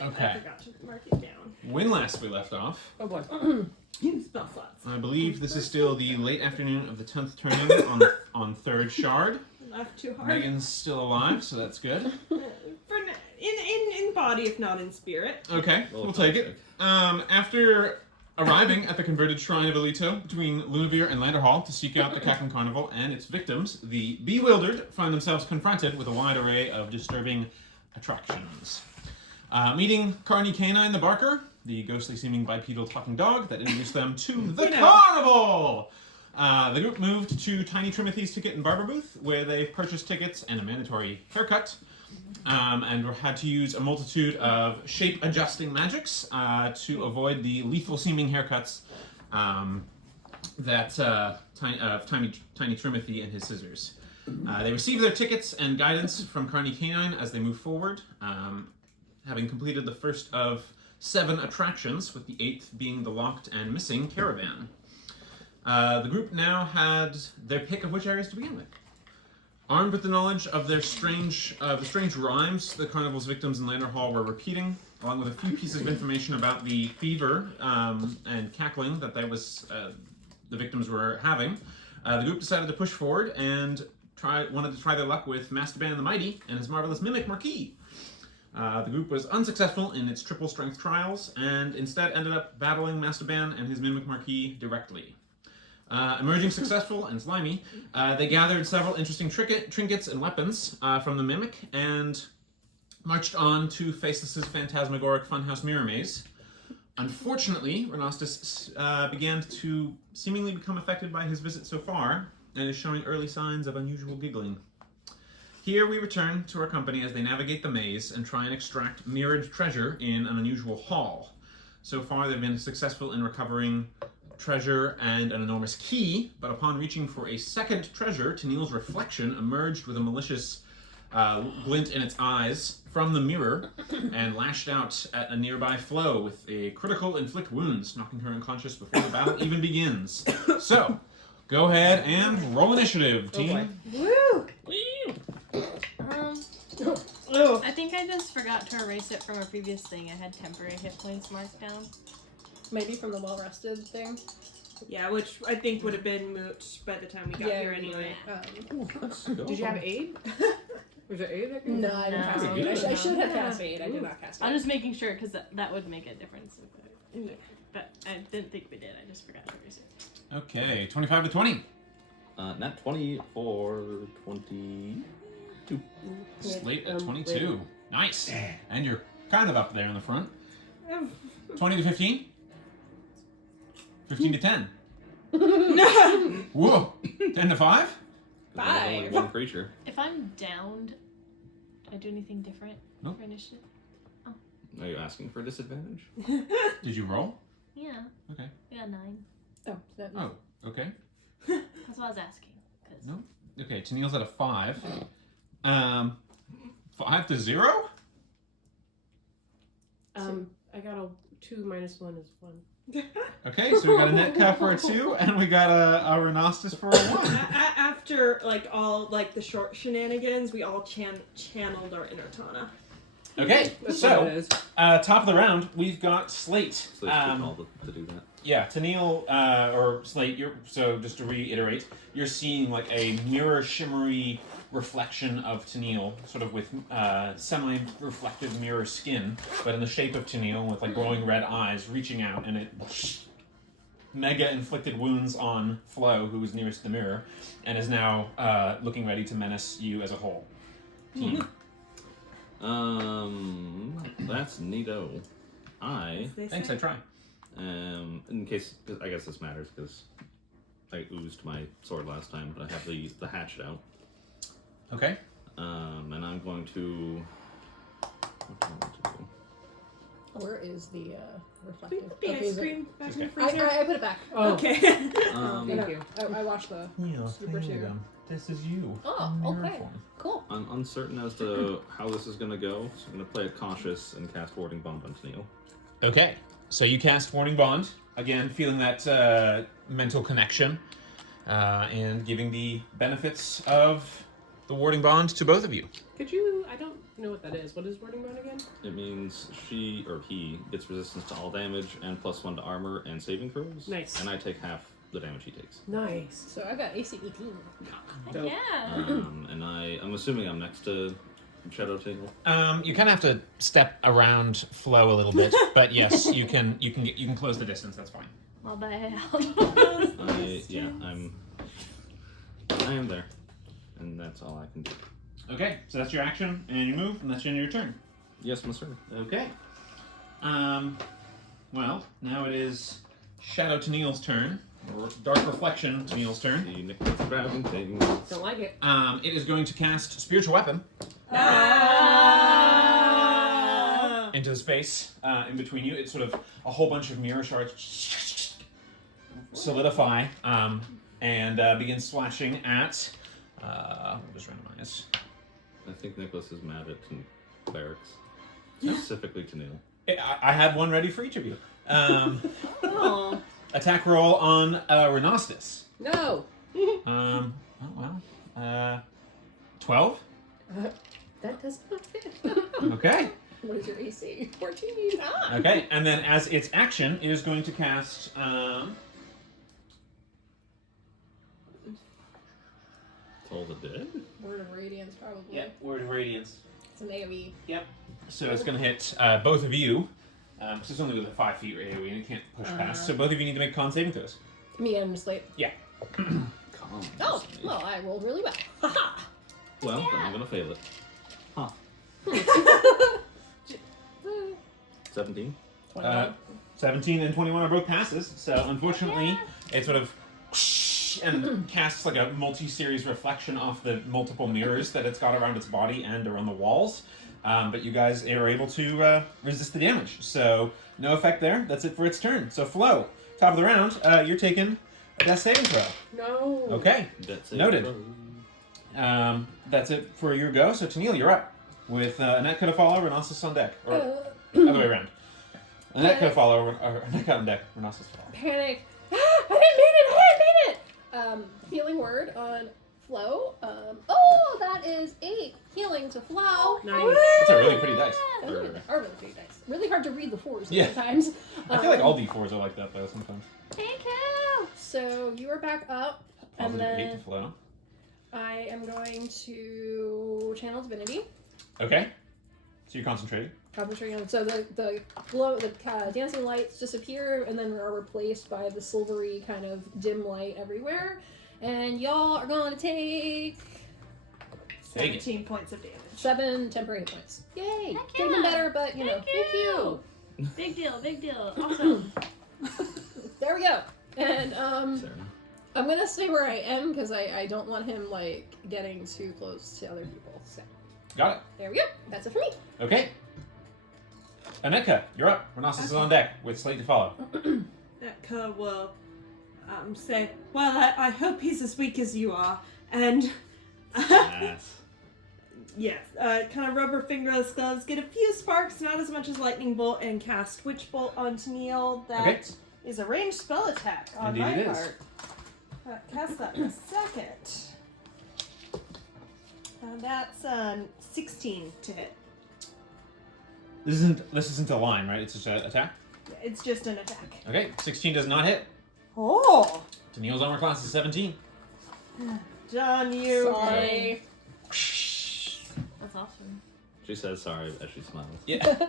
Okay. I forgot to mark it down. When last we left off, Oh boy. Spell slots. I believe this is still the late afternoon of the 10th turn on third shard. Laughed too hard. Megan's still alive, so that's good. In body, if not in spirit. Okay, we'll take it. After arriving at the converted shrine of Alito between Lumoria and Landerhall to seek out the Cackling Carnival and its victims, the Beewildered find themselves confronted with a wide array of disturbing attractions. Meeting Carney Canine the Barker, the ghostly-seeming bipedal talking dog that introduced them to the carnival! The group moved to Tiny Timothy's Ticket and Barber Booth, where they purchased tickets and a mandatory haircut, and had to use a multitude of shape-adjusting magics to avoid the lethal-seeming haircuts that Tiny Timothy and his scissors. They received their tickets and guidance from Carney Canine as they move forward, having completed the first of 7 attractions, with the 8th being the locked and missing caravan. The group now had their pick of which areas to begin with. Armed with the knowledge of the strange rhymes the carnival's victims in Landerhall were repeating, along with a few pieces of information about the fever and cackling that the victims were having, the group decided to push forward and wanted to try their luck with Masterban the Mighty and his marvelous mimic Marquis. The group was unsuccessful in its triple strength trials and instead ended up battling Masterban and his mimic Marquis directly. Emerging successful and slimy, they gathered several interesting trinkets and weapons from the mimic and marched on to Faceless's Phantasmagoric Funhouse Mirror Maze. Unfortunately, Renostus began to seemingly become affected by his visit so far and is showing early signs of unusual giggling. Here we return to our company as they navigate the maze and try and extract mirrored treasure in an unusual hall. So far, they've been successful in recovering treasure and an enormous key, but upon reaching for a second treasure, Tennille's reflection emerged with a malicious glint in its eyes from the mirror and lashed out at a nearby Flo with a critical inflict wounds, knocking her unconscious before the battle even begins. So, go ahead and roll initiative, team. Woo! I think I just forgot to erase it from a previous thing. I had temporary hit points marked down. Maybe from the well-rested thing. Yeah, which I think would have been moot by the time we got here anyway. Did you have aid? Was it aid? No, I didn't cast aid. I should have cast aid. I did not cast aid. I'm just making sure because that would make a difference. But I didn't think we did. I just forgot to erase it. Okay, 25 to 20. Not 20 for 22. Slate at 22. Nice. And you're kind of up there in the front. 20 to 15. 15 to 10. Whoa. 10 to 5? There's only one creature. If I'm downed, do I do anything different Nope. for initiative? Are you asking for disadvantage? Did you roll? Yeah. Okay. Yeah, 9. Oh, okay. That's what I was asking. No. Okay, Tennille's at a 5. 5 to 0? I got a 2 minus 1 is 1. Okay, so we got a Netka for a 2, and we got a Renostus for a 1. After all the short shenanigans, we all channeled our inner Tana. Okay, so top of the round, we've got Slate. Slate's too tall to do that. Yeah, Tennille, or Slate, so just to reiterate, you're seeing like a mirror shimmery reflection of Tennille, sort of with semi-reflective mirror skin, but in the shape of Tennille with like glowing red eyes reaching out, and it mega inflicted wounds on Flo, who was nearest the mirror, and is now looking ready to menace you as a whole. Team. That's neato. Thanks, I try. In case, I guess this matters because I oozed my sword last time, but I have the hatchet out. Okay. And I'm going to. What do I want to do? Where is the reflective? Put the ice cream back in the I freezer. put it back. Oh. Okay. Thank you. I watched the Super Two. This is you. Oh, in mirror okay. form. Cool. I'm uncertain as to how this is going to go, so I'm going to play it cautious and cast Warding Bond on Tennille. Okay, so you cast Warning Bond, again feeling that mental connection, and giving the benefits of the warding bond to both of you. Could you? I don't know what that is. What is warding bond again? It means she or he gets resistance to all damage and +1 to armor and saving throws. Nice. And I take half the damage he takes. Nice. So I got AC 18. Dope. Yeah. And I'm assuming I'm next to Shadow Tingle. You kind of have to step around Flo a little bit, but yes, you can close the distance. That's fine. Well, but I am there, and that's all I can do. Okay, so that's your action and your move, and that's your turn. Yes, Miss Sir. Okay. Well, now it is Shadow Tennille's turn, or Dark Reflection Tennille's turn. The Nicholas grabbing things. Don't like it. It is going to cast Spiritual Weapon into the space in between you. It's sort of a whole bunch of mirror shards solidify and begin slashing at. We'll just randomize. I think Nicholas is mad at Barracks, specifically to Neil. I had one ready for each of you. Oh. Attack roll on Renostus. No. Oh well. 12. That does not fit. Okay. What is your AC? 14. Okay, and then as its action, it is going to cast. Toll the Dead? Word of Radiance, probably. Word of Radiance. It's an AoE. Yep. So it's going to hit both of you. Because it's only with a 5 feet AoE and it can't push past. So both of you need to make con saving throws. Me and Slate. Yeah. Calm. Oh, well, I rolled really well. Haha! Well, then I'm gonna fail it. Huh. 17? 21. 17 and 21 are both passes. So unfortunately, it sort of and casts like a multi-series reflection off the multiple mirrors that it's got around its body and around the walls. But you guys are able to resist the damage. So no effect there. That's it for its turn. So Flo, top of the round, you're taking a death saving throw. No. Okay. That's Noted. That's it for your go. So Tennille, you're up. With Annette to follow, Renossus on deck. Or other way around. Annette to follow, or Annette on deck, Renossus to follow. Panic. I didn't mean it! I didn't mean it! Healing word on Flo. Oh, that is 8 healing to Flo. Nice. That's a really pretty dice. Those are really pretty nice. Really hard to read the 4s Yeah. sometimes. I feel like all D4s are like that though sometimes. Thank you. So you are back up, and Positive 8 to then Flo. I am going to channel divinity. Okay. So you're concentrating. Concentrating on so the glow, the dancing lights disappear and then are replaced by the silvery kind of dim light everywhere, and y'all are going to take Take it. 17 points of damage. 7 temporary hit points. Yay! Heck Could have been yeah. better, but you know, thank you. Big deal, big deal. Awesome. There we go. And Sarah. I'm gonna stay where I am because I don't want him like getting too close to other people. So Got it. there we go. That's it for me. Okay. Annette, you're up. Renossus is on deck with Slate to follow. Etka will say, well, I hope he's as weak as you are. And Yes. yes, kind of rubber fingerless gloves, get a few sparks, not as much as lightning bolt, and cast Witch Bolt on Tennille. That is a ranged spell attack on Indeed my it is. part. Cast that in a second. That's 16 to hit. This isn't a line, right? It's just an attack. Yeah, it's just an attack. Okay, 16 does not hit. Oh, Tennille's armor class is 17. John, you. Sorry. That's awesome. She says sorry as she smiles. Yeah.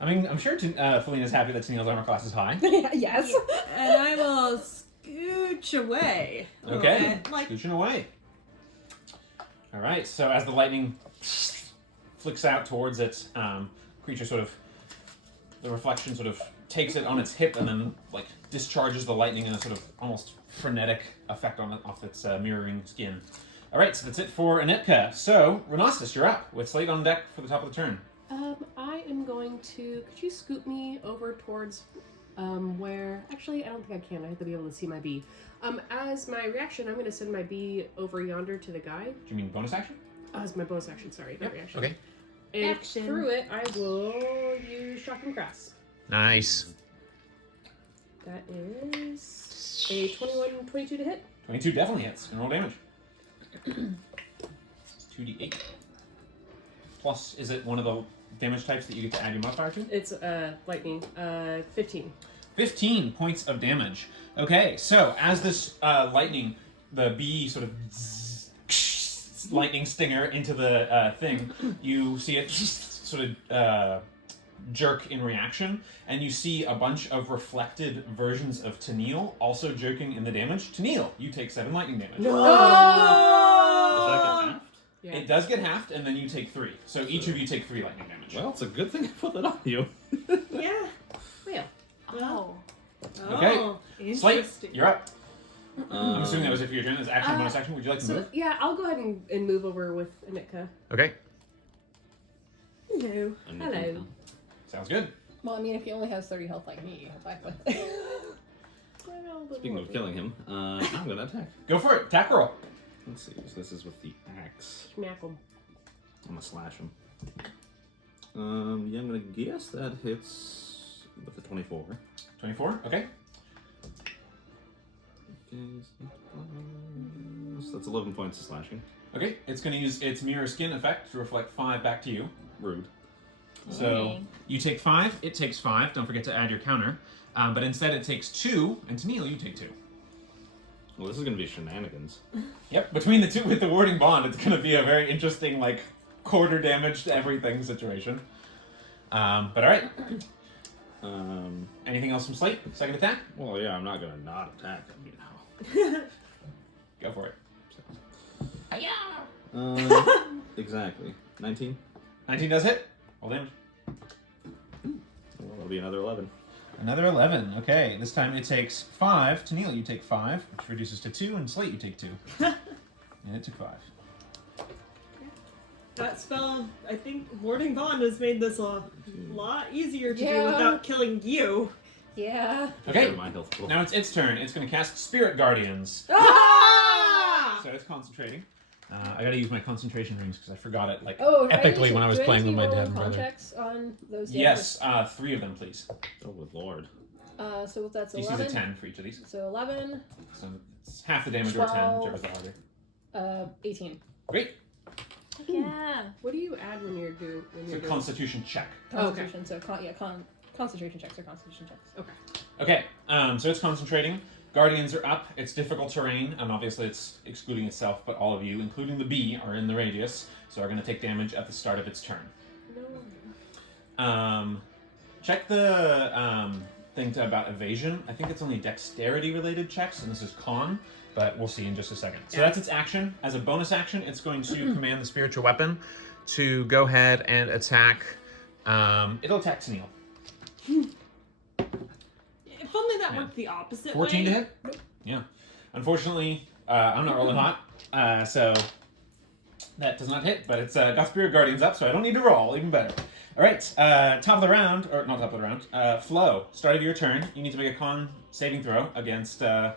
I mean, I'm sure Felina's happy that Tennille's armor class is high. Yes. And I will scooch away. a little Okay, bit, like scooching away. All right, so as the lightning flicks out towards it, creature the reflection sort of takes it on its hip and then like discharges the lightning in a sort of almost frenetic effect off its mirroring skin. All right, so that's it for Anetka. So Renossus, you're up with Slate on deck for the top of the turn. I am going to. Could you scoot me over towards where? Actually, I don't think I can. I have to be able to see my bee. As my reaction, I'm going to send my bee over yonder to the guy. Do you mean bonus action? As my bonus action, sorry, not reaction. Okay. And Action. through it, I will use Shock and Grasp. Nice. That is a 21, 22 to hit. 22 definitely hits. And roll damage. 2d8. Plus, is it one of the damage types that you get to add your modifier to? It's lightning. 15. 15 points of damage. Okay, so as this lightning, the bee sort of lightning stinger into the thing, you see it sort of jerk in reaction, and you see a bunch of reflected versions of Tennille also jerking in the damage. Tennille, you take 7 lightning damage. Does that get halved? Yeah. It does get halved, and then you take 3. So each of you take 3 lightning damage. Well, it's a good thing I put that on you. Yeah. Well, Oh. Okay. Oh, Slate, interesting. you're up. I'm assuming that was it for your turn. That's action, bonus action. Would you like to so move? yeah, I'll go ahead and move over with Anika. Okay. No. Hello. Sounds good. Well, I mean, if he only has 30 health like me, I'll back with. Speaking of killing him, I'm gonna attack. Go for it. Attack roll. Let's see. So this is with the axe. Schmackle. I'm gonna slash him. Yeah, I'm gonna guess that hits with the 24. 24. Okay. So that's 11 points of slashing. Okay. It's going to use its mirror skin effect to reflect 5 back to you. Rude. So Dang. you take 5. It takes 5. Don't forget to add your counter. But instead, it takes 2, and Tennille, you take 2. Well, this is gonna be shenanigans. Yep. Between the two with the warding bond, it's going to be a very interesting, like, quarter damage to everything situation. But all right. Anything else from Slate? Second attack? Well, yeah, I'm not gonna not attack. I mean, Go for it. exactly. 19. 19 does hit. Roll damage. Well, that'll be another 11. Another 11. Okay, this time it takes 5. Tennille, you take 5, which reduces to 2, and Slate, you take 2. And it took 5. That spell, I think Warding Bond has made this a lot easier to do Yeah. without killing you. Yeah. Okay, Sure, my health pool. now it's its turn. It's going to cast Spirit Guardians. Ah! So it's concentrating. I gotta use my concentration rings because I forgot it like Oh, epically when I was playing with my dad and con brother. checks on those. Yes, 3 of them, please. Oh, good lord. So that's Use 11. a 10 for each of these. So 11, So it's half the damage or 10, 12. whichever's the harder. 18. Great. Yeah. What do you add when you're doing? It's a Constitution check. Concentration. So concentration checks are concentration checks. Okay. Okay, so it's concentrating. Guardians are up. It's difficult terrain, and obviously it's excluding itself, but all of you, including the bee, are in the radius, so are going to take damage at the start of its turn. No. Check the thing about evasion. I think it's only dexterity-related checks, and this is con, but we'll see in just a second. So that's its action. As a bonus action, it's going to command the spiritual weapon to go ahead and attack. It'll attack Tennille. If only that Yeah. worked the opposite 14 way. to hit? Yeah. Unfortunately, I'm not rolling hot, so that does not hit, but it's got Spirit Guardians up, so I don't need to roll, even better. All right, top of the round, or not top of the round, Flo, start of your turn, you need to make a con saving throw against the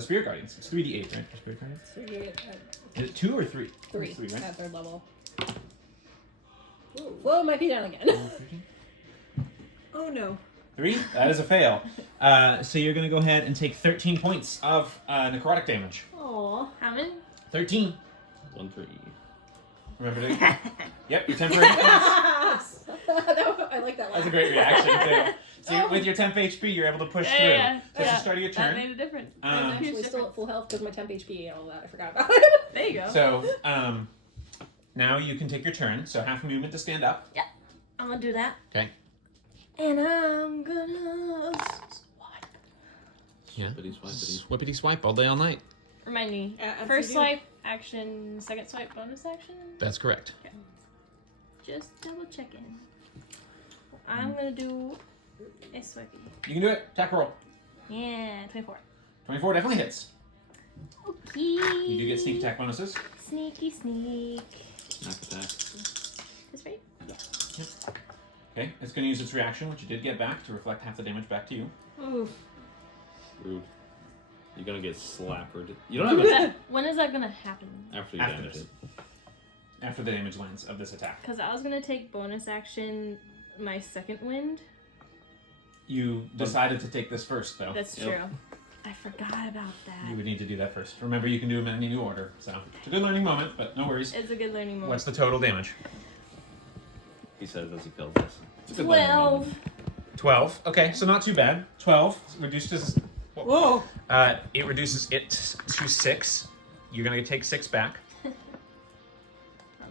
Spirit Guardians. It's 3d8, right, for Spirit Guardians? So you get Is it 2 or 3? 3 It's 3, right? at 3rd level. Flow might be down again. Oh no. 3? That is a fail. So you're going to go ahead and take 13 points of necrotic damage. Aw. How many? 13. 1 3. Remember to... Yep, your temporary points. I like that one. That's a great reaction, too. So with your temp HP, you're able to push through. Yeah. That's the start of your That turn. made a difference. I'm Um, actually Huge still difference. at full health because my temp HP and all that. I forgot about it. There you go. So, now you can take your turn. So half a movement to stand up. I'm gonna do that. Okay. And I'm gonna swipe. Yeah. Swippity swippity. Swippity swipe all day, all night. Remind me. As First you do. swipe, action. Second swipe, bonus action. That's correct. Just double checking. I'm gonna do a swipey. You can do it. Attack roll. Yeah, 24. 24 definitely hits. Okay. You do get sneak attack bonuses. Sneaky sneak. Snack attack. This right? Okay. It's going to use its reaction, which you did get back, to reflect half the damage back to you. Oof. Rude. You're gonna get slappered. You don't have a... When is that gonna happen? After you After damage this. it. After the damage lands of this attack. Because I was gonna take bonus action my second wind. You decided to take this first, though. That's Yep. true. I forgot about that. You would need to do that first. Remember, you can do them in any new order. So it's a good learning moment, but no worries. It's a good learning moment. What's the total damage? He says as he kills us. It's a good learning 12. moment. 12. Okay, so not too bad. 12 reduces. Whoa. It reduces it to 6. You're gonna take 6 back.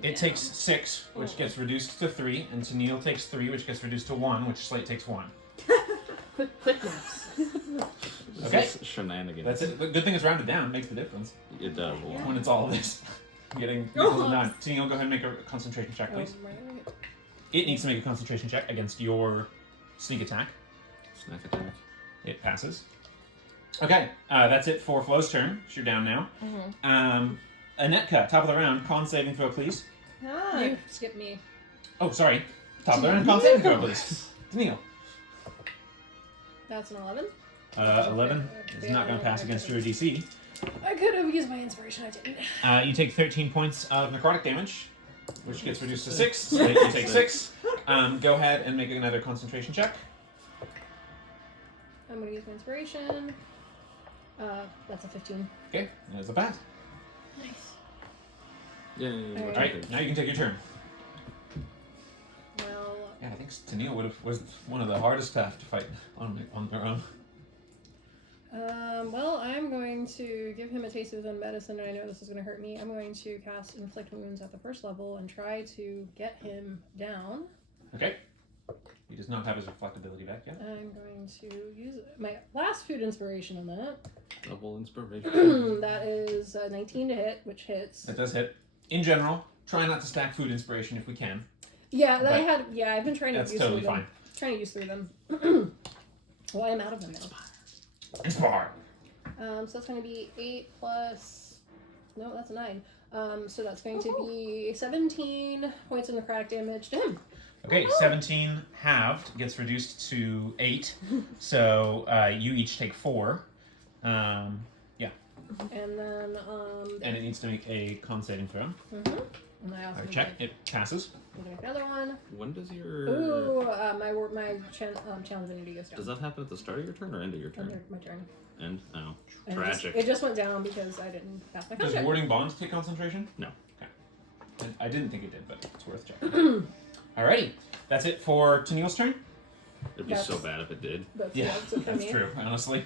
It takes 6, which gets reduced to 3, and Tennille takes 3, which gets reduced to 1, which Slate takes 1. Quick maths. Okay. This is shenanigans. That's it. The good thing is rounded down makes the difference It does a lot. when it's all of this. Getting done. Tennille, go ahead and make a concentration check, please. Right. It needs to make a concentration check against your sneak attack. Snack attack. It passes. Okay, that's it for Flo's turn. You're down now. Anetka, top of the round. Con saving throw, please. Ah. You skip me. Oh, sorry. Top of the round. Con saving throw, please. Tennille. That's an 11. 11 is not going to pass against your DC. I could have used my inspiration. I didn't. You take 13 points of necrotic damage, which gets reduced to 6. So you take 6. Go ahead and make another concentration check. I'm gonna use my inspiration. That's a 15. Okay, there's a pass. Nice. Yay. Alright. All right, now you can take your turn. Well, Yeah, I think Tennille was one of the hardest to have to fight on their own. well, I'm going to give him a taste of his own medicine, and I know this is going to hurt me. I'm going to cast Inflict Wounds at the first level and try to get him down. Okay. He does not have his reflectability back yet. I'm going to use my last food inspiration on that. Double inspiration. That is 19 to hit, which hits. That does hit. In general, try not to stack food inspiration if we can. Yeah, But I've been trying to That's use totally through them. fine. Trying to use through them. Well, I'm out of them now. Inspire. So that's going to be 8 plus. No, that's a 9. So that's going to be 17 points of necrotic damage to him. Okay, 17 halved gets reduced to 8. So you each take 4. Yeah. And then And it needs to make a con saving throw. And I also Or need check. to It passes. make another one. When does your Ooh, my channel divinity goes down. does that happen at the start of your turn or end of your turn? Under my turn. End. Oh, And tragic. It just went down because I didn't pass my Does contract. warding bonds take concentration? No. Okay. I didn't think it did, but it's worth checking. Alrighty, that's it for Tennille's turn. It'd be so That's- bad if it did. But Yeah, that's it for that's me. true. Honestly.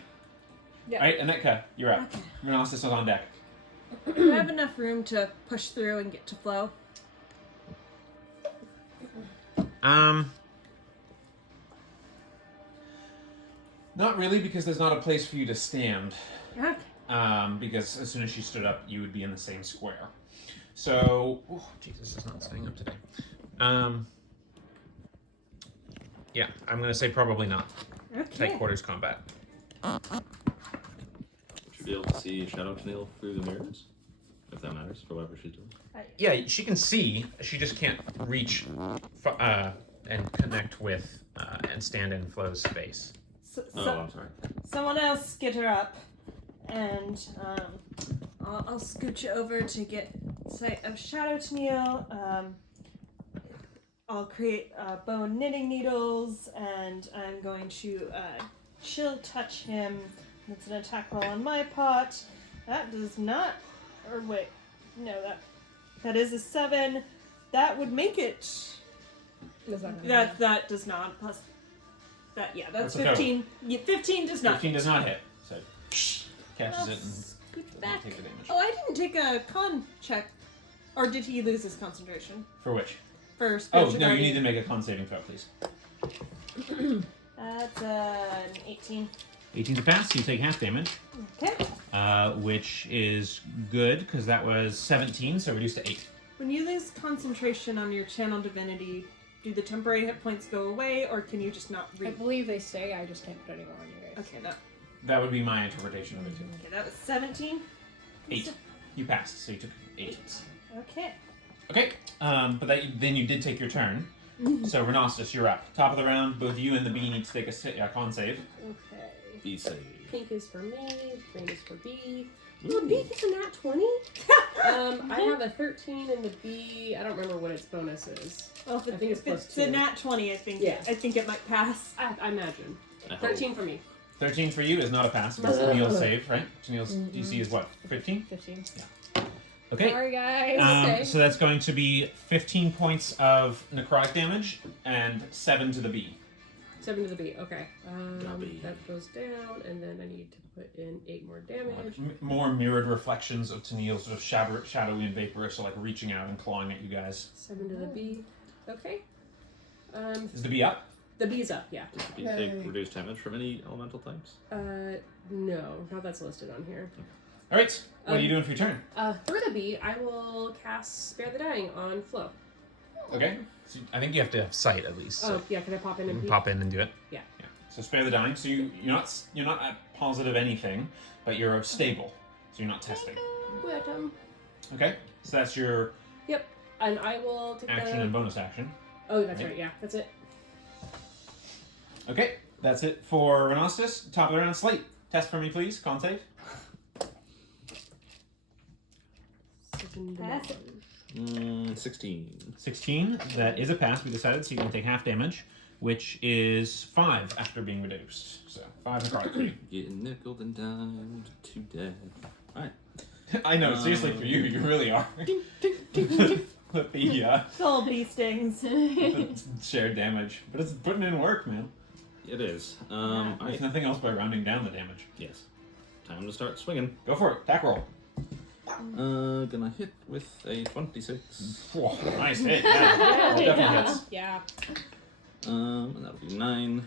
Yeah. Alright, Anetka, you're up. Okay. Renalis is on deck. Do I have enough room to push through and get to Flo? Not really, because there's not a place for you to stand. Okay. Because as soon as she stood up, you would be in the same square. So, oh, Jesus is not staying up today. Yeah, I'm gonna say probably not. Okay. Tight quarters combat. Would you be able to see Shadow Tennille through the mirrors? If that matters, for whatever she's doing. Yeah, she can see. She just can't reach and connect with and stand in Flo's space. Oh, I'm sorry. Someone else get her up, and I'll scooch you over to get sight of Shadow Tennille. I'll create bone knitting needles, and I'm going to chill touch him. It's an attack roll on my pot. That does not, or wait, no, that is a 7. That would make it. That's not gonna happen. That does not. Plus, that's What's the 15. Yeah, 15 does not. 15 does not hit. So catches I'll it and scoot back. take the damage. Oh, I didn't take a con check. Or did he lose his concentration? For which? For Oh, spiritual no, you guardian. need to make a con saving throw, please. That's an 18. 18 to pass, you take half damage. Okay. Which is good, because that was 17, so reduced to 8. When you lose concentration on your channel divinity, do the temporary hit points go away, or can you just not I read? believe they say I just can't put any more on you guys. Okay, That would be my interpretation of it, too. okay, that was 17. 8. You passed, so you took 8. Okay. Okay, but then you did take your turn. So, Renostus, you're up. Top of the round, both you and the bee need to take a con save. Okay. Be safe. Pink is for me, green is for B. Oh, B gets a nat 20? I have a 13 and the B, I don't remember what its bonus is. Well, if I think it's if plus it's a 2. nat 20, I think Yeah. I think it might pass. I imagine. I hope. 13 for me. 13 for you is not a pass. It's Tennille's save, right? Tennille's DC is what? 15? 15. Okay. Sorry, guys. Okay. So that's going to be 15 points of necrotic damage and 7 to the bee. 7 to the beat. Okay. Gobby. That goes down, and then I need to put in 8 more damage. More mirrored reflections of Tennille sort of shadowy and vaporous, so like reaching out and clawing at you guys. 7 to the bee. Okay. Is the bee up? The bee's up. Yeah. Does the bee take reduced damage from any elemental types? No, not that's listed on here. All right. What are you doing for your turn? For the bee, I will cast Spare the Dying on Flo. Okay. So I think you have to have sight at least. So Oh, yeah. Can I pop in you and can peek? pop in and do it. Yeah. So spare the dying. So you're not at positive anything, but you're stable. So you're not testing. Wait, Okay. So that's your Yep. And I will take action the... and bonus action. Oh, that's right. Yeah, that's it. Okay. That's it for Renostus. Top of the round, Slate. Test for me, please. Con save. Pass it. 16. 16. That is a pass. We decided, so you can take half damage, which is 5 after being reduced. So 5 necrotic for you. Getting nickled and dimed to death. Alright. I know. Seriously, for you, you really are. But the It's all bee stings. shared damage, but it's putting in work, man. It is. If Alright. nothing else, by rounding down the damage. Yes. Time to start swinging. Go for it. Attack roll. Gonna hit with a 26. Whoa, nice hit. Yeah, that definitely hits. Yeah. And that'll be 9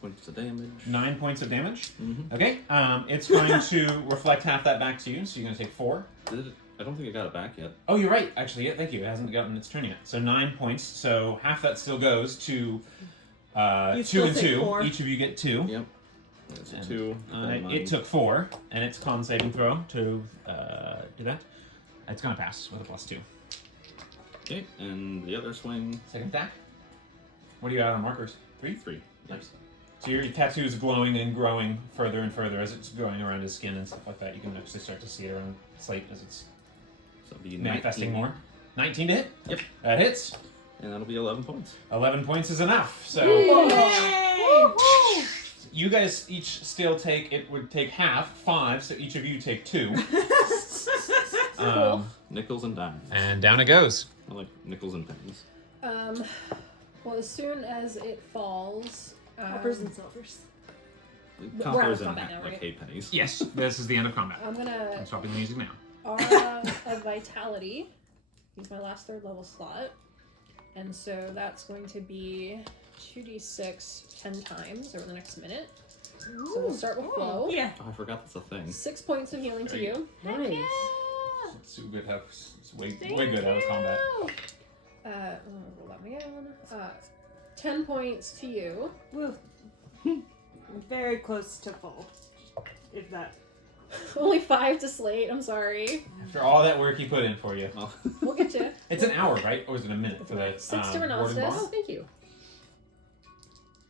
points of damage. 9 points of damage. Mm-hmm. Okay. It's going to reflect half that back to you, so you're going to take 4. I don't think I got it back yet. Oh, you're right. Actually, yeah, thank you. It hasn't gotten its turn yet. So 9 points. So half that still goes to 2 still and take 2. 4. Each of you get 2. Yep. That's a And, 2. It took 4, and it's con saving throw to do that. It's going to pass with a +2. Okay, and the other swing. Second attack. What do you got on markers? 3? 3. Nice. So your tattoo is glowing and growing further and further as it's going around his skin and stuff like that. You can actually start to see it around Slate as it's So it'll be manifesting 19. more. 19 to hit? Yep. That hits. And that'll be 11 points. 11 points is enough. So you guys each still take, it would take half, 5, so each of you take 2. Nickels and dimes. And down it goes. I like nickels and pennies. Well, as soon as it falls, Coppers and silvers. Coppers and combat now, like right? 8 pennies. Yes, this is the end of combat. I'm gonna I'm stopping the music now. Aura of Vitality. Use my last 3rd level slot. And so that's going to be 2d6 10 times over the next minute. So we'll start with Flo. Yeah. Oh, I forgot that's a thing. 6 points of healing to There you you. Nice. It's so good how it's way good out of combat. Roll that one again. 10 points to you. Woo. Very close to full. If that. Only 5 to Slate. I'm sorry. After all that work he put in for you. Oh. We'll get you. It's an hour, right? Or is it a minute for the 6 to Warden Renostus. Bond? Oh, thank you.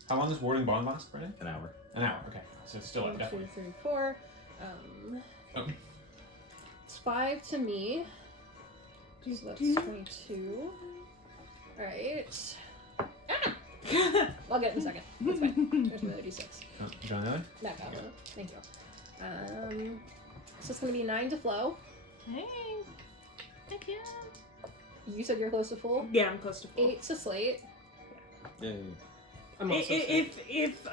How long does Warden Bond last, Brennan? An hour. An hour, okay. So it's still 1, up, 2, definitely. 3, 4. Oh. It's 5 to me. So that's 22. Alright. I'll get it in a second. That's fine. There's another d6. Oh, you got another? That got one. Thank you. So it's gonna be 9 to Flo. Hey. Thank you. You said you're close to full. Yeah, I'm close to full. 8 to Slate. Yay. I'm also If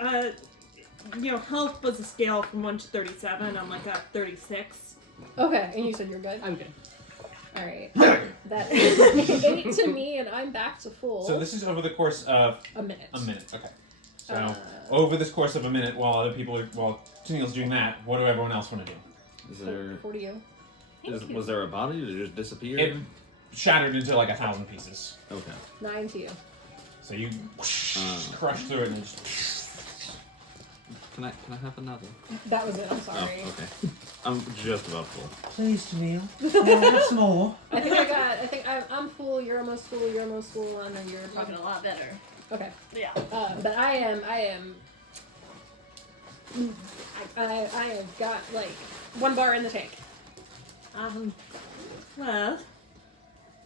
health was a scale from 1 to 37, I'm like at 36. Okay, and you said you're good. I'm good. All right. That is 8 to me, and I'm back to full. So this is over the course of a minute. a minute, okay. So Uh, over this course of a minute, while other people are, while Tennille's doing that, what do everyone else want to do? Is there 4 to you. was there a body? Did it just disappear? It shattered into like 1,000 pieces. Okay. 9 to you. So you crush through it and just. Can I have another? That was it. I'm sorry. Oh, okay. I'm just about full. Please, Tennille. Have some more. I think I'm full. You're almost full. You're almost full, and then you're Probably probably a lot better. okay. Yeah. But I have got like 1 bar in the tank. Well,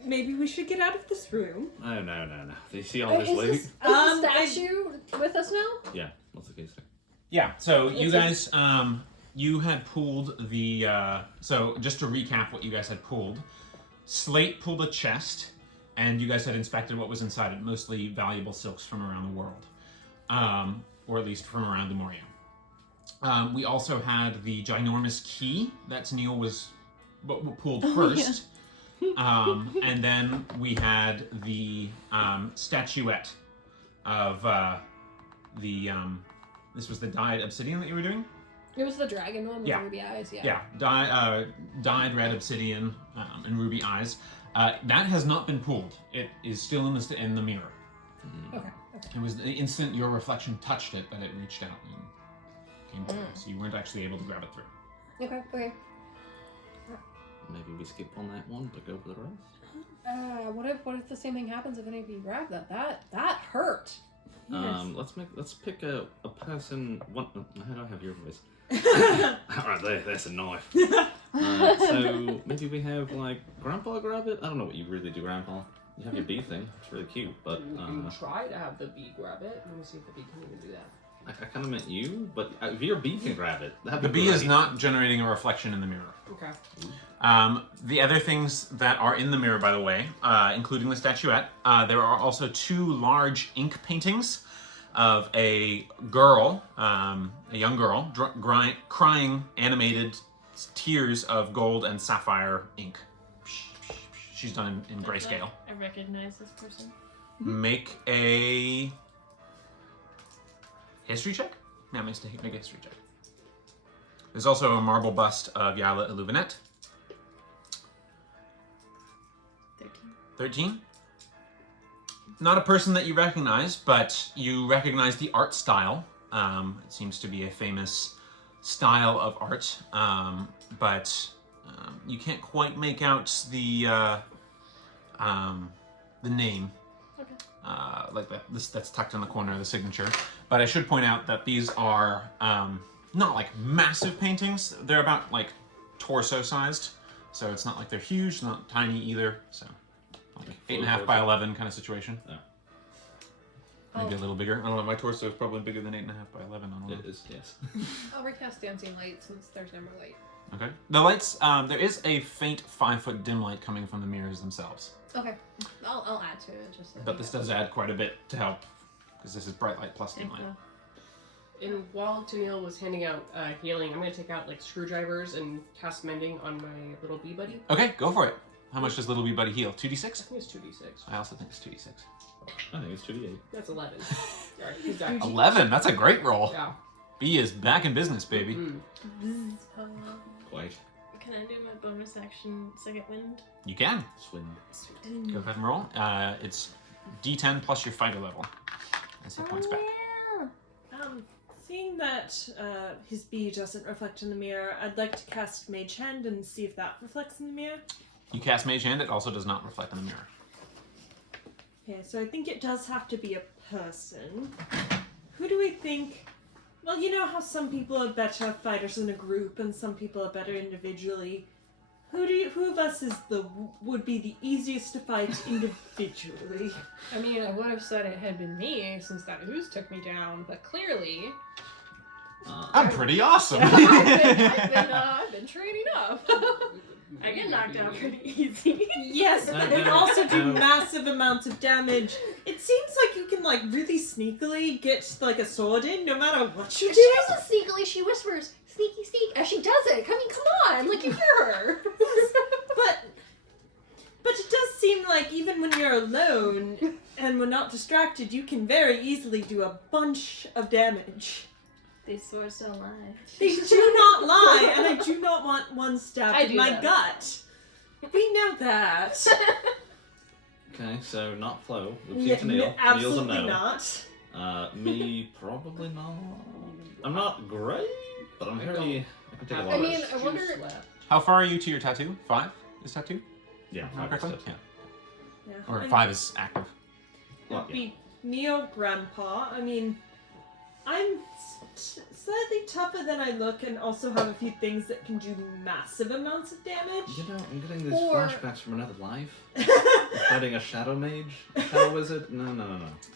maybe we should get out of this room. Oh, no. Do you see all this Is lady? this, is the statue with us now? Yeah. What's the case there? Yeah, so you guys, you had pulled the, so just to recap what you guys had pulled, Slate pulled a chest, and you guys had inspected what was inside it, mostly valuable silks from around the world, or at least from around Lumoria. We also had the ginormous key that Neil was pulled first, and then we had the statuette of this was the dyed obsidian that you were doing? It was the dragon one with Yeah. ruby eyes, yeah. Yeah, dyed red obsidian and ruby eyes. That has not been pulled. It is still in the mirror. Okay. It was the instant your reflection touched it that it reached out and came through. So you weren't actually able to grab it through. Okay. Maybe we skip on that one, but go for the rest. What if the same thing happens if any of you grab that? That hurt. Yes. Let's pick a person. How do I have your voice? Alright, there's a knife. So maybe we have like Grandpa grab it. I don't know what you really do, Grandpa. You have your bee thing. It's really cute, but You can try to have the bee grab it. Let me see if the bee can even do that. I kind of meant you. But if your bee can grab it, that'd The be bee is great. not generating a reflection in the mirror. Okay. The other things that are in the mirror, by the way, including the statuette, there are also 2 large ink paintings of a girl, a young girl, crying animated tears of gold and sapphire ink. She's done in grayscale. I recognize this person. Make a history check? Yeah, make a history check. There's also a marble bust of Yala Illuminette. 13? Not a person that you recognize, but you recognize the art style. It seems to be a famous style of art, but you can't quite make out the name. Okay. Like that's tucked in the corner of the signature. But I should point out that these are not like massive paintings. They're about like torso sized, so it's not like they're huge, not tiny either. So like 8.5 by 11 kind of situation. Yeah. Maybe a little bigger. I don't know. My torso is probably bigger than 8.5 by 11. I don't know. It is, yes. I'll recast dancing light since there's no more light. Okay. The lights. There is a faint 5-foot dim light coming from the mirrors themselves. Okay. I'll add to it just. But this does add quite a bit to help, because this is bright light plus dim light. And while Tennille was handing out healing, I'm going to take out like screwdrivers and cast mending on my little bee buddy. Okay, go for it. How much does Little Bee Buddy heal? 2d6? I think it's 2d6. I also think it's 2d6. I think it's 2d8. That's 11. Alright, he's back. 11. That's a great roll. Yeah. B is back in business, baby. Mm. Quite. Can I do my bonus action second wind? You can. Swing. Go ahead and roll. It's D10 plus your fighter level. That's hit points back. Seeing that his bee doesn't reflect in the mirror, I'd like to cast Mage Hand and see if that reflects in the mirror. You cast Mage Hand, it also does not reflect in the mirror. Okay, so I think it does have to be a person. Who do we think? Well, you know how some people are better fighters in a group and some people are better individually. Who of us would be the easiest to fight individually? I mean, I would have said it had been me since that ooze took me down, but clearly I'm pretty awesome. I've been training up. I get knocked out pretty easy. Yes, but you also do massive amounts of damage. It seems like you can like really sneakily get like a sword in no matter what you She do. doesn't sneakily. She whispers, "Sneaky, sneak," as she does it. I mean, come on, like you hear her. But it does seem like even when you're alone and we're not distracted, you can very easily do a bunch of damage. These swords don't lie. They do not lie, and I do not want one stabbed I in do my though. gut. We know that. Okay, so not Flo. We've Yeah, seen Neil. Neil's a absolutely no. not. Me, probably not. I'm not great, but I'm very... I can take a lot I of mean, this. I wonder. How far are you to your tattoo? 5 is tattoo? Yeah, Am I correctly? Yeah. Yeah. Or 5 is active. Well, yeah. Be Neo Grandpa. I mean, I'm slightly tougher than I look, and also have a few things that can do massive amounts of damage. You know, I'm getting these Or- flashbacks from another life. Fighting a shadow mage? A shadow wizard? No.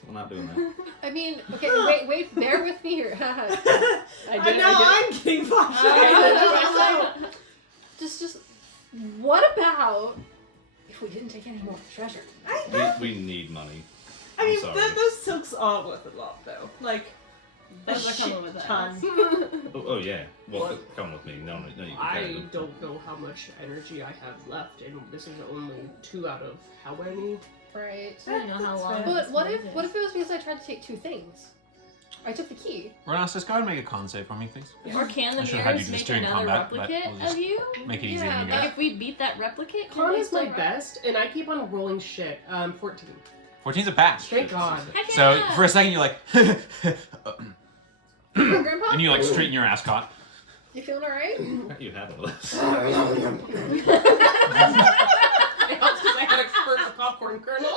We're not doing that. I mean, okay, wait, bear with me here. I'm getting flashlight. Just, what about if we didn't take any more treasure? We need money. I mean, sorry. those silks are worth a lot, though. Like, a Those are coming with us. ton. Oh yeah. Well, What? come with me. No, you can carry I them. don't know how much energy I have left, and this is only 2 out of how many? Right. I don't know how That's long. fair. But what this if is. it was because I tried to take 2 things? I took the key. Renastus, go ahead and make a con save for me, please. Or can the I should have had mirrors you just make during another combat, but replicate we'll just of you? make it easier Yeah, than you Like guys. if we beat that replicate, can Con we is my still- best, and I keep on rolling shit. 14. 14's a pass. Thank God. Heck So yeah. for a second you're like, Grandpa, and you like straighten your ascot. you feeling alright? You have all this. It helps because I had expert popcorn kernel.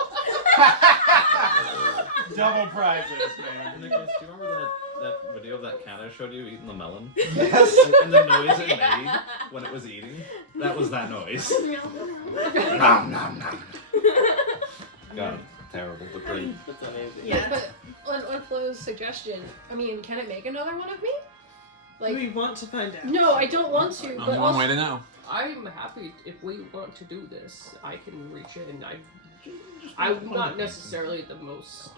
Double prizes, man. Nicholas, do you remember that video of that cat I showed you eating the melon? Yes. And the noise it made when it was eating? That was that noise. Nom, nom, nom. God, terrible, but great. That's amazing. Yeah. But on Flo's suggestion, I mean, can it make another one of me? Like, We want to find out. no, I don't want to. But Only one also, way to know. I'm happy if we want to do this. I can reach in. I'm not necessarily the most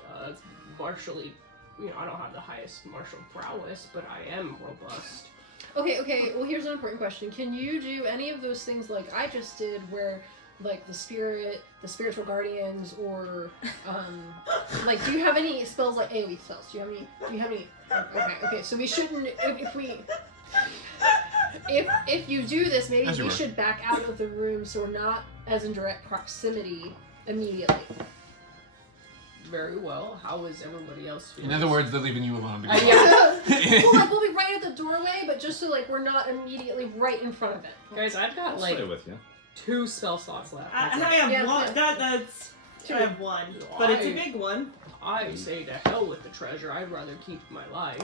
martially. I don't have the highest martial prowess, but I am robust. Okay. Well, here's an important question: can you do any of those things like I just did, where like the spiritual guardians, or like do you have any spells like AoE spells? Do you have any? Okay. So we shouldn't if you do this, maybe As you we were. should back out of the room so we're not as in direct proximity immediately. Very well. How is everybody else feeling? In other words, they're leaving you alone. To go. Yeah. Well, like we'll be right at the doorway, but just so like we're not immediately right in front of it. Guys, I've got I'll like stay with you. 2 spell slots left. I have Yeah, one. yeah. That's. I have one, but it's a big one. I say to hell with the treasure. I'd rather keep my life.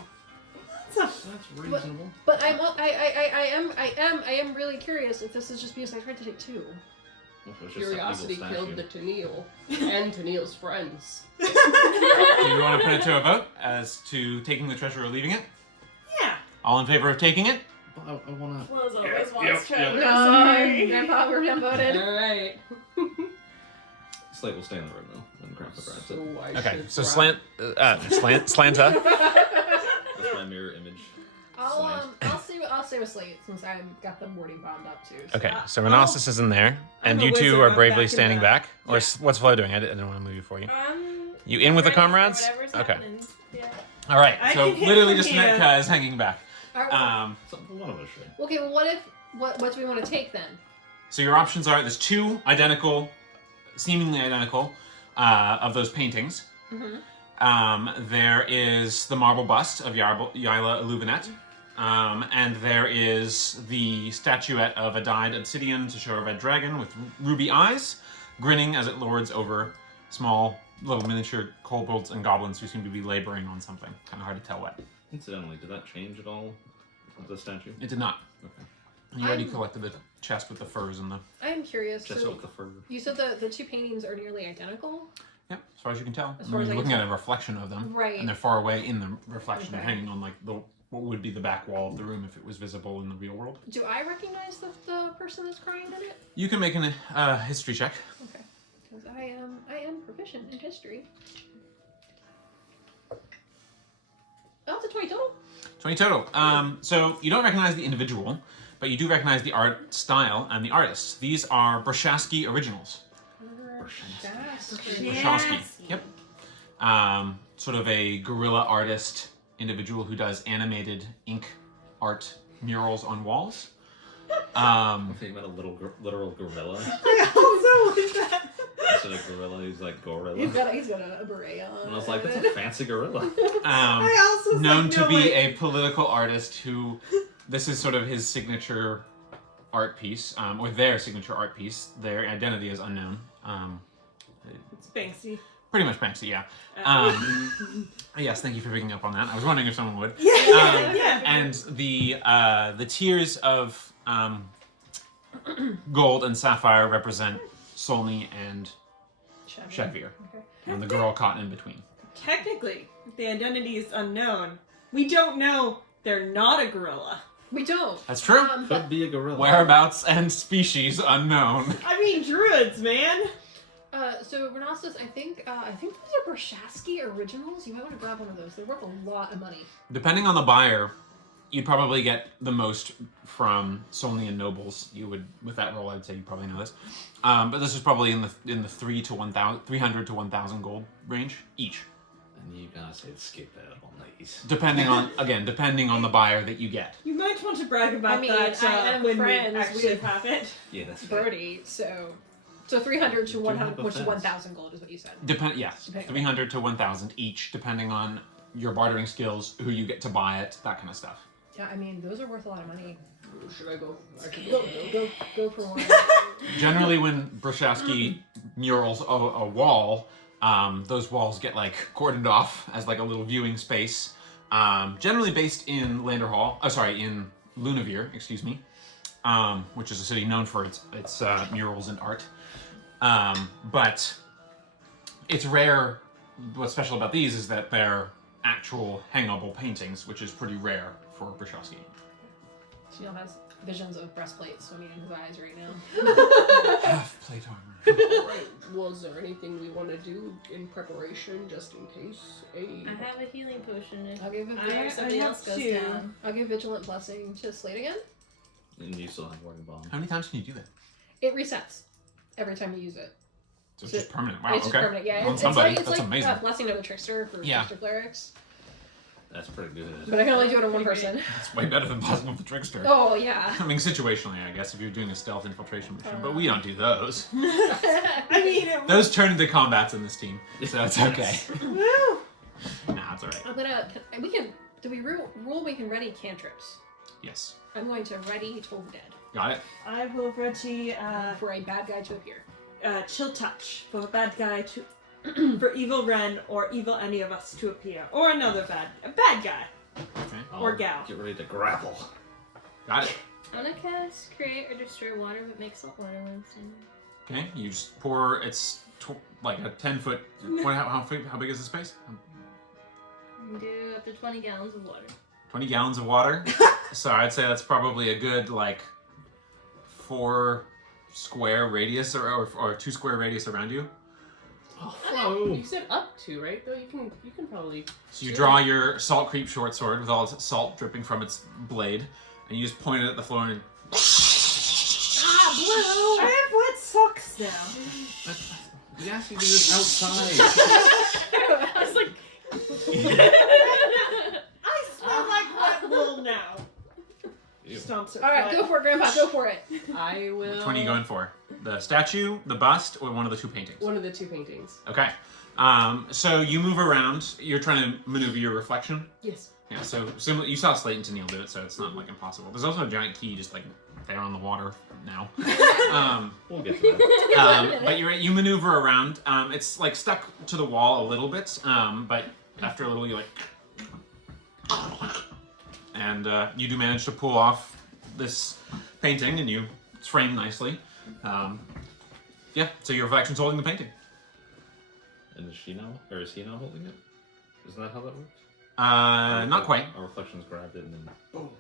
That's reasonable. But I am really curious if this is just because I tried to take 2. Well, if it was just an Curiosity evil killed statue. the Tennille and Tennille's friends. Do you want to put it to a vote as to taking the treasure or leaving it? Yeah. All in favor of taking it? But I wanna. Flo's always Yep, wants yep, treasure. yep. Sorry. Grandpa, we're voted. Alright. Slate will stay in the room though when Grandpa grabs So it. I Okay, should so grab- Slanta. That's my mirror image. I'll stay with Slate since I've got the boarding bombed up too. So. Okay, so Renastus is in there, and I'm a you two wizard, are I'm bravely back in standing the- back. Or Yeah. what's Flo doing? I didn't want to move you for you. You in I'm with the ready for comrades? whatever's Okay. happening. Yeah. All right, I so can hit literally from just here. Netka is hanging back. Alright, One of us should. okay, well what do we want to take then? So your options are: there's 2 identical, seemingly identical, of those paintings. There is the marble bust of Yila Illuvinet. And there is the statuette of a dyed obsidian to show a red dragon with ruby eyes, grinning as it lords over small little miniature kobolds and goblins who seem to be laboring on something. Kind of hard to tell what. Incidentally, did that change at all? The statue? It did not. Okay. You already I'm- collected the chest with the furs and the... I'm curious. Just So with the fur. you said the 2 paintings are nearly identical? Yep, as far as you can tell. As far as You're I looking can at a reflection of them. Right. And they're far away in the reflection. They're Okay. hanging on like what would be the back wall of the room if it was visible in the real world. Do I recognize the person that's crying in it? You can make a history check. Okay. Because I am proficient in history. Oh, it's a 20 total? 20 total. So you don't recognize the individual, but you do recognize the art style and the artists. These are Brashowski originals. Brashowski. Yep. Sort of a guerrilla artist individual who does animated ink art murals on walls. I think about a literal gorilla. I also like that. Instead of gorilla, he's like gorilla. He's got a beret on. And I was like, that's a fancy gorilla. I also Known to be like, a political artist who, this is sort of his signature art piece, or their signature art piece. Their identity is unknown. It's Banksy. Pretty much Banksy, yeah. Yes, thank you for picking up on that. I was wondering if someone would. Yeah. And the tiers of gold and sapphire represent Solney and Shadveer. Okay. And the girl caught in between. Technically, the identity is unknown. We don't know they're not a gorilla. We don't. That's true. Could be a gorilla. Whereabouts and species unknown. I mean, druids, man. So Renastus, I think those are Brashasky originals. You might want to grab one of those. They're worth a lot of money. Depending on the buyer, you'd probably get the most from Solnian nobles. You would, with that roll, I'd say you probably know this. But this is probably in the 300 to 1,000 gold range each. And you guys said skip out on these. Depending on the buyer that you get. You might want to brag about I mean, that I am when friends we actually with- have it. Yeah, that's fair. Birdie, so 300 to Do you 100, have a which is fence? 1,000 gold is what you said. Yes, Depending. 300 to 1,000 each, depending on your bartering skills, who you get to buy it, that kind of stuff. Yeah, I mean, those are worth a lot of money. Should I go? I could Go for one. Generally, when Brashasky murals a wall, those walls get like cordoned off as like a little viewing space. Generally based in in Lunavir, excuse me, which is a city known for its murals and art. But it's rare. What's special about these is that they're actual hangable paintings, which is pretty rare for Brashasky. Neil has visions of breastplates swimming in his eyes right now. Half plate armor. Right. Was there anything we want to do in preparation, just in case? I have a healing potion if I'll give I somebody have else goes two. down. I'll give Vigilant Blessing to Slate again. And you still have Warding Bomb. How many times can you do that? It resets every time we use it. So it's just permanent. Wow. It's just okay. permanent, yeah. On It's somebody, like, that's amazing. Blessing of the Trickster for Yeah. Trickster Clerics. That's pretty good. But I can only do it on one person. It's way better than Blessing of the Trickster. Oh, yeah. I mean, situationally, I guess, if you're doing a stealth infiltration mission, but we don't do those. I mean, it Those turn into combats in this team, so it's okay. Woo! Nah, it's alright. Do we rule we can ready cantrips? Yes. I'm going to ready Toll the Dead Got it? I will ready for a bad guy to appear. chill touch for a bad guy to, for evil Ren or evil any of us to appear, or another bad guy. Okay. Or gal. Get ready to grapple. Got it. I'm gonna cast create or destroy water, but make salt water once. Okay, you just pour, it's like a 10-foot, how big is the space? You can do up to 20 gallons of water. 20 gallons of water. So I'd say that's probably a good, like, 4 square radius or 2 square radius around you. Oh, flow. You said up to, right? Though you can probably. So you draw your Salt Creep short sword with all its salt dripping from its blade, and you just point it at the floor and I have wet socks now. We asked you to do this outside. I was like, I smell like wet wool now. Ew. Stomps it. all right, go for it, Grandpa, go for it. I will. which one are you going for? The statue, the bust, or one of the 2 paintings? One of the 2 paintings. Okay. So you move around. You're trying to maneuver your reflection. Yes. Yeah. So similar. You saw Slate and Tennille do it, so it's not like impossible. There's also a giant key just like there on the water now. We'll get to that. But you maneuver around. It's like stuck to the wall a little bit. But after a little, you like, and you do manage to pull off this painting, and it's framed nicely. Yeah. So your reflection's holding the painting. And is she now, or is he now holding it? Isn't that how that works? Not quite. Our reflections grabbed it and then boom.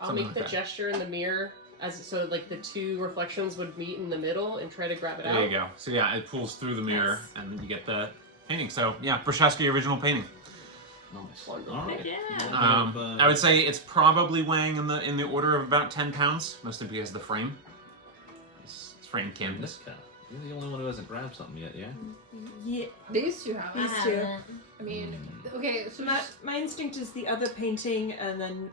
I'll Something make like the that. gesture in the mirror so like the 2 reflections would meet in the middle and try to grab it out. There you go. So yeah, it pulls through the mirror, and then you get the painting. So yeah, Brashasky original painting. Nice. Wonderful. All right. Heck yeah. You wanna have, I would say it's probably weighing in the order of about 10 pounds, mostly because of the frame. It's framed canvas. This guy. You're the only one who hasn't grabbed something yet, yeah? Yeah. These 2 have These it. I two. haven't. I mean, okay, so My instinct is the other painting, and then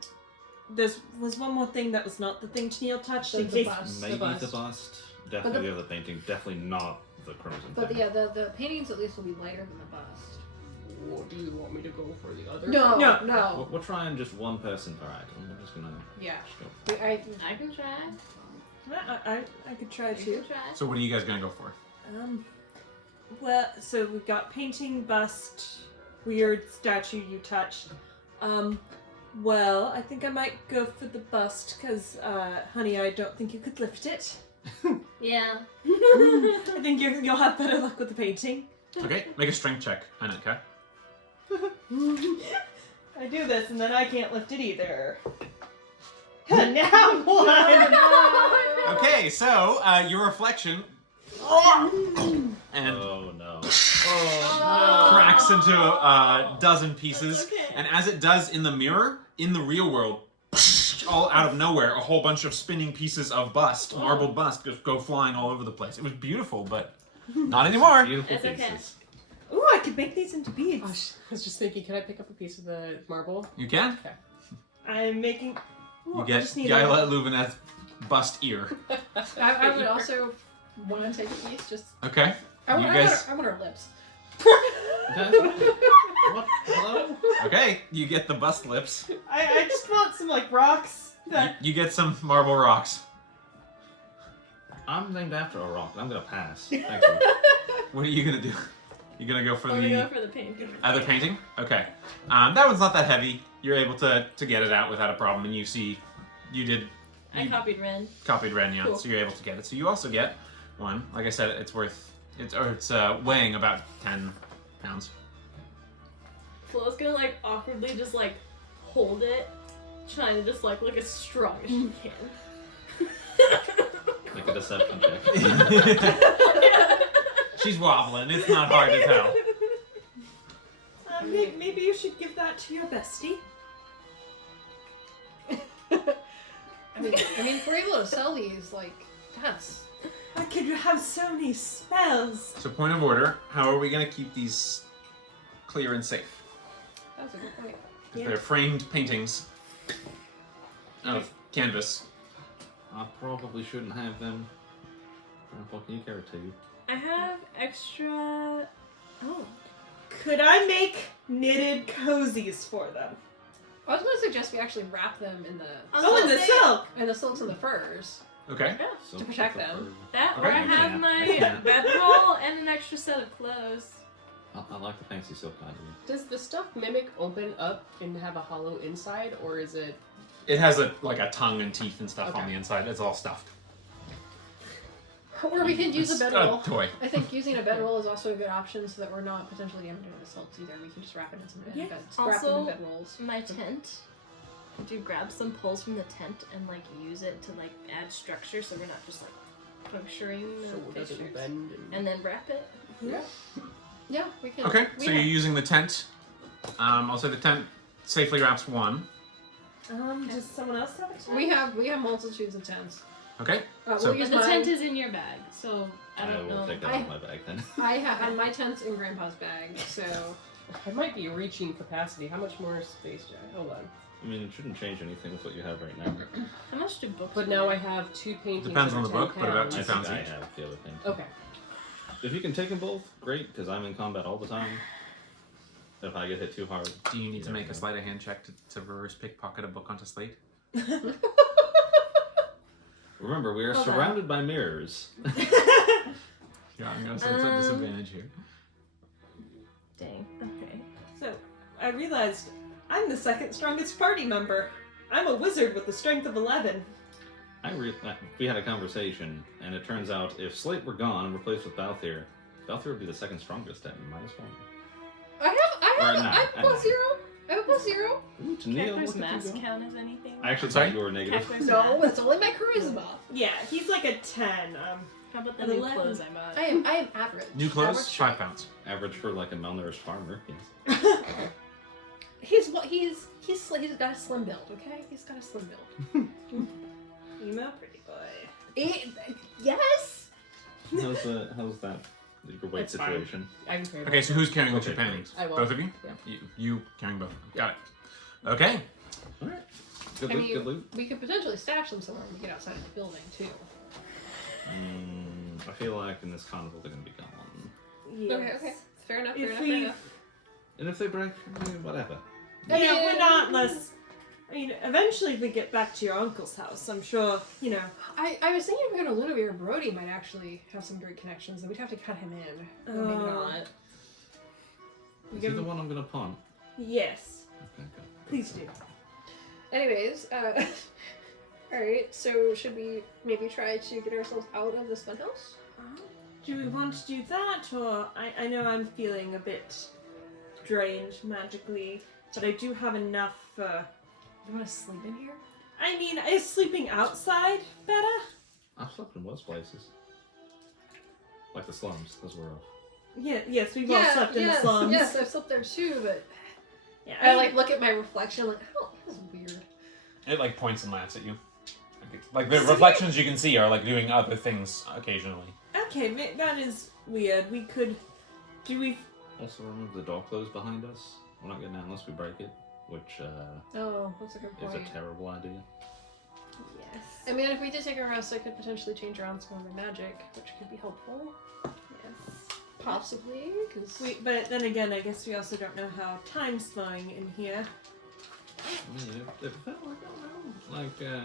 was one more thing that was not the thing Tennille touched. The in case- bust. Maybe bust. the bust. Definitely the other painting. Definitely not the crimson. But thing. yeah, the paintings at least will be lighter than the bust. Or do you want me to go for the other? No, No. no. We're trying just one person per item. We're just gonna Yeah. go. I I can try. I could try I too. can try. So what are you guys gonna go for? Well, so we've got painting, bust, weird statue you touched. Well, I think I might go for the bust because, honey, I don't think you could lift it. Yeah. I think you'll have better luck with the painting. Okay, make a strength check, Anutka. I do this and then I can't lift it either. Now one! Okay, so your reflection and Oh no. cracks into a dozen pieces, Okay. and as it does in the mirror, in the real world, all out of nowhere, a whole bunch of spinning pieces of bust, marbled bust, just go flying all over the place. It was beautiful, but not anymore. Beautiful It's okay. pieces. Ooh, I could make these into Oh, beads. I was just thinking, can I pick up a piece of the marble? You can. I'm making. Ooh, You I get just need Guyla Luveneth's bust ear. I would also want to take a piece. Just Okay. I want, You I guys- want, her, I want her lips. What? Hello? Okay, you get the bust lips. I just want some like rocks. That You get some marble rocks. I'm named after a rock. I'm gonna pass. Thank you. What are you gonna do? You gonna go for I'm gonna the go for the painting. other painting? Okay. That one's not that heavy. You're able to get it out without a problem, and you see, you I copied Ren. copied Ren, yeah, Cool. so you're able to get it. So you also get one. Like I said, it's weighing about 10 pounds. Flo's gonna like awkwardly just like hold it, trying to just like look as strong as she can. Make a deception check. She's wobbling. It's not hard to tell. maybe you should give that to your bestie. I mean, if we're able to sell these, like, that's. I could have so many spells. So point of order, how are we going to keep these clear and safe? That's a good point. If they're framed paintings of canvas. I probably shouldn't have them. Grandpa, can you carry two? I have extra. Oh. Could I make knitted cozies for them? I was going to suggest we actually wrap them in the Oh, in the silk. silks and the furs. Okay. So To protect them. That, or Okay. I have I my can't. bedroll and an extra set of clothes. I like the fancy silk idea. Does the stuff mimic open up and have a hollow inside, or is it? It has a tongue and teeth and stuff on Okay. the inside. It's all stuffed. Or we could use a It's bedroll. a toy. I think using a bedroll is also a good option so that we're not potentially damaging the silks either. We can just wrap it in some Yeah. beds. Wrap them in Also, bedrolls. my tent. Could you grab some poles from the tent and like use it to like add structure so we're not just like puncturing So the does it pictures? bend? And then wrap it. Yeah, we can. Okay, we so you're have- using the tent. I'll say the tent safely wraps one. Does someone else have a tent? we have multitudes of tents. Okay. We'll So- use But the mine. tent is in your bag, so I don't will know. take that out of my bag then. I have my tent's in Grandpa's bag, so It might be reaching capacity. How much more space do I? Hold on. I mean, it shouldn't change anything with what you have right now. How much do books? But now I have 2 paintings. Depends that on are the book, 10 but about pounds. 2 pounds I each. have the other thing. Okay. If you can take them both, great, because I'm in combat all the time. If I get hit too hard. Do you need to Yeah. make a sleight of hand check to reverse pickpocket a book onto slate? Remember, we are Hold on. surrounded by mirrors. Yeah, I'm gonna say it's a disadvantage here. Dang. Okay. So, I realized I'm the second strongest party member. I'm a wizard with the strength of 11. We had a conversation, and it turns out if Slate were gone and replaced with Balthier, Balthier would be the second strongest at -1. I have Or no, I have I plus know. 0. I have a plus 0. Ooh, to Neil, Cackler's look at mask you go. count as anything? I actually Sorry? thought you were negative. Cackler's No, mask. it's only my charisma. Yeah, he's like a 10. How about the An new 11. clothes I bought? I am average. New clothes, Average. 5 pounds. Average for like a malnourished farmer. Yes. He's got a slim build, okay? He's got a slim build. Emo pretty boy. Yes. How's that? Your weight It's fine. situation? I can carry Okay, so who's carrying which Okay. paintings? I will. Both of you? Yeah. You carrying both of them. Got it. Okay. All right. Good I loot. mean, Good loot. we could potentially stash them somewhere when we get outside of the building too. I feel like in this carnival they're gonna be gone. Yes. Okay. Fair enough. If Fair we- enough. And if they break, whatever. Yeah, we're not unless. I mean, eventually if we get back to your uncle's house, I'm sure, you know. I was thinking if we go to Lumoria, Brody might actually have some great connections. That we'd have to cut him in. Or maybe Oh. not. We Is he give the him- one I'm gonna pawn? Yes, Okay, good. please do. Anyways, Alright, so should we maybe try to get ourselves out of this funhouse? Do we want to do that, or I know I'm feeling a bit drained magically, but I do have enough. You want to sleep in here? I mean, is sleeping outside better? I've slept in worse places. Like the slums, those were rough. Yeah. Yes, we've all slept in the slums. Yes, I've slept there too, but Yeah. I like look at my reflection like, oh, that's weird. It like points and laughs at you. Like the reflections you can see are like doing other things occasionally. Okay, that is weird. We could. Do we? Also, remember the door closed behind us? We're not getting out unless we break it, which Oh, that's a good is point. a terrible idea. Yes. I mean, if we did take a rest, I could potentially change around some of my magic, which could be helpful. Yes. Possibly, because But then again, I guess we also don't know how time's flowing in here. I mean, it felt like, I don't know,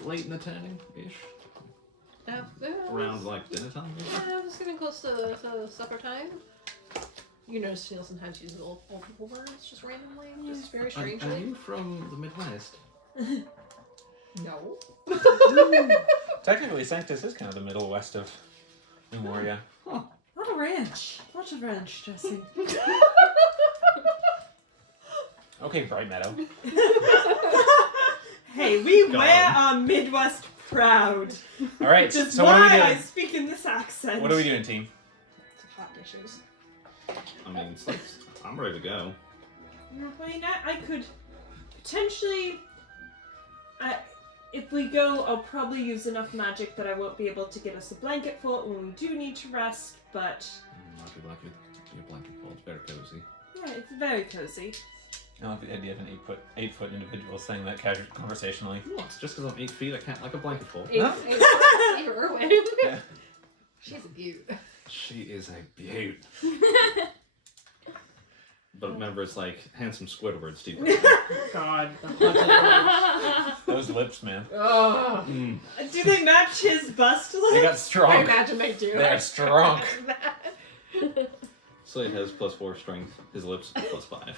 like late in the turning-ish. Around like dinner time, maybe? Yeah, it's getting close to supper time. You notice Neil sometimes uses old people words just randomly, just very Are strangely. you from the Midwest? No. Technically, Sanctus is kind of the middle west of Lumoria. What a ranch! What a ranch, Jesse. Okay, Bright Meadow. Hey, we God. wear our Midwest proud. All right, Which is so what are we why I doing? speak in this accent. What are we doing, team? Hot dishes. I mean, it's like, I'm ready to go. I mean, I could potentially. If we go, I'll probably use enough magic that I won't be able to get us a blanket for it when we do need to rest. But I'd be lucky to be a blanket fold. It's very cozy. yeah, it's very cozy. I love the idea of an 8-foot individual saying that casually, conversationally. What? Just because I'm 8 feet, I can't like a blanket fold. Huh? Yeah. She's a beaut. She is a beaut. But remember, it's like handsome Squidward's teeth. God. Those lips, man. Oh. Mm. Do they match his bust look? They got I strong. imagine they do. They are strong. So he has +4 strength. His lips +5.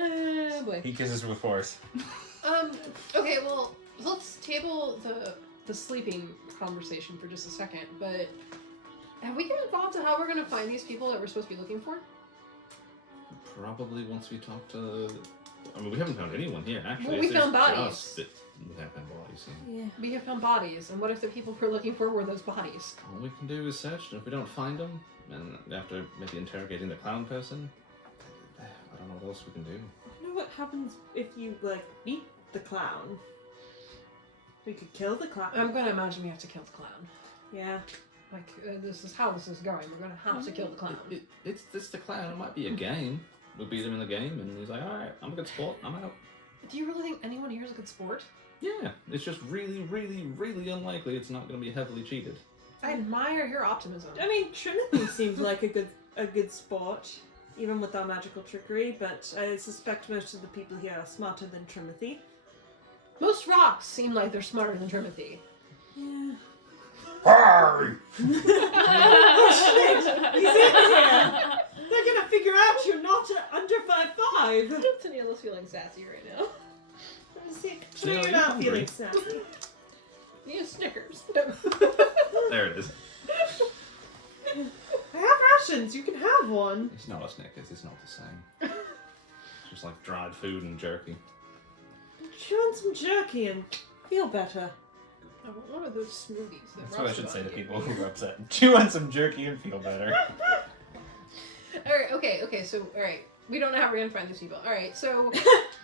Oh boy. He kisses with force. Okay, well, let's table the sleeping conversation for just a second, but have we given thought to how we're gonna find these people that we're supposed to be looking for? Probably once we talk to... I mean, we haven't found anyone here, actually. Well, we It's found just bodies. us that we have found bodies. So. Yeah. We have found bodies, and what if the people we're looking for were those bodies? All we can do is search, and if we don't find them, and after maybe interrogating the clown person, I don't know what else we can do. You know what happens if you, like, beat the clown? We could kill the clown. I'm gonna imagine we have to kill the clown. Yeah. Like, this is how this is going. We're gonna have to kill the clown. It's the clown. It might be a game. We beat him in the game, and he's like, alright, I'm a good sport. I'm out. Do you really think anyone here is a good sport? Yeah, it's just really, really, really unlikely it's not going to be heavily cheated. I admire your optimism. I mean, Trinity seems like a good sport, even with our magical trickery, but I suspect most of the people here are smarter than Trimothy. Most rocks seem like they're smarter than Trimothy. Yeah. Hi! Oh shit! He's in here! They're gonna figure out you're not under 5'5". Taniela's feeling sassy right now. See, So you're you're not hungry. feeling sassy. You Snickers. There it is. I have rations. You can have one. It's not a Snickers, it's not the same. It's just like dried food and jerky. Chew on some jerky and feel better. I want one of those smoothies. That's what I should say to people who are upset. Chew on some jerky and feel better. Alright, okay, so, alright. We don't know how we're gonna find these people. Alright, so...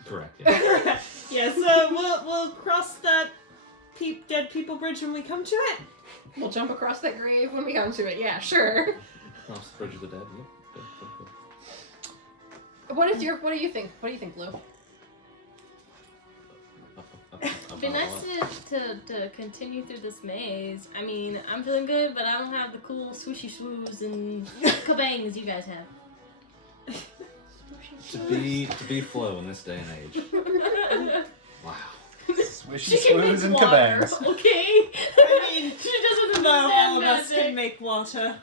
Correct, yeah. Yeah, so we'll cross that dead people bridge when we come to it. We'll jump across that grave when we come to it. Yeah, sure. Cross the Bridge of the Dead, yeah. Good. What do you think? What do you think, Lou? It'd be nice to continue through this maze. I mean, I'm feeling good, but I don't have the cool swooshy swoos and kabangs you guys have. To be Flo in this day and age. Wow. Swishy She can swoos make and water, cabangs. okay? I mean, She doesn't no, all understand of us magic. can make water.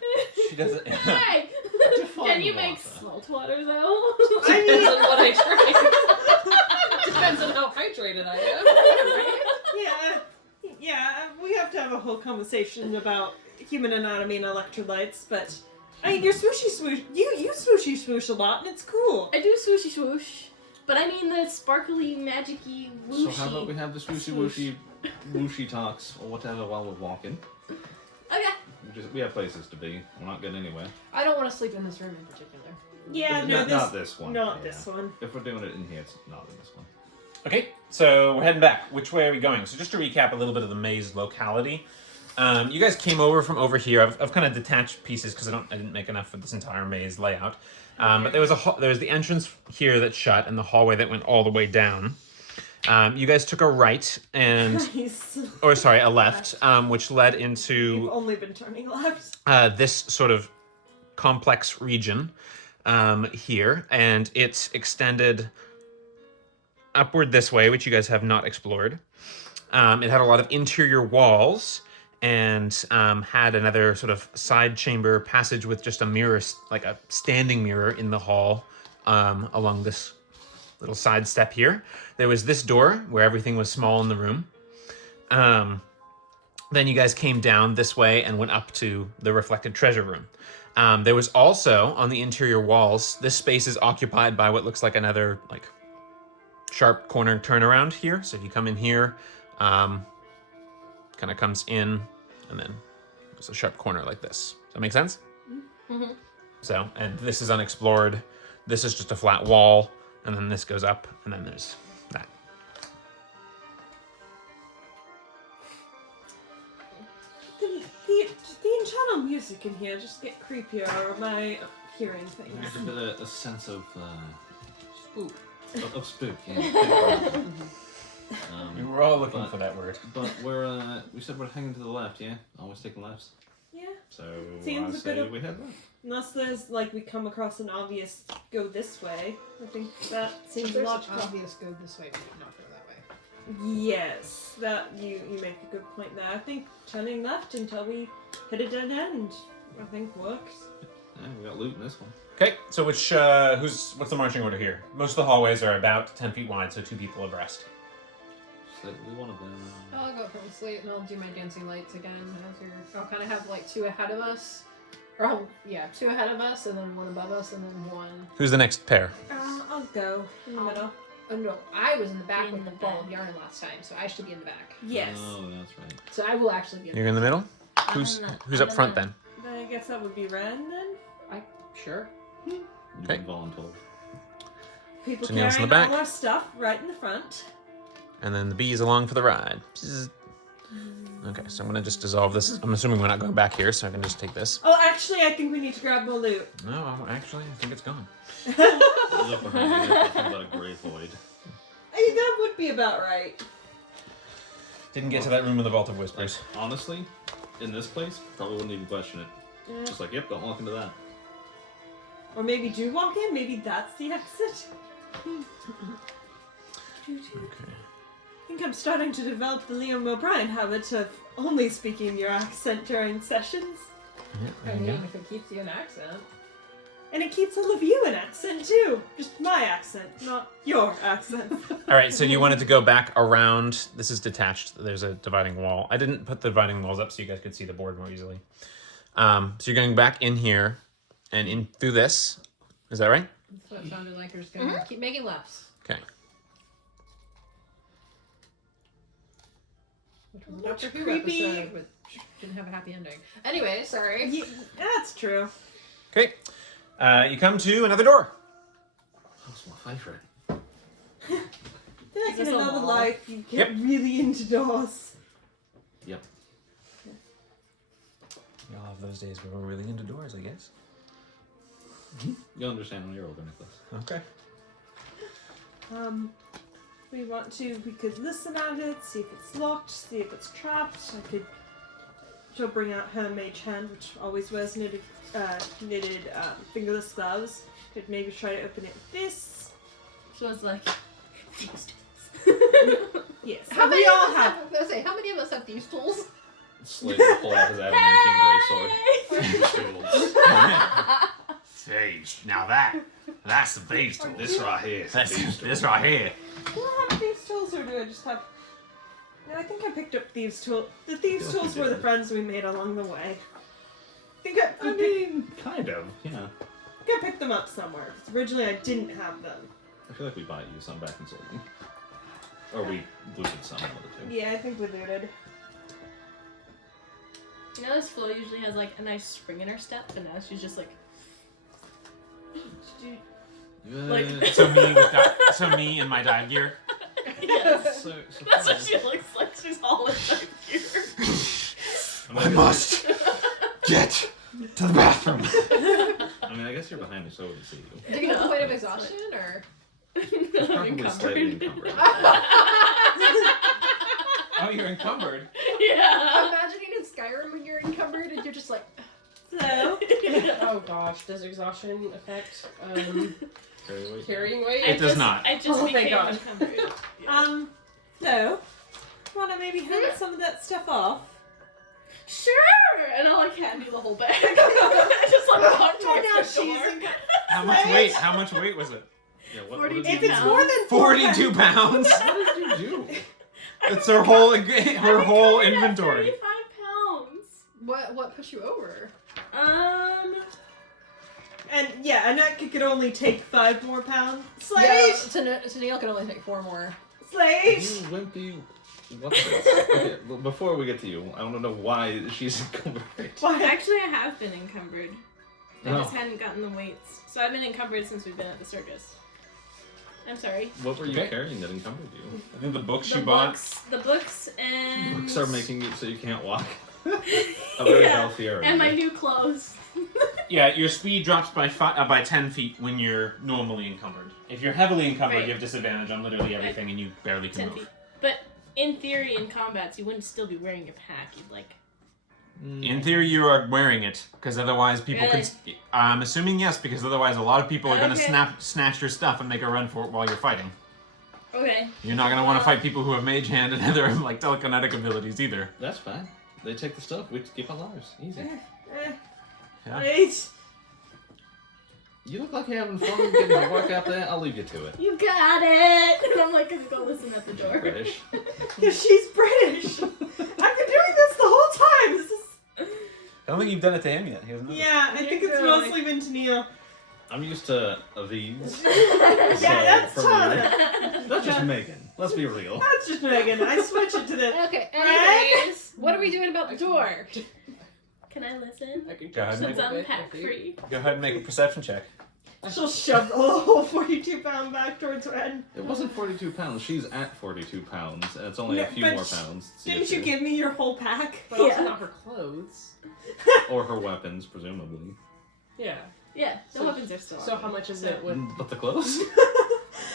She doesn't. Hey! Define Can you make water. salt water though? Depends on what I drink. Depends on how hydrated I am. Yeah, we have to have a whole conversation about human anatomy and electrolytes, but I mean, you're swooshy swoosh. You swooshy swoosh a lot, and it's cool. I do swooshy swoosh. But I mean the sparkly, magic-y, whooshy. So how about we have the swooshy wooshy talks or whatever while we're walking? Okay. We have places to be. We're not getting anywhere. I don't want to sleep in this room in particular. Yeah, no, Not this one. Not yeah. this one. If we're doing it in here, it's not in this one. Okay, so we're heading back. Which way are we going? So just to recap a little bit of the maze locality. You guys came over from over here. I've kind of detached pieces because I didn't make enough for this entire maze layout. But there was the entrance here that shut and the hallway that went all the way down. You guys took a right and, Nice. or sorry, a left, which led We've into only been turning left. this sort of complex region here, and it's extended upward this way, which you guys have not explored. It had a lot of interior walls and had another sort of side chamber passage with just a mirror, like a standing mirror in the hall along this little side step here. There was this door where everything was small in the room. Then you guys came down this way and went up to the reflected treasure room. There was also on the interior walls, this space is occupied by what looks like another like sharp corner turnaround here. So if you come in here, kind of comes in, and then there's a sharp corner like this. Does that make sense? Mm-hmm. So, and this is unexplored. This is just a flat wall, and then this goes up, and then there's that. The enchanted music in here just get creepier. Or am I hearing things? There's a bit of a sense of Spook. of spook. Yeah. We were all looking for that word. But we said we're hanging to the left, yeah? Always taking lefts. Yeah. So Seems I a say bit of- we head left. Unless there's like we come across an obvious go this way. I think that seems There's an logical. obvious go this way, we would not go that way. Yes, that you make a good point there. I think turning left until we hit a dead end, I think works. Yeah, we got loot in this one. Okay, so what's the marching order here? Most of the hallways are about 10 feet wide, so 2 people abreast. Slightly one of them. I'll go from slate and I'll do my dancing lights again. I'll kind of have like 2 ahead of us. Or, 2 ahead of us, and then 1 above us, and then 1. Who's the next pair? I'll go in the middle. Oh no, I was in the back In with the the ball back. of yarn last time, so I should be in the back. Yes. Oh, that's right. So I will actually be in You're in the middle? Who's I'm up in front the- then? Then I guess that would be Ren then. Sure. You've Okay. been voluntold. People So Neil's in carrying the back. all our stuff right in the front. And then the bees along for the ride. Bzzz. Okay, so I'm gonna just dissolve this. I'm assuming we're not going back here, so I can just take this. Oh, actually, I think we need to grab more loot. No, actually, I think it's gone. Look behind you, there's nothing but a grey void. Hey, that would be about right. Didn't get to that room with the Vault of Whispers. Honestly, in this place, probably wouldn't even question it. Yeah. Just like, yep, don't walk into that. Or maybe do walk in. Maybe that's the exit. Okay. I think I'm starting to develop the Liam O'Brien habit of only speaking your accent during sessions. Yeah, I there you mean, go. if it keeps you in accent. And it keeps all of you in accent too. Just my accent, not your accent. All right, so you wanted to go back around. This is detached. There's a dividing wall. I didn't put the dividing walls up so you guys could see the board more easily. So you're going back in here and in through this. Is that right? That's what it sounded like. You're just gonna keep making lefts. Okay. Which was a Much Doctor Who creepy. episode, which didn't have a happy ending. Anyway, sorry. Yeah, that's true. Okay. You come to another door. That's my favourite. I feel like Is in this a another wall? life you get Yep. really into doors. Yep. We all have those days where we're really into doors, I guess. You'll understand when you're older, Nicholas. Okay. We could listen at it, see if it's locked, see if it's trapped. She'll bring out her mage hand, which always wears knitted fingerless gloves. Could maybe try to open it with this. So it's like, Yes. How we many all of us have. have? I was gonna say, how many of us have these tools? Slade will pull out his adamantine greatsword. Sage. Now that's the thieves' tool. This right here. is the thieves' tool. This right here. Do I have thieves' tools or do I just have? No, I think I picked up thieves' tools. The thieves' Feel like tools you were the did. friends we made along the way. I think I mean, kind of. Yeah. I picked them up somewhere. 'Cause originally I didn't have them. I feel like we bought you some back and sold them. Or we looted some, one of the two. Yeah, I think we looted. You know, this Flo usually has like a nice spring in her step, but now she's just like. Like- So me in my dive gear. Yes. So That's what she looks like. She's all in type gear. I must get to the bathroom. I mean, I guess you're behind me, so I wouldn't see you. Do you have a point of exhaustion or? Probably slightly encumbered. Oh, you're encumbered. Yeah. I'm imagining in Skyrim when you're encumbered and you're just like. So, Oh gosh, does exhaustion affect Carry weight. carrying weight? It does not. I just Oh, thank became God. encumbered. so, wanna maybe hand some of that stuff off? Sure! And I'll like hand you the whole bag. Just like walk towards now the she's door. in. How much weight? How much weight was it? Yeah, what 42 did If you it's do? more than 42 pounds. What did you do? It's her whole I'm whole covered at inventory. 35 pounds. What pushed you over? And yeah, Annette could only take 5 more pounds. Yeah, Slade! so Neil can only take 4 more. Slade! You wimpy. What's this? Okay, well, before we get to you, I want to know why she's encumbered. Actually, I have been encumbered. I Oh. just hadn't gotten the weights. So I've been encumbered since we've been at the circus. I'm sorry. What were you Okay. carrying that encumbered you? I think the books The you bought. books and... Books are making it so you can't walk. A very Yeah, healthy area. and my new clothes. Yeah, your speed drops by 10 feet when you're normally encumbered. If you're heavily encumbered, Right. you have disadvantage on literally everything, and you barely can 10 move. feet. But in theory, in combats, you wouldn't still be wearing your pack. You'd like... In theory, you are wearing it because otherwise people Really? could. I'm assuming yes, because otherwise a lot of people are going to Okay. snatch your stuff and make a run for it while you're fighting. Okay. You're not going to want to fight people who have mage hand and other like telekinetic abilities either. That's fine. They take the stuff. We keep our lives. Easy. Yeah. Wait. You look like you're having fun getting your work out there. I'll leave you to it. You got it! And I'm like, gonna go listen at the door. British. Because she's British. I've been doing this the whole time. This is. I don't think you've done it to him yet. He hasn't. Yeah, I think it's mostly been to Neil. I'm used to these. Yeah, that's from Tana. Not just Megan. Let's be real. That's just Megan. I switch it to the. Okay, anyways, what are we doing about the door? Can I listen? Go ahead, Since make, I'm pack free. go ahead and make a perception check. She'll shove the whole 42-pound back towards Ren. It wasn't 42 pounds. She's at 42 pounds, and it's only No, a few but more pounds. to Didn't get you to. give me your whole pack? But also Yeah. not her clothes. Or her weapons, presumably. Yeah. Yeah, the So- weapons are still So on how me. much is it with? But the clothes?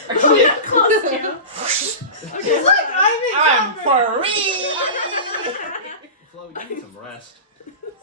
Oh, yeah, close to. She's like, I'm free. Flo, you need some rest.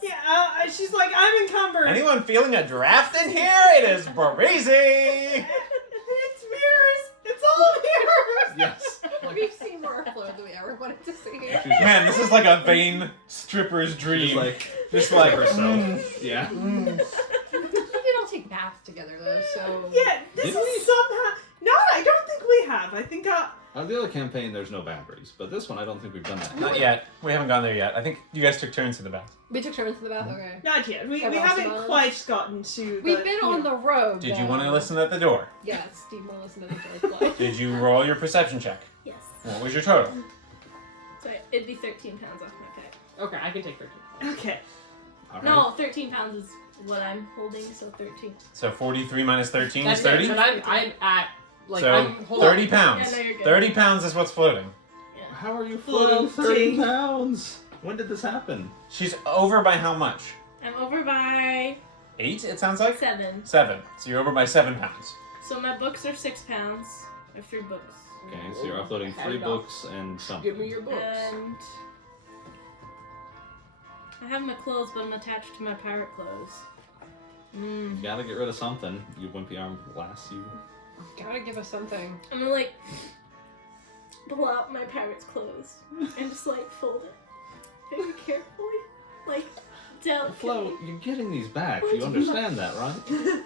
Yeah, she's like, I'm encumbered. Anyone feeling a draft in here? It is breezy. It's mirrors. It's all mirrors. Yes. We've seen more Flo than we ever wanted to see. She's Man, this is like a vain stripper's dream. just Just like herself. Yeah. We don't take baths together though, so. Yeah, this Did is we? somehow. No, I don't think we have. I think On the other campaign, there's no batteries, but this one, I don't think we've done that. Not yet. We haven't gone there yet. I think you guys took turns to the bath. We took turns to the bath. Okay. not yet. We Have haven't also- quite gotten to. We've been on the road. Did you though. want to listen at the door? Yes, do you want to listen to the door play? Did you roll your perception check? Yes. What was your total? So it'd be 13 pounds off my pack. Okay, I can take 13. Okay. All right. No, 13 pounds is what I'm holding, so 13. So 43 minus 13 That's is 30? it, but I'm at like So I'm hold 30 on. pounds. Yeah, no, you're good. 30 pounds is what's floating. Yeah. How are you floating Floating. 30 pounds? When did this happen? She's over by how much? I'm over by 8, it sounds like? 7. 7. So you're over by 7 pounds. So my books are 6 pounds. I have 3 books. Okay, so you're uploading Head 3 off. books and something. Give me your books. And I have my clothes, but I'm attached to my pirate clothes. You gotta get rid of something. You wimpy arm lass you. Gotta give us something. I'm gonna like pull out my pirate's clothes and just like fold it very carefully. Like, delicately. Flo, you're getting these back. You understand that, right?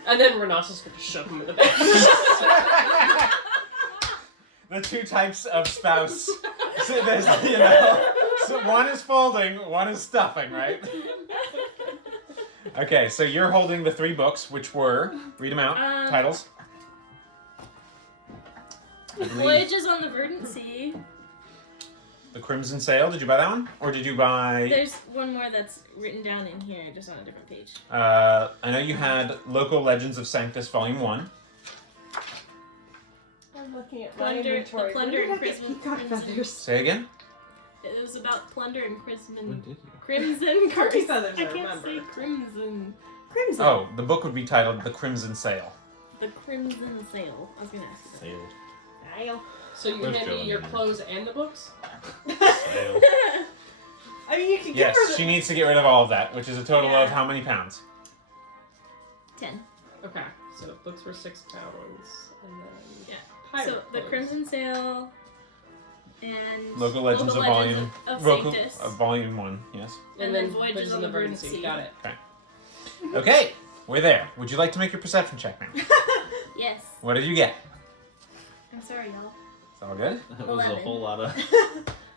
And then Renatus going to shove him in the back. The two types of spouse. So there's, you know, so one is folding, one is stuffing, right? Okay, so you're holding the 3 books, which were, read them out, titles. Voyages on the Verdant Sea. The Crimson Sail, did you buy that one? Or did you buy... There's one more that's written down in here, just on a different page. I know you had Local Legends of Sanctus, Volume 1. I'm looking at my Plunder, inventory. the plunder When and did I get crimson. peacock feathers? Say again? It was about plunder and When crimson. did you? Crimson. Turkey feathers, I I can't remember. say crimson. Crimson. Oh, the book would be titled The Crimson Sail. The Crimson Sail. I was gonna ask you that. Sailed. Sail. So you Where's hand Joe me in your there? clothes and the books? Sailed. I mean, you can Yes, give her she needs to get rid of all of that, which is a total Yeah. of how many pounds? 10. Okay, so books were 6 pounds, and then Yeah. pirate So the clothes. Crimson Sail and Local Legends of Volume... of Local, Sanctus. Volume 1, yes. and then Voyages on the Verdant Sea. Got it. Okay, we're there. Would you like to make your perception check now? Yes. What did you get? I'm sorry, y'all. It's all good? That was a 11. whole lot of...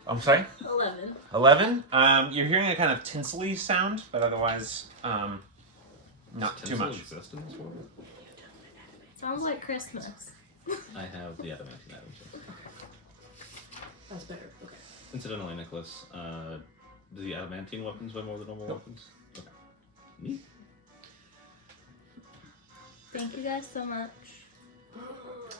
I'm sorry? 11. 11. You're hearing a kind of tinsely sound, but otherwise, not too Tinsel much. exist in this world? Sounds like Christmas. I have the adamantine item. So. That's better. Okay. Incidentally, Nicholas, do the adamantine weapons weigh more than normal weapons? Okay. Neat. Thank you guys so much.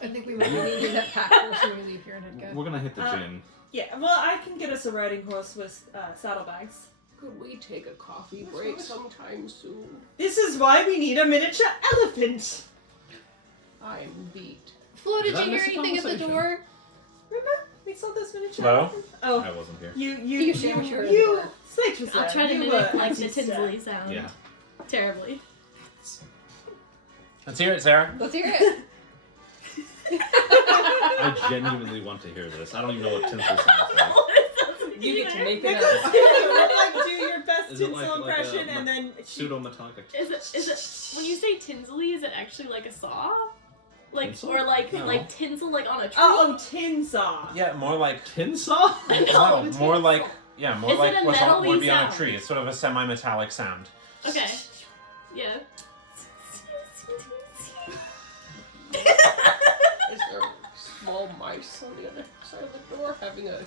I think we might need to do that pack before we leave here and head go. We're gonna hit the gym. Yeah, well, I can get us a riding horse with saddlebags. Could we take a coffee break sometime soon? This is why we need a miniature elephant. I'm beat. Flo, did Did I you hear miss a anything at the conversation? door? Remember? We saw this miniature Hello? elephant? Oh, I wasn't here. you sandwich her in the you, door. Snake was I'll there. try to You mimic were like the anti-Seth. Tinsley sound. Yeah. Terribly. Let's hear it, Sarah. Let's hear it. I genuinely want to hear this. I don't even know what tinsel sounds like. You get to make it Nicholas, up. you would like do your best Is it tinsel like a impression, and then she, Pseudo-metallic. Is it when you say Tinsley, is it actually like a saw? Like Tinsel? or like No. like tinsel like on a tree? oh, tin saw. Yeah, more like... Tinsel? No, more like... Yeah, more Is like it a what's on, metally would be on a sound? tree. It's sort of a semi-metallic sound. Okay. Yeah. Is there small mice on the other side of the door having a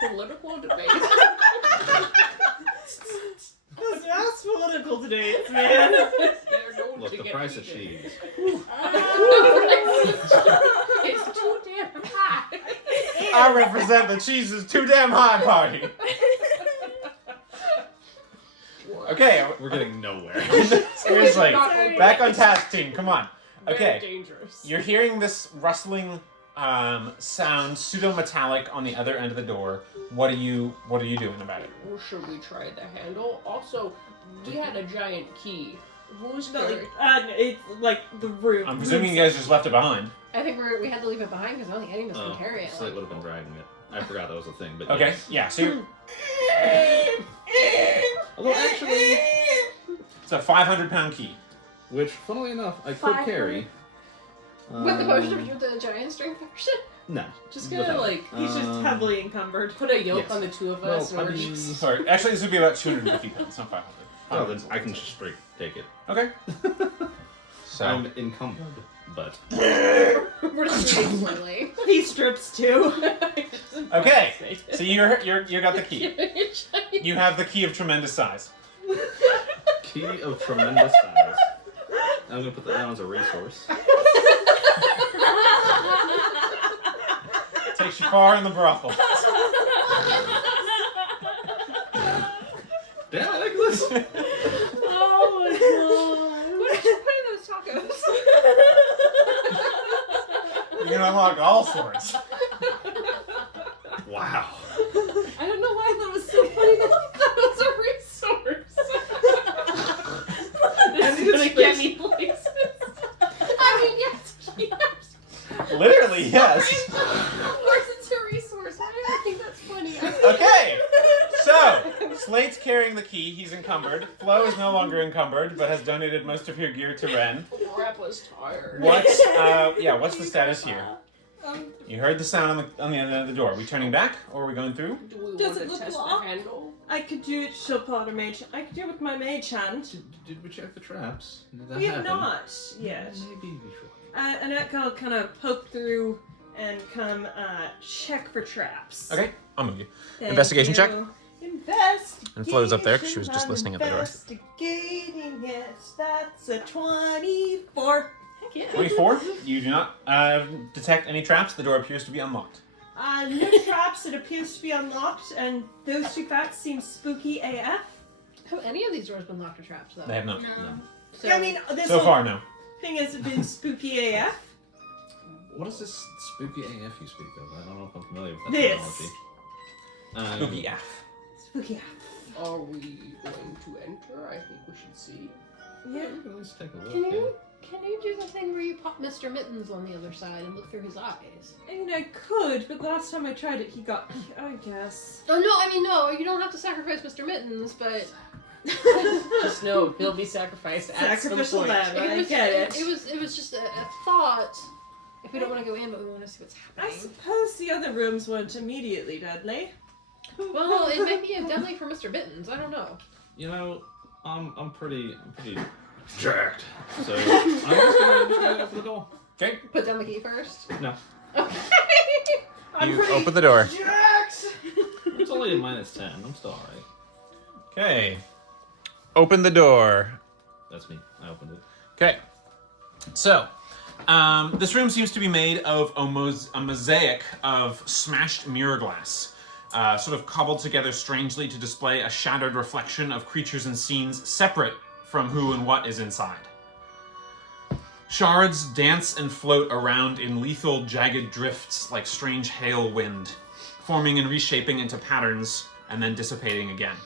political debate? Those mouse political debates, man. They're going Look, to the get price of heated. cheese. It's too damn high. I represent the cheese is too damn high party. Okay, We're getting nowhere. seriously. Sorry. Back on task, team. Come on. Very Okay. dangerous. You're hearing this rustling sound, pseudo-metallic on the other end of the door. What are you doing about it? Or should we try the handle? Also, we had a giant key. Who's No, carrying? it's like the room. I'm presuming you guys just left it behind. I think we had to leave it behind because I don't think any of us can carry it. Slate would have been dragging it. I forgot that was a thing, but Okay, yes. yeah, so you're, Although actually, it's a 500-pound key. which funnily enough, I could 500. carry. With the potion of the giant strength potion? No. Just gonna without. like He's just heavily encumbered. put a yoke Yes. on the two of Well, us, and I we're mean, just Sorry, actually this would be about 250 pounds, not 500. oh, then I can just straight take it. Okay. So, I'm encumbered, but We're just moving slowly. He strips too. okay, so you got the key. You have the key of tremendous size. key of tremendous size. I'm gonna put that down as a resource. Takes you far in the brothel. Damn it, Nicholas! Oh my god. What did you put in those tacos? You can unlock all sorts. Wow. I don't know why that was so funny that was a resource. This is gonna get me places. I mean, yes. Literally, yes. Of course it's a resource. Why do I think that's funny? Okay. encumbered. Flo is no longer encumbered, but has donated most of your gear to Ren. Rep was tired. What's what's the status here? You heard the sound on the other end of the door. Are we turning back, or are we going through? Do we Does want it to look test locked? the handle? I could do it, Shilpot or mage. I could do it with my mage hand. Did we check the traps? Did that We have happen? not yet. Maybe we should. Annette will kind of poke through and come check for traps. Okay, I'll move you. Thank Investigation check. you. Investigation. And Flo's up there 'cause she was just I'm listening at the door. Investigating, yes, that's a 24. Heck yeah. 24. You do not detect any traps. The door appears to be unlocked. No traps. It appears to be unlocked, and those two facts seem spooky AF. Have any of these doors been locked or trapped though? They have not. No. So, Yeah, I mean, this So whole far, no. thing has been spooky AF. What is this spooky AF you speak of? I don't know if I'm familiar with that This. terminology. Spooky F. Spooky AF. Are we going to enter? I think we should see. Yeah. We can at least take a look. can you do the thing where you pop Mr. Mittens on the other side and look through his eyes? I mean, I could, but last time I tried it, he got. I guess. Oh no, I mean no, you don't have to sacrifice Mr. Mittens, but Just know he'll be sacrificed at some Sacrificial point. lamb. I was, get it. It was just a thought. If we don't want to go in, but we want to see what's I happening. suppose the other rooms weren't immediately deadly. Well, it might be deadly for Mr. Mittens. I don't know. You know, I'm pretty jacked. So I'm just gonna open the door. Okay. Put down the key first. No, Okay. You open the door. it's only a -10. I'm still alright. Okay. Open the door. That's me. I opened it. Okay. So, this room seems to be made of a mosaic of smashed mirror glass, sort of cobbled together strangely to display a shattered reflection of creatures and scenes separate from who and what is inside. Shards dance and float around in lethal, jagged drifts like strange hail wind, forming and reshaping into patterns and then dissipating again.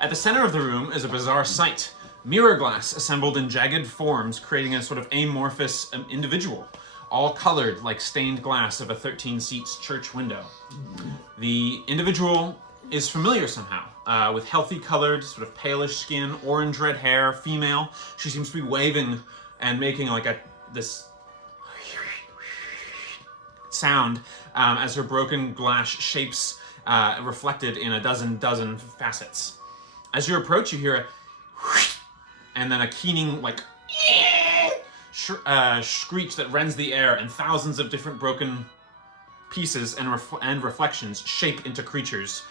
At the center of the room is a bizarre sight. Mirror glass assembled in jagged forms, creating a sort of amorphous individual, all colored like stained glass of a 13 seats church window. The individual is familiar somehow, with healthy colored, sort of palish skin, orange red hair, female. She seems to be waving and making like this sound as her broken glass shapes reflected in a dozen facets. As you approach, you hear a and then a keening, like, screech that rends the air, and thousands of different broken pieces and reflections shape into creatures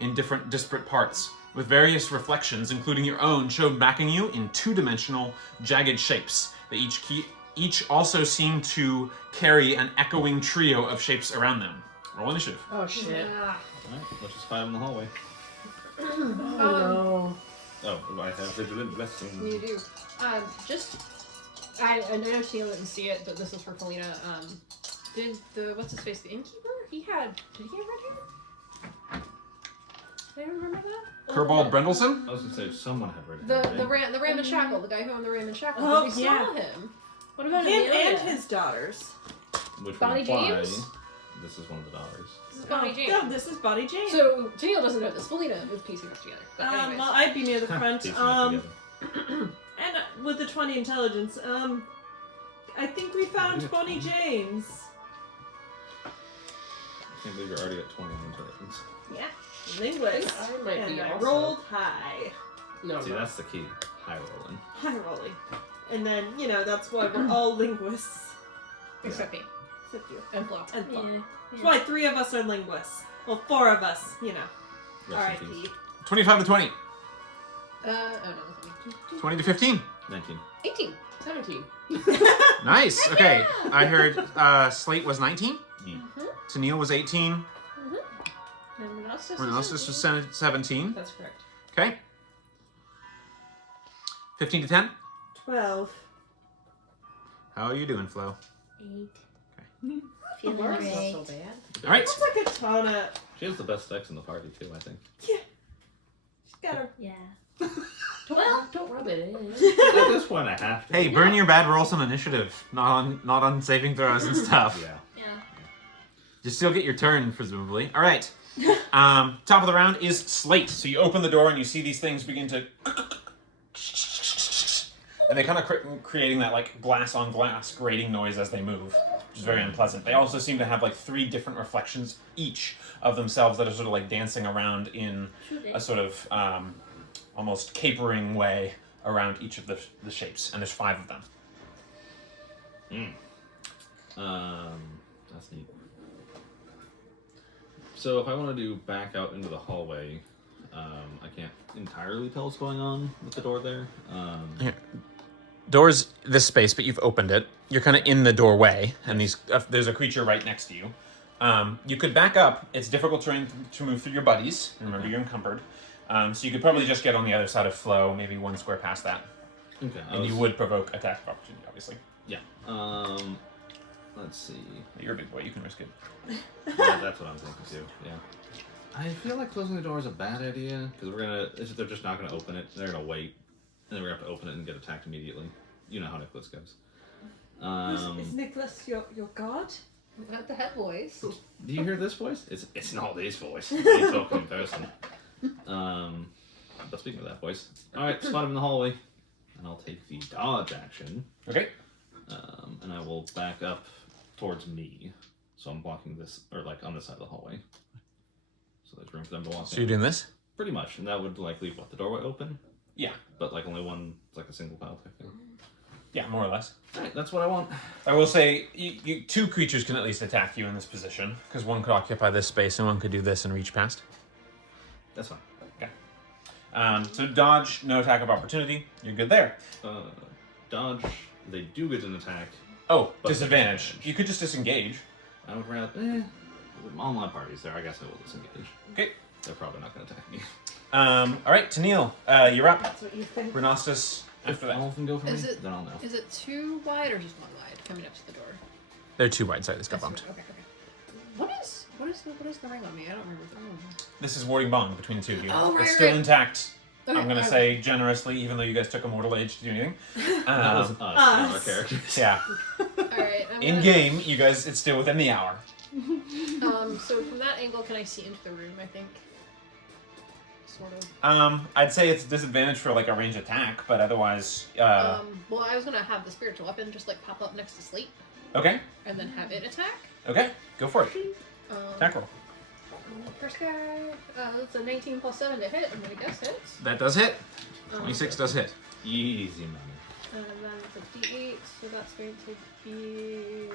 in different disparate parts, with various reflections, including your own, shown backing you in two-dimensional, jagged shapes. They each also seem to carry an echoing trio of shapes around them. Roll initiative. Oh shit. Ah. Alright, let's just fight in the hallway. Oh Oh, I have vigilant blessing. You do. I know Sheila didn't see it, but this is for Felina. Did what's his face, the innkeeper? Did he have red hair? Do you remember that? Kerbald Brendelson? I was gonna say someone had read it. The Ram and Shackle, the guy who owned the Ram and Shackle. Oh, we yeah. saw him. What about Him Amelia? and his daughters. Which Bonnie would imply James? this is one of the daughters. This is Bonnie James. No, this is Bonnie James. So Daniel doesn't know this. Felina is piecing this together. But anyways. Well, I'd be near the front. Piecing it together. And with the 20 intelligence, I think we found Yeah. Bonnie James. I can't believe you're already at 20 on intelligence. Yeah, linguist. I might And be I also. rolled high. no, See, no. that's the key. High rolling. High rolling. And then, that's why we're all linguists. Except me. Except you. And Flo. And Flo. Yeah. That's why 3 of us are linguists. Well, 4 of us, Rest in R.I.P. peace. 25 to 20. Oh no, that's me. 20 to 15. 19. 18. 17. Nice. Okay. I heard Slate was 19. Tennille was 18. And Renalis was 17. That's correct. Okay. 15 to 10. 12. How are you doing, Flo? 8. Okay. Feeling Laura's not great. so bad. All right. What's a katana? She has the best decks in the party, too, I think. She's got her. Yeah. Don't rub it in. At this point, I have to. Hey, burn your bad rolls on initiative, not on saving throws and stuff. Yeah. Yeah. You still get your turn, presumably. All right. Top of the round is slate. So you open the door and you see these things begin to, and they kind of creating that like glass on glass grating noise as they move, which is very unpleasant. They also seem to have like 3 different reflections each of themselves that are sort of like dancing around in a sort of almost capering way around each of the shapes, and there's 5 of them. That's neat. So if I want to do back out into the hallway, I can't entirely tell what's going on with the door there. Here. Door's this space, but you've opened it. You're kind of in the doorway, and there's a creature right next to you. You could back up. It's difficult to move through your buddies. Remember, you're encumbered. So you could probably just get on the other side of Flo, maybe 1 square past that. Okay. And you would provoke attack of opportunity, obviously. Yeah. Let's see. You're a big boy. You can risk it. Yeah, that's what I'm thinking too. Yeah. I feel like closing the door is a bad idea because they're just not gonna open it. They're gonna wait, and then we're gonna have to open it and get attacked immediately. You know how Nicholas goes. Is Nicholas your god? Not the head voice. Do you hear this voice? It's not this voice. It's talking in person. But speaking of that voice, all right, spot him in the hallway, and I'll take the dodge action. Okay. And I will back up towards me, so I'm blocking this, or like on this side of the hallway. So there's room for them to walk. So in. you're doing this? Pretty much, and that would like leave the doorway open. Yeah. But like only one, like a single pile type thing. Yeah, more or less. Alright, that's what I want. I will say, 2 creatures can at least attack you in this position, because one could occupy this space and one could do this and reach past. That's fine. Okay. So dodge, no attack of opportunity. You're good there. Dodge, they do get an attack. Oh, But disadvantage. disadvantage. You could just disengage. I would rather, all my parties there, I guess I will disengage. Okay. They're probably not going to attack me. All right, Tennille, you're up. That's what you think. Renostus after If that. all of them go for me, Is it- then I'll know. Is it 2 wide or just 1 wide coming up to the door? They're 2 wide. Sorry, this got That's bumped. Okay. What is the ring on me? I don't remember the ring. This is warding bond between the 2 of you. Oh, right, It's still right. intact. Okay, I'm going to I- say generously, even though you guys took a mortal age to do anything. That was us, not our us. characters. Yeah. Alright. In game, you guys, it's still within the hour. So from that angle, can I see into the room, I think? Sort of. I'd say it's disadvantage for like a range attack, but otherwise, Well, I was gonna have the spiritual weapon just like pop up next to Sleep okay, and then have it attack. okay, go for it. Attack roll. First guy, it's a 19 plus 7 to hit. I'm gonna guess hits. That does hit. 26 does hit. Easy money. And then it's a D8, so that's going to be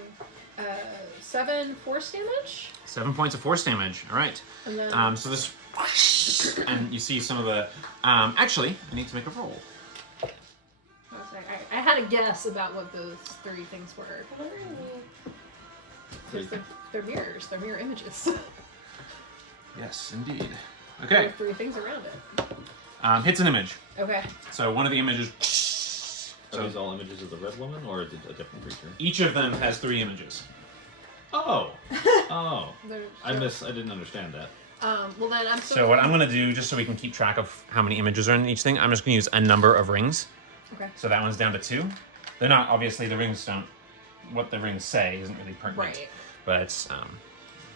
7 force damage. 7 points of force damage. All right. And then So this, and you see some of the. Actually, I need to make a roll. I had a guess about what those 3 things were. They're mirrors. They're mirror images. Yes, indeed. There Okay. are 3 things around it. Hits an image. Okay. So one of the images. Are So these all images of the red woman, or is it a different creature? each of them has 3 images. Oh! Oh. They're- I didn't understand that. Well then I'm So what I'm going to do, just so we can keep track of how many images are in each thing, I'm just going to use a number of rings. Okay. So that one's down to 2. They're not, obviously, the rings don't. What the rings say isn't really pertinent. Right. But it's.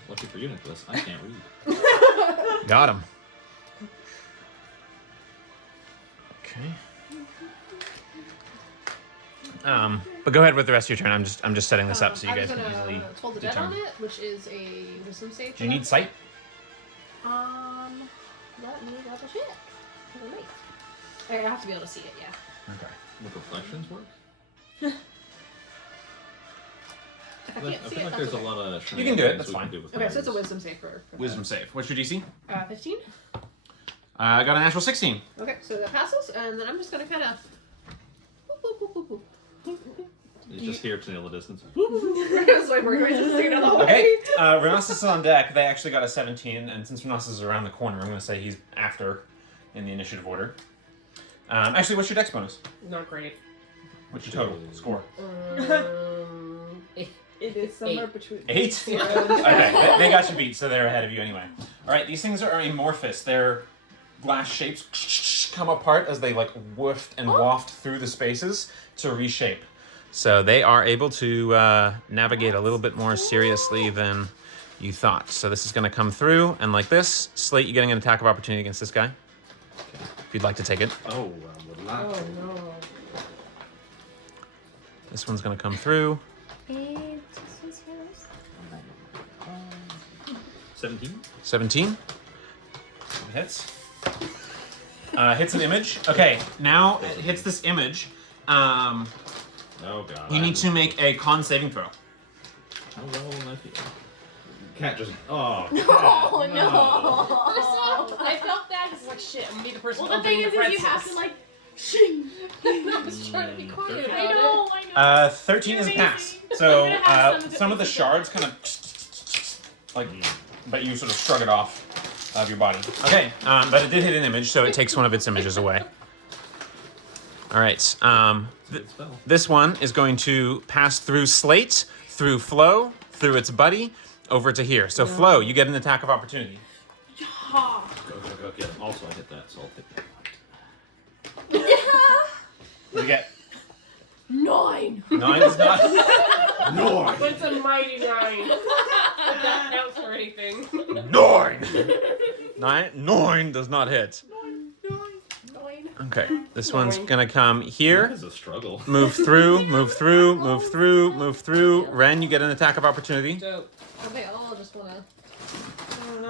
Lucky for you, Nicholas. I can't read. Got him. Okay. But go ahead with the rest of your turn. I'm just setting this up so you guys can easily. I'm gonna Toll the Dead on determine. it, which is a wisdom save. Do you need sight? Let me double check. Wait. I have to be able to see it, yeah. Okay. Would reflections work? If I I can't see feel it, like that's there's okay. a lot of. You can do it, that's we fine. can do with Okay, so it's a mirrors. wisdom save for Wisdom save. What's your DC? 15. I got a natural 16. Okay, so that passes, and then I'm just gonna kind of. You just hear to nail the distance. It's like we're going to see another way. Okay. Renossus is on deck. They actually got a 17, and since Renossus is around the corner, I'm going to say he's after in the initiative order. Actually, what's your dex bonus? Not great. What's your total score? It is somewhere between 8? Okay, they got you beat, so they're ahead of you anyway. All right, these things are amorphous. Their glass shapes come apart as they like woof and waft through the spaces to reshape. So they are able to navigate a little bit more seriously than you thought. So this is going to come through, and like this, Slate, you're getting an attack of opportunity against this guy. If you'd like to take it. Oh, I would like to. no. This one's going to come through. 17. 17. Hits. Hits an image. Okay, now it hits this image. Oh god. You need to make a con saving throw. How well will that be? Cat just. Oh. Oh cat, no! I felt that. It's like shit. I'm gonna be the person. Well, the thing is, you have to like. Shing. I was trying to be quiet about I it. know. I know. 13 is a You're pass. amazing. So We're gonna have some of the shards kind of like, but you sort of shrug it off of your body. Okay, but it did hit an image, so it takes one of its images away. All right. This one is going to pass through Slate, through Flo, through its buddy, over to here. So Flo, you get an attack of opportunity. Go, get him. Also, I hit that, so I'll take that. You get 9. 9 is not. No! But it's a mighty 9. If that counts for anything. 9 does not hit. 9. Okay, this one's gonna come here. That is a struggle. Move through, move through, move through, move through. Ren, you get an attack of opportunity. Dope. Oh, they all just wanna.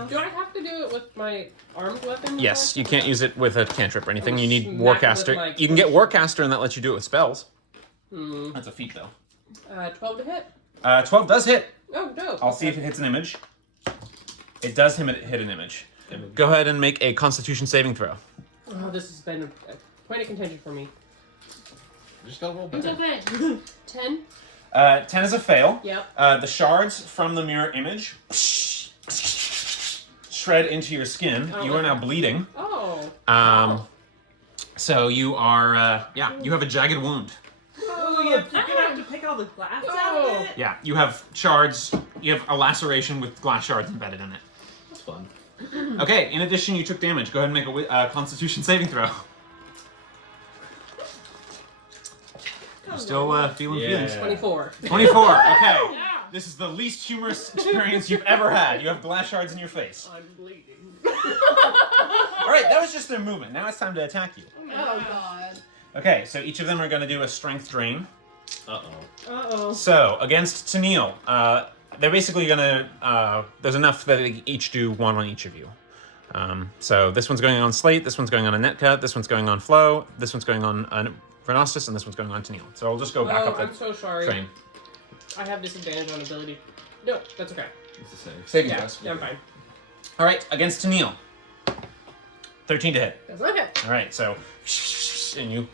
Do I have to do it with my armed weapon? Yes, you can't use it with a cantrip or anything. You need Smack it with Warcaster. my- You can get Warcaster and that lets you do it with spells. Hmm. That's a feat though. 12 to hit. 12 does hit. Oh, dope. I'll see if it hits an image. It does hit an image. Go ahead and make a Constitution saving throw. Oh, this has been a point of contention for me. Just gotta roll It's better. okay. 10. 10 is a fail. Yep. The shards from the mirror image shred into your skin. Oh, You are okay. now bleeding. Oh. So you are, you have a jagged wound. Oh, you're gonna have to pick all the glass out of it? Yeah, you have shards. You have a laceration with glass shards embedded in it. That's fun. Okay, in addition, you took damage. Go ahead and make a Constitution saving throw. You're still feeling feelings. 24. 24. Okay. This is the least humorous experience you've ever had. You have glass shards in your face. I'm bleeding. All right, that was just their movement. Now it's time to attack you. Oh god. Okay, so each of them are going to do a strength drain. Uh-oh. Uh-oh. So against Tennille, they're basically going to. There's enough that they each do one on each of you. So this one's going on Slate. This one's going on Anetka. This one's going on Flo. This one's going on Renostis, and this one's going on Tennille. So I'll just go back up I'm the so sorry. train. I have disadvantage on ability. No, that's okay. It's the same. Saving Yeah, throws. yeah, I'm fine. All right, against Tennille. 13 to hit. That's not it. All right, so and you.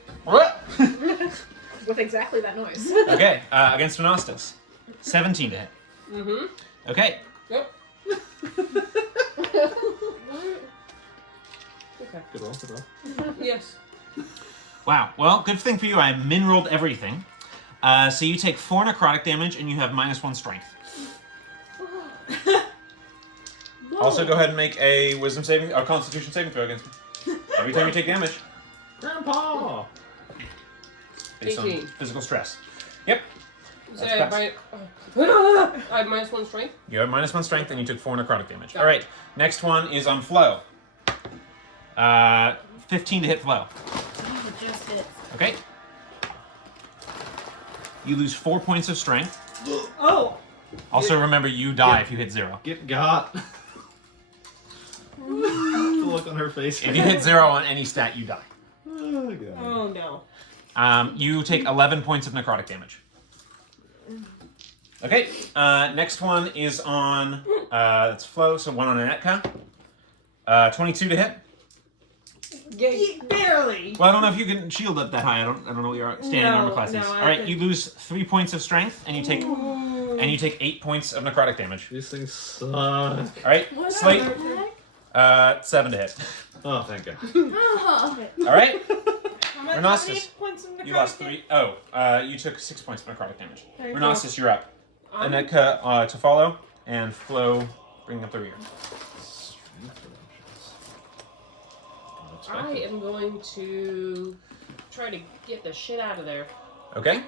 With exactly that noise. Okay, against Renostis. 17 to hit. Mm-hmm. Okay. Yep. Okay. Good roll, good roll. Yes. Wow. Well, good thing for you, I min-rolled everything. So you take 4 necrotic damage and you have -1 strength. Also, go ahead and make a wisdom saving, or constitution saving throw against me. Every time you take damage, Grandpa! based 18. on physical stress. Yep. So That's I have -1 strength. You have -1 strength and you took 4 necrotic damage. All right. Next one is on Flo. 15 to hit Flo. It just hits. Okay. You lose 4 points of strength. Oh! Also, remember, you die if you hit 0. Get got. The look on her face. If you hit 0 on any stat, you die. Oh, God. Oh no. You take 11 points of necrotic damage. Okay, next one is on, that's Flo, so 1 on Anetka. 22 to hit. Barely! Well, I don't know if you can shield up that high. I don't know what your standing No, armor class is. no, I All right, could- you lose 3 points of strength, and you take 8 points of necrotic damage. These things suck. All right, Slate, 7 to hit. Oh, thank God. All right, How many Renostis. points of necrotic you lost damage? 3. Oh, you took 6 points of necrotic damage. There you go. Renostis, you're up. Anetka to follow, and Flo bringing up the rear. I am going to try to get the shit out of there. Okay.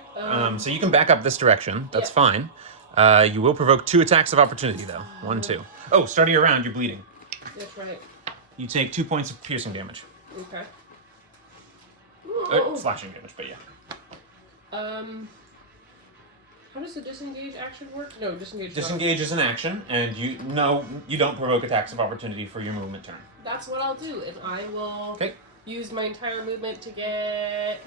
So you can back up this direction. That's Yeah. fine. You will provoke 2 attacks of opportunity, though. 1, 2. Oh, start of your round, you're bleeding. That's right. You take 2 points of piercing damage. Okay. Slashing damage, but yeah. How does the disengage action work? No, disengage. Disengage is an action, and you don't provoke attacks of opportunity for your movement turn. That's what I'll do, and I will Okay. use my entire movement to get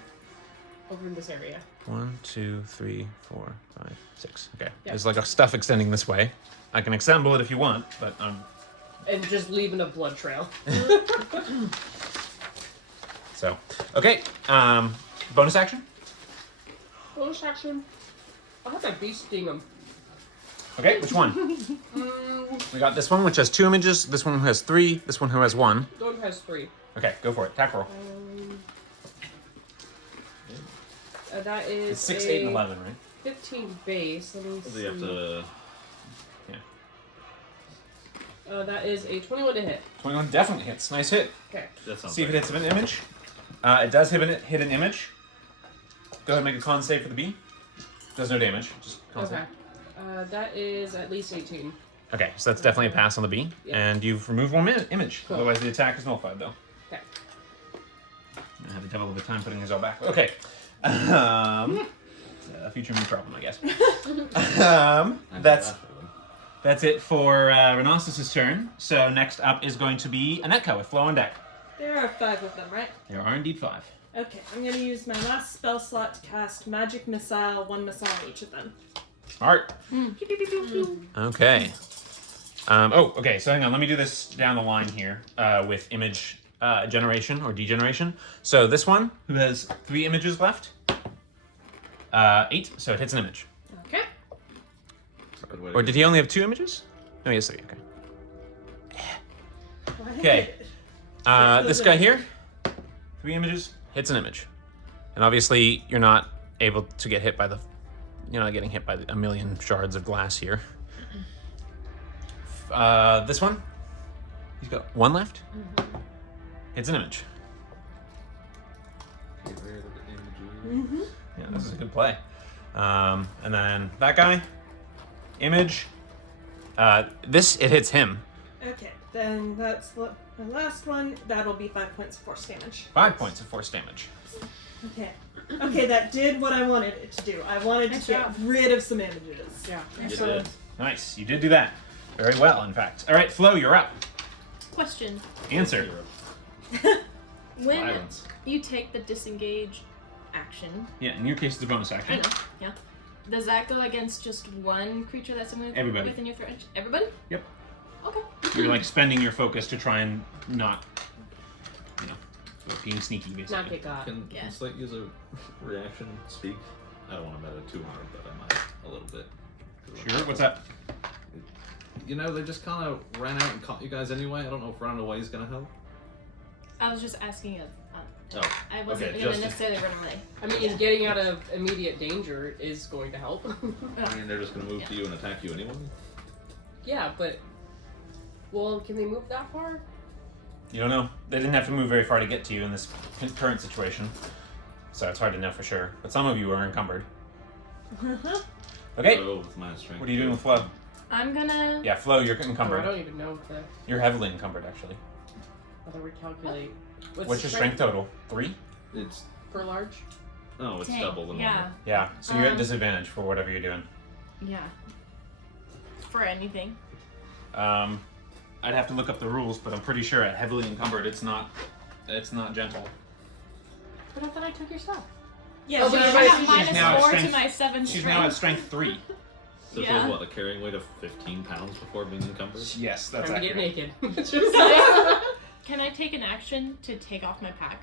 over in this area. 1, 2, 3, 4, 5, 6. Okay. Yeah. There's like a stuff extending this way. I can assemble it if you want, but And just leaving a blood trail. so okay. Bonus action. Bonus action. I'll have that beast sting him. Okay, which one? We got this one, which has 2 images. This one has 3. This one who has 1. One has 3. Okay, go for it. Attack roll. That is It's 6, 8, and 11, right? 15 base. Let me So see. you have to. That is a 21 to hit. 21 definitely hits. Nice hit. Okay. That sounds See if it right. hits an image. It does hit an image. Go ahead and make a con save for the bee. Does no damage. Just con Okay. save. That is at least 18. Okay, so that's definitely a pass on the bee. Yeah. And you've removed 1 image. Cool. Otherwise, the attack is nullified, though. Okay. I had the devil of a time putting these all back. Okay. It's a future me problem, I guess. That's it for Renossus' turn. So next up is going to be Anetko with Flow on deck. There are 5 of them, right? There are indeed 5. Okay, I'm gonna use my last spell slot to cast Magic Missile, 1 missile on each of them. Smart. Okay. Okay, so hang on. Let me do this down the line here with image generation or degeneration. So this one, who has 3 images left, 8, so it hits an image. Okay. Or did he only have 2 images? No, he has 3, okay. Okay. This guy here, 3 images, hits an image. And obviously, you're not able to get hit by the... You're not getting hit by a million shards of glass here. This one, he's got 1 left. Hits an image. Yeah, this is a good play. And then that guy, image. It hits him. Okay, then that's the last one. That'll be 5 points of force damage. 5 points of force damage. Okay. Okay, that did what I wanted it to do. I wanted to get rid of some images. Yeah. You So- did. Nice, you did do that. Very well, in fact. All right, Flo, you're up. Question. Answer. When Violence. you take the disengage action, Yeah, in your case, it's a bonus I action. know, yeah. Does that go against just one creature that's Everybody. within your threat? Everybody? Yep. Okay. You're like spending your focus to try and not, being sneaky, basically. Not get got. Can Yeah. Slate use a reaction speak? I don't want to bet at 200, but I might a little bit. Sure, what's that? You know, they just kind of ran out and caught you guys anyway. I don't know if running away is going to help. I was just asking Oh, I wasn't okay, gonna just- necessarily run away. I mean, getting out of immediate danger is going to help. I mean, they're just going to move to you and attack you anyway. Yeah, but... Well, can they move that far? You don't know. They didn't have to move very far to get to you in this current situation. So it's hard to know for sure. But some of you are encumbered. Okay, Oh, with my strength. what are you doing with Flo? I'm gonna Yeah, Flo, you're Oh, I encumbered. don't even know if the... You're heavily encumbered, actually. How to recalculate. What's your strength total? 3? It's Per large? no, it's Dang, double the normal. yeah. Yeah, so you're at Um, disadvantage for whatever you're doing. Yeah. For anything. I'd have to look up the rules, but I'm pretty sure at heavily encumbered, it's not gentle. But I thought I took your stuff. Yeah, Oh, but she- you're I right. have She's minus now at 4 to strength- my 7 She's strength. now at strength 3. So she Yeah. has what, a carrying weight of 15 pounds before being encumbered? Yes, that's Time to get accurate. naked. Can I take an action to take off my pack?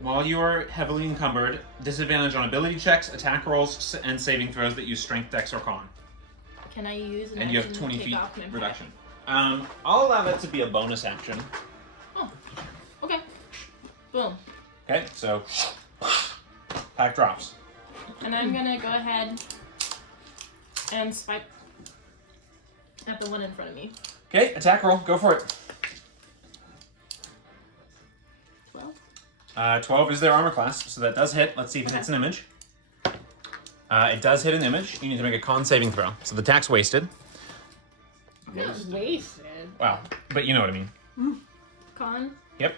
While you are heavily encumbered, disadvantage on ability checks, attack rolls, and saving throws that use strength, dex, or con. Can I use an And you action have 20 to take feet off my pack? reduction. I'll allow that to be a bonus action. Oh. Okay. Boom. Okay, so pack drops. And I'm gonna go ahead and swipe at the one in front of me. Okay, attack roll, go for it. 12. 12 is their armor class, so that does hit. Let's see if it hits an image. It does hit an image. You need to make a con saving throw. So the attack's wasted. Not wasted. Wow, but you know what I mean. Con. Yep.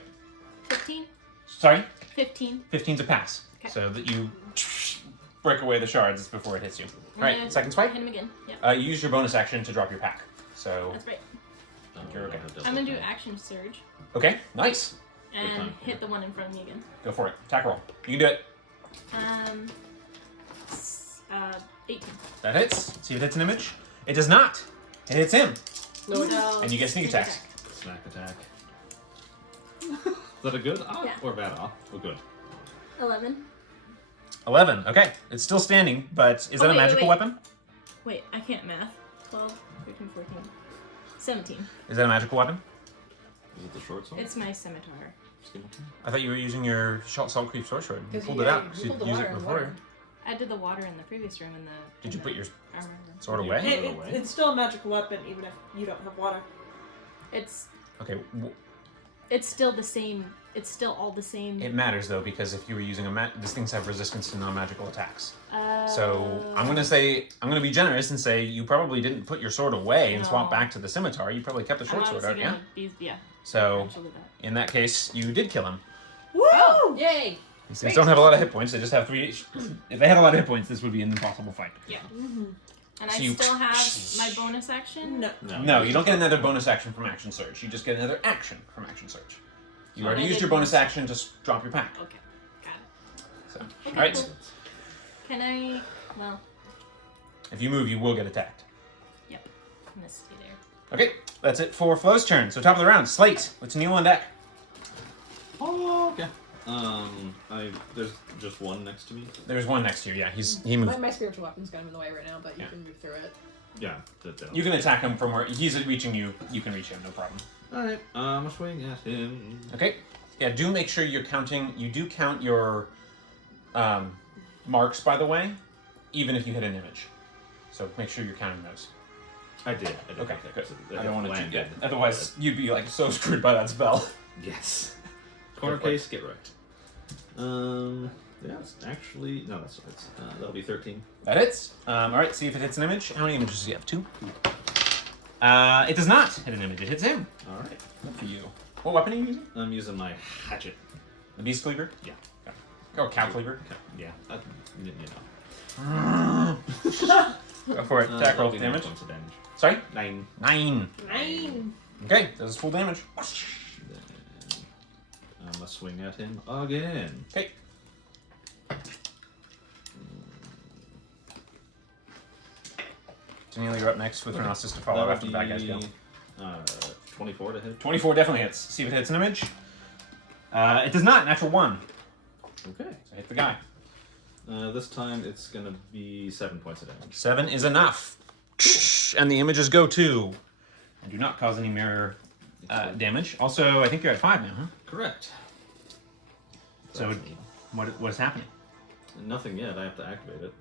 15. Sorry? 15. 15's a pass. Okay. So that you break away the shards before it hits you. Alright, second swipe. Hit him again. Yeah. You use your bonus action to drop your pack. So, That's right. You're okay. I'm gonna do action surge okay, nice. and time. hit the one in front of me again. Go for it. Attack roll. You can do it. 18. That hits. See if it hits an image. It does not. It hits him. No. And you get sneak attacks. Snack attack. Is that a good op Yeah. or bad op? Oh, good. 11. 11. Okay. It's still standing, but is that a wait, magical wait. weapon? Wait, I can't math. 12, 13, 14, 17. Is that a magical weapon? Is it the short sword? It's my scimitar. Scimitar? I thought you were using your Salt Creep Sword. You 'Cause pulled you- it out. you So you pulled the use water it in the before. water. I did the water in the previous room in the. Did you put your I remember. sword You away? put it away? It's still a magical weapon, even if you don't have water. It's Okay. still the same. It's still all the same. It matters though, because if you were using these things have resistance to non-magical attacks. Uh, So I'm gonna be generous and say you probably didn't put your sword away and swap No. back to the scimitar. You probably kept the short I'm sword honestly out, gonna yeah. be, yeah. So Actually that. in that case, you did kill him. Woo! Oh, yay! These things don't have a lot of hit points. They just have 3. If they had a lot of hit points, this would be an impossible fight. Yeah. Mm-hmm. And So I you- still have my bonus action. No. No, you don't get another bonus action from action surge. You just get another action from action surge. You Oh, already I used did your bonus bonus. action to drop your pack. Okay, got it. So, Okay, all right. cool. Can I? Well, If you move, you will get attacked. yep. I'm gonna stay there. Okay, that's it for Flo's turn. So top of the round, Slate with Tennille on deck. Oh, okay. There's just one next to me. There's one next to you. Yeah, he moved. My spiritual weapon's got him in the way right now, but you Yeah. can move through it. Yeah. You can attack him from where he's reaching you. You can reach him, no problem. Alright, I'm gonna swing at him. Okay. Yeah, do make sure you're counting. You do count your marks, by the way, even if you hit an image. So make sure you're counting those. I did. Okay, good. So I don't want to landed. get. Otherwise, you'd be like so screwed by that spell. Yes. Corner Go for it. case, get wrecked. Yeah, it's actually no, that's that'll be 13. That hits. All right. See if it hits an image. How many images do you have? 2. It does not hit an image. It hits him. All right. Good for you. What weapon are you using? I'm using my hatchet. The beast cleaver. Yeah. Or cow cleaver. Okay. Yeah. You know. Go for it. Attack roll that'll be 9 damage. points of damage. Sorry. 9. 9. 9. Okay, that is full damage. Then I'm gonna swing at him again. Okay. Daniel, you're up next with Renossus to follow after the bad guys go. 24 to hit. 24 definitely hits. See if it hits an image. It does not. Natural 1. Okay. So hit the guy. This time it's gonna be 7 points of damage. 7 is enough. And the images go too. And do not cause any mirror damage. Also, I think you're at 5 now, huh? Correct. So That's neat. what is happening? Nothing yet. I have to activate it.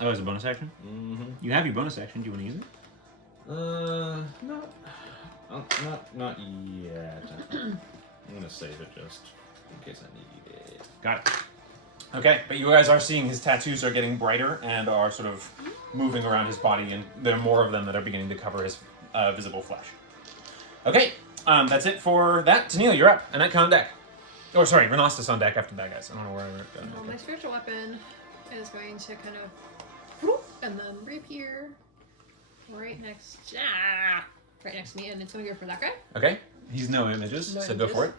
Oh, it's a bonus action? Mm-hmm. You have your bonus action. Do you want to use it? Not yet. I'm gonna save it just in case I need it. Got it. Okay, but you guys are seeing his tattoos are getting brighter and are sort of moving around his body, and there are more of them that are beginning to cover his visible flesh. Okay, that's it for that. Tennille, you're up. Annette on deck. Oh, sorry, Renossus on deck after that, guys. I don't know where I wrote that. Well, my spiritual weapon is going to kind of whoop, and then rapier right next to me, and it's going to go for that guy. Okay, he's no images, No so go for it.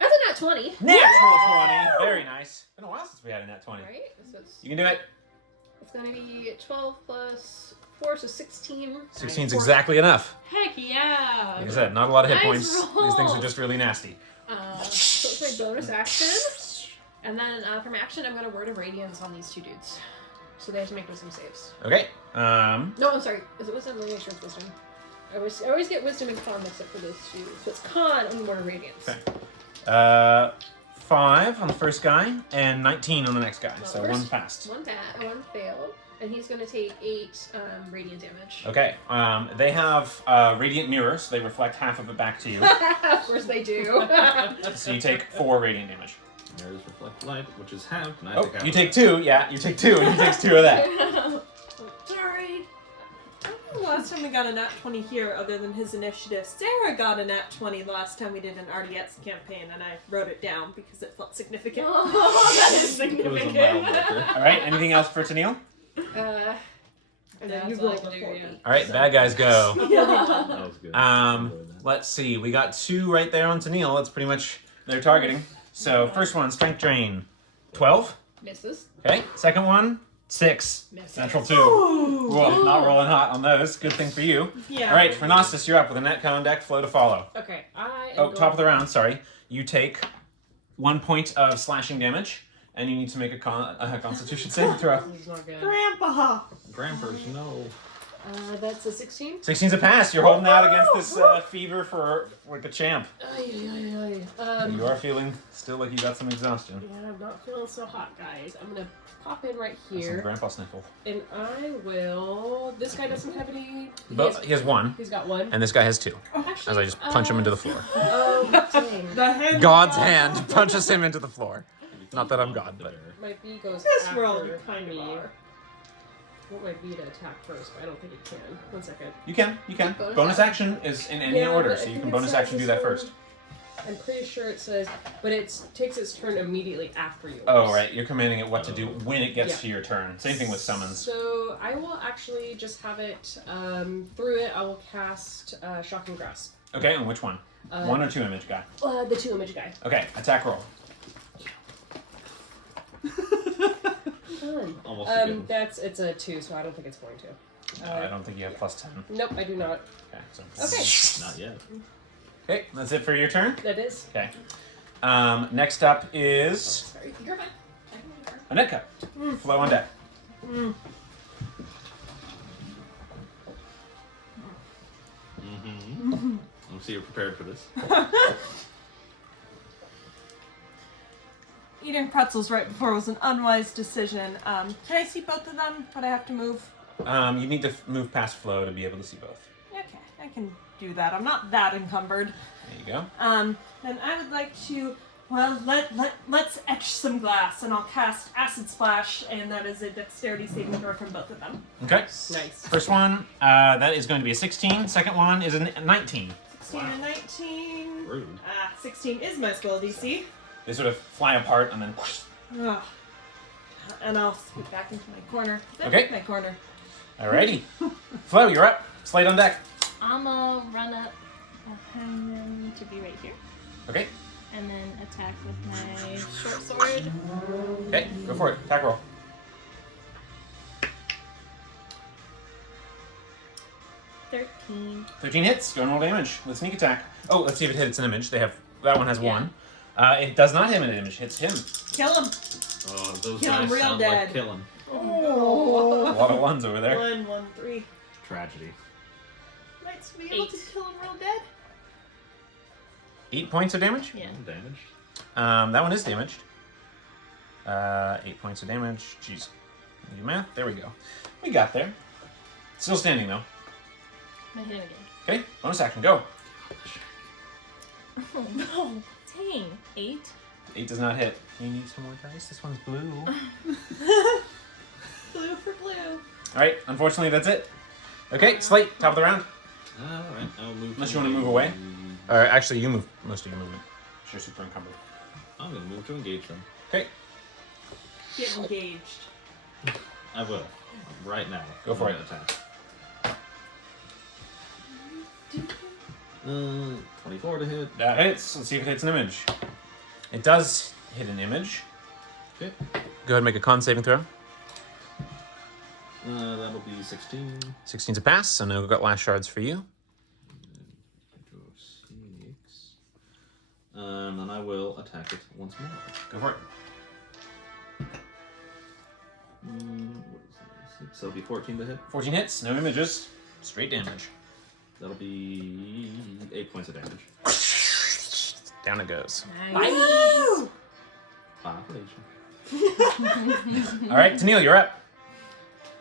That's a nat 20. Natural 20. Very nice. Been a while since we had a nat 20. Right? So it's You can do it. going to be 12 plus 4, so 16. 16 is Four- exactly enough. Heck yeah! Like I said, not a lot of hit Nice points. These things roll. are just really nasty. So it's my bonus action. And then for my action, I'm going to Word of Radiance on these two dudes. So they have to make wisdom saves. Okay. No, I'm sorry. Is it wisdom? Let me make sure it's wisdom. I always get wisdom and con mixed up for those two. So it's con and Word of Radiance. Okay. 5 on the first guy and 19 on the next guy. So First- one passed. One failed. And he's going to take 8 radiant damage. Okay. They have radiant mirror, so they reflect half of it back to you. Of course they do. So you take 4 radiant damage. Mirrors reflect light, which is halved, and I Oh, take half you of take that. 2. Yeah, you take 2, and he takes 2 of that. Sorry. I don't know the last time we got a nat 20 here other than his initiative. Sarah got a nat 20 last time we did an RDX campaign, and I wrote it down because it felt significant. Oh, that is It was a significant. mile marker. All right, anything else for Tennille? And then you That's all I rolled can a do, 40. yeah. All right, bad guys go. Yeah. That was good. I enjoyed that. Let's see. We got 2 right there on Tennille. That's pretty much their targeting. So first one, strength drain, 12. Misses. Okay. Second one, 6. Misses. Natural 2. Ooh. Whoa, not rolling hot on those. Good thing for you. Yeah. All right, for Gnostus, you're up with a net on deck. Flow to follow. Okay, I am Oh, going... top of the round. Sorry. You take 1 point of slashing damage, and you need to make a Constitution saving throw. This is not good. Grandpa. Grampers, no. That's a 16. 16's a pass. You're holding out against this fever for like a champ. You are feeling still like you got some exhaustion. Yeah, I'm not feeling so hot, guys. I'm gonna pop in right Some here, grandpa sniffle. and I will. This guy doesn't have any. But he has 1, He's got 1. and this guy has 2. Actually, As I just punch him into the floor. Oh, dang. The hand. God's hand punches him into the floor. Not that I'm God, but My B goes This after world, you kind of me. are. I want my B to attack first, but I don't think it can. 1 second. you can. Bonus Bonus action is in any Yeah, order, but so I you think can it bonus says action do that this one. first. I'm pretty sure it says, but it takes its turn immediately after yours. Oh, right. You're commanding it what to do when it gets Yeah. to your turn. Same thing with summons. So I will actually just have it through it. I will cast Shocking Grasp. Okay, and which one? 1 or 2 image guy? The 2 image guy. Okay, attack roll. Done. Almost a good one. It's a 2, so I don't think it's going to. I don't think you have plus 10. Nope, I do not. Okay, so. Okay. Not yet. Okay, that's it for your turn. That is. Okay. Next up is Sorry. You're fine. Anetka. Flow on deck. Mm-hmm. Let's see you're prepared for this. Eating pretzels right before was an unwise decision. Can I see both of them? Would I have to move? You need to move past flow to be able to see both. Okay, I can do that. I'm not that encumbered. There you go. Then I would like to, well, let's etch some glass, and I'll cast Acid Splash, and that is a dexterity saving throw from both of them. Okay. Nice. First one, that is going to be a 16. Second one is a 19. 16 and 19. Rude. 16 is my spell DC. They sort of fly apart and then. Ugh. And I'll scoot back into my corner. Okay. My corner. Alrighty. Flo, you're up. Slate on deck. I'm gonna run up behind them to be right here. Okay. And then attack with my short sword. Okay, go for it. Attack roll. $13. 13 hits. Go and roll damage with sneak attack. Oh, let's see if it hits an image. That one has 1. It does not hit an image. Hits him. Kill him. Oh, those Kill him guys real sound dead. like killing. A lot of 1s over there. 1, 1, 3. Tragedy. Might be able to 8. kill him real dead. 8 points of damage. Yeah. Damage. That one is damaged. 8 points of damage. Jeez. Do math. There we go. We got there. Still standing though. I hit him again. Okay. Bonus action. Go. Oh no. Dang. 8. 8 does not hit. You need some more dice. This one's blue. Blue for blue. All right. Unfortunately, that's it. Okay. Slate. Top of the round. Alright, I'll move. Unless you want to move away. Or actually, you move most of your movement. You're super encumbered. I'm gonna move to engage them. Okay. Get engaged. I will. Right now. Go for I'm it. gonna attack. 24 to hit. That hits. Let's see if it hits an image. It does hit an image. Okay. Go ahead and make a con saving throw. That'll be 16. 16's a pass, so no got last shards for you. 6. And then I will attack it once more. Go for it. What is that? 6. That'll be 14 to hit. 14 hits, no images. Straight damage. That'll be 8 points of damage. Down it goes. Woo! All right, Tennille, you're up.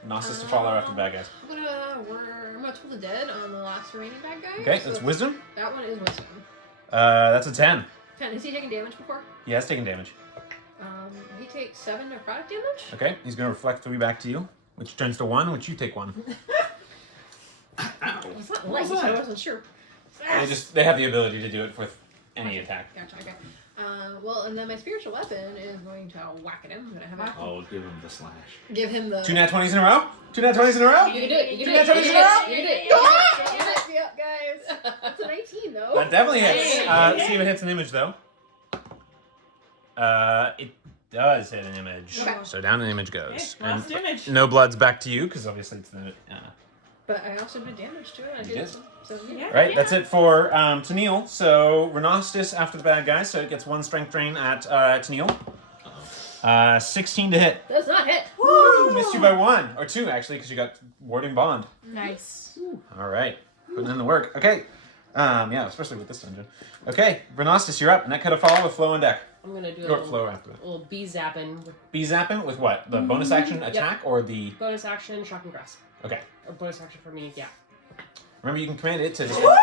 Gnostus to follow after the bad guys. I'm gonna Toll the Dead on the last remaining bad guy. Okay, so that's wisdom. That one is wisdom. That's a 10. 10. Has he taken damage before? He has taken damage. He takes 7 necrotic damage. Okay, he's going to reflect 3 back to you, which turns to 1, which you take 1. It's not light, so I wasn't sure. They have the ability to do it with any attack. Gotcha, okay. Well, and then my spiritual weapon is going to whack at him. I'm gonna have it. Oh, give him the slash. Give him the. 2 nat 20s in a row? 2 nat 20s in a row? You can do it. You can do Two it. nat 20s You in a can row? do it. You can do it. You can do it. Yep, guys. That's an 18 though. That definitely hits. Hey. See if it hits an image, though. It does hit an image. Okay. So down an image goes. Okay, last image. No blood's back to you, because obviously it's the... But I also did damage to it. I You did? So yeah. Right, that's it for Tennille. So Renostis after the bad guy, so it gets 1 strength drain at Tennille. 16 to hit. Does not hit. Woo! Missed you by 1. Or 2, actually, because you got Warding Bond. Nice. All right. Putting in the work. Okay. Yeah, especially with this dungeon. Okay, Renostis, you're up. Net cut a follow with Flow on deck. I'm gonna do a Or little, Flow after that. little bee zapping with Be zapping with what? The bonus action attack or the... bonus action, shock and grasp. Okay. Or bonus action for me, yeah. Remember, you can command it to just attack.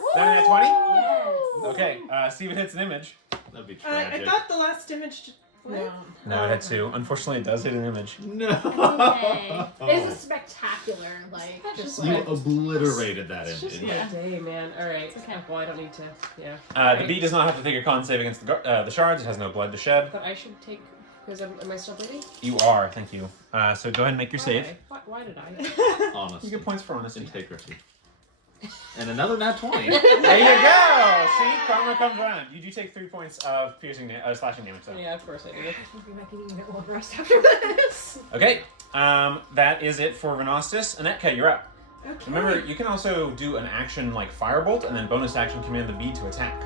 Is that a 20? Yes. Okay, see if it hits an image. That'd be I tragic. thought the last image. No. No, it hit 2. Unfortunately, it does hit an image. No. Okay. It's a spectacular, like, just You like. obliterated that It's just engine. my day, man. Alright. It's okay. Well, I don't need to, yeah. The bee does not have to take a con save against the shards. It has no blood to shed. But I should take, because am I still bleeding? You are, thank you. So go ahead and make your save. Okay. Why did I? Honesty. You get points for honesty. Integrity. And another nat 20. There you go! See, karma comes around. You do take 3 points of slashing damage, though. Yeah, of course I do. Maybe I can even get one rest after this. Okay, that is it for Renostis. Anetka, you're up. Okay. Remember, you can also do an action like Firebolt, and then bonus action command the bee to attack.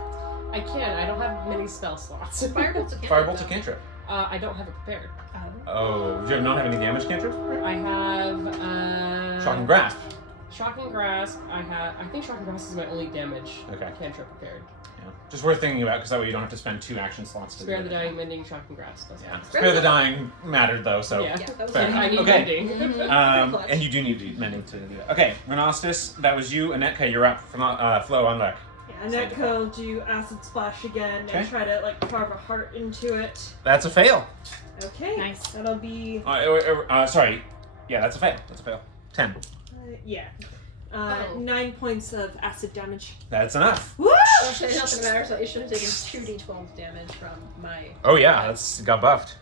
I can. I don't have many spell slots. Firebolt's a cantrip. Firebolt's a cantrip. I don't have it prepared. Oh, do you not have any damage cantrips? I have Shock and Grasp. Shock and Grasp. I think Shock and Grasp is my only damage Okay. cantrip prepared. Yeah. Just worth thinking about, because that way you don't have to spend 2 action slots to Spare do the it. Dying, Mending, Shock and Grasp. That's Yeah. fine. Spare the Dying mattered, though, so... Yeah. Yeah, that was Fair. good. I need Okay. mending. And you do need mending to do that. Okay, Renostis, that was you. Anetka, you're up. Flow on deck. Yeah, Anetka will do acid splash again Okay. and try to like carve a heart into it. That's a fail. Okay. Nice. That'll be Sorry. Yeah, that's a fail. That's a fail. 10. yeah. Oh. 9 points of acid damage. That's enough. Woo! Actually, it doesn't matter, so I should have taken 2d12 damage from my. Oh yeah, that's got buffed.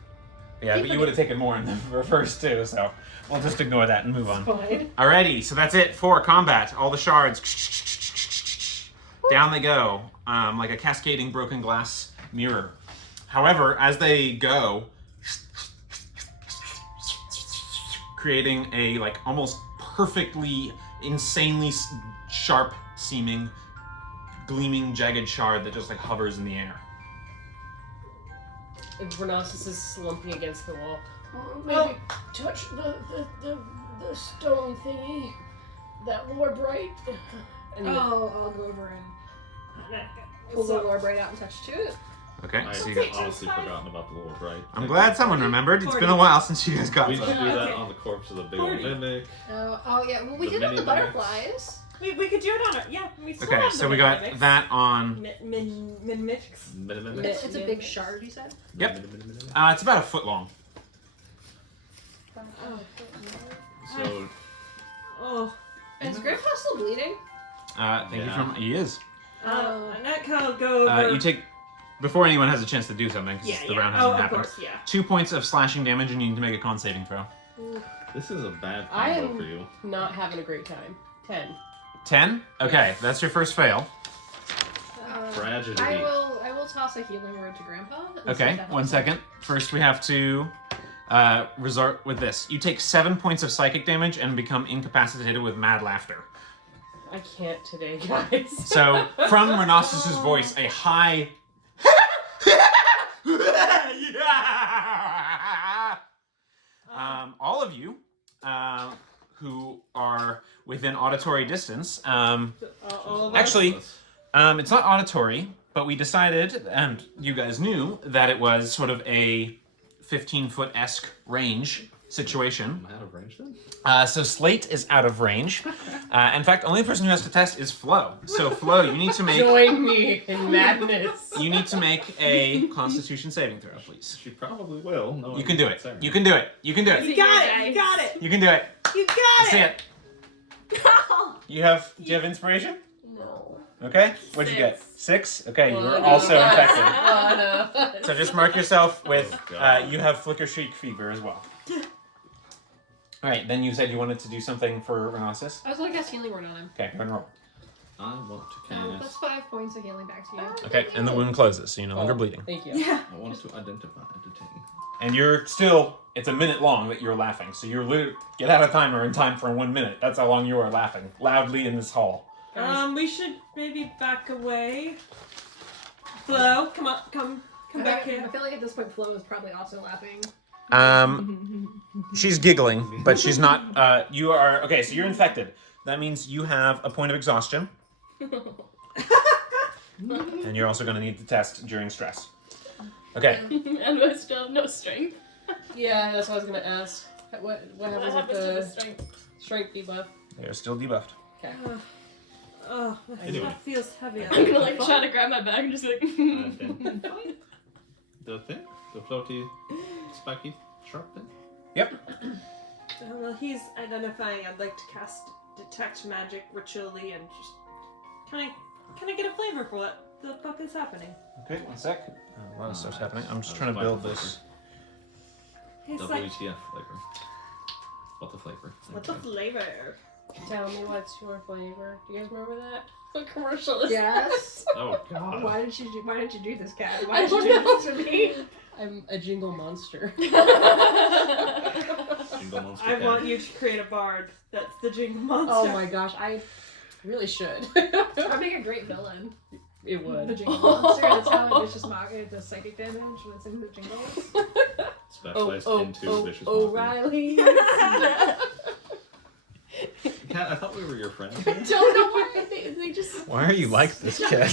Yeah, Keep but you would have taken more in the reverse too, so we'll just ignore that and move on. Fine. Alrighty, so that's it for combat. All the shards. Down they go, like a cascading broken glass mirror. However, as they go, creating a like almost perfectly, insanely sharp seeming, gleaming, jagged shard that just like hovers in the air. Renostis is slumping against the wall. Well- touch the stone thingy. That more bright. And I'll go over and pull the So, lore braid out and touch to it. Okay, I so you had got, honestly forgotten about the Lord, right? I'm glad someone remembered. It's been a while since you guys got We should do some. that Okay. on the corpse of the big old 40. mimic. Oh yeah, well we The did on the mini butterflies. we could do it on our we still Okay, have so the we got mimics. that on. Min mix. Mimic. It's a big shard, you said. Yep. It's about a foot long. So, Oh. Is Grandpa still bleeding? Thank you Yeah. He is. Anetka will go over. You take before anyone has a chance to do something. 'Cause yeah, the yeah. round Oh, hasn't of happened. course, yeah. 2 points of slashing damage, and you need to make a con saving throw. this is a bad I combo am- for you. not having a great time. 10. 10. Okay, that's your first fail. Tragedy. I will toss a healing word to Grandpa. and see Okay, if that 1 helps. second. First, we have to resort with this. You take 7 points of psychic damage and become incapacitated with mad laughter. I can't today, guys. So, from Renostis' voice, a high. All of you who are within auditory distance. Actually, it's not auditory, but we decided, and you guys knew, that it was sort of a 15-foot-esque range situation. I'm out of range then? So Slate is out of range. In fact, only person who has to test is Flo. So Flo, you need to make Join me in madness. a Constitution saving throw, please. She probably will. No, You can do it. You can do it. You can do it. You got it. You got it. You can do it. You I got see it. it. Do you have inspiration? No. Okay. What'd you get? 6? Okay, you Oh, were no. also infected. Oh no. So just mark yourself with, Oh, God. you have Flicker Shriek Fever as well. Alright, then you said you wanted to do something for Rhinoceros. I was going to cast Healing Word on him. Okay, go ahead and roll. I want to That's cast. 5 points of healing back to you. Okay, and the wound closes, so you're no longer bleeding. Thank you. Yeah. I want to identify and detain. And you're still, it's a minute long that you're laughing. So you're literally, get out of timer in time for 1 minute. That's how long you are laughing, loudly in this hall. We should maybe back away. Flo, come on, come back I here. feel like at this point Flo is probably also laughing. She's giggling, but she's not, you are, okay, so you're infected. That means you have a point of exhaustion. And you're also going to need to test during stress. Okay. And I still have no strength. Yeah, that's what I was gonna ask. What happens with the strength? strength debuff? They're still debuffed. Okay. Oh, my Anyway. head feels heavy. I'm gonna like try to grab my bag and just like. Identify? The thing? The floaty, spiky, sharp thing? Yep. Well, he's identifying. I'd like to cast Detect Magic ritually and just can I get a flavor for what the fuck is happening? Okay, 1 sec. A lot of stuff's happening. I'm just trying to build this. He's like, WTF flavor. What the flavor? what the flavor? Tell me what's your flavor. Do you guys remember that? What commercial is Yes. Oh god. Why did you do this, Cat? I Why did you don't do this to me? I'm a jingle monster. Jingle monster I cat. want you to create a bard. That's the Jingle Monster. Oh my gosh, I really should. I'd make a great villain. It The would. Jingle Monster. That's how it's just the psychic damage when it's in the jingles. Specialized into vicious mockery. O'Reilly. Cat, I thought we were your friends. Don't know why they just. Why are you like this, cat?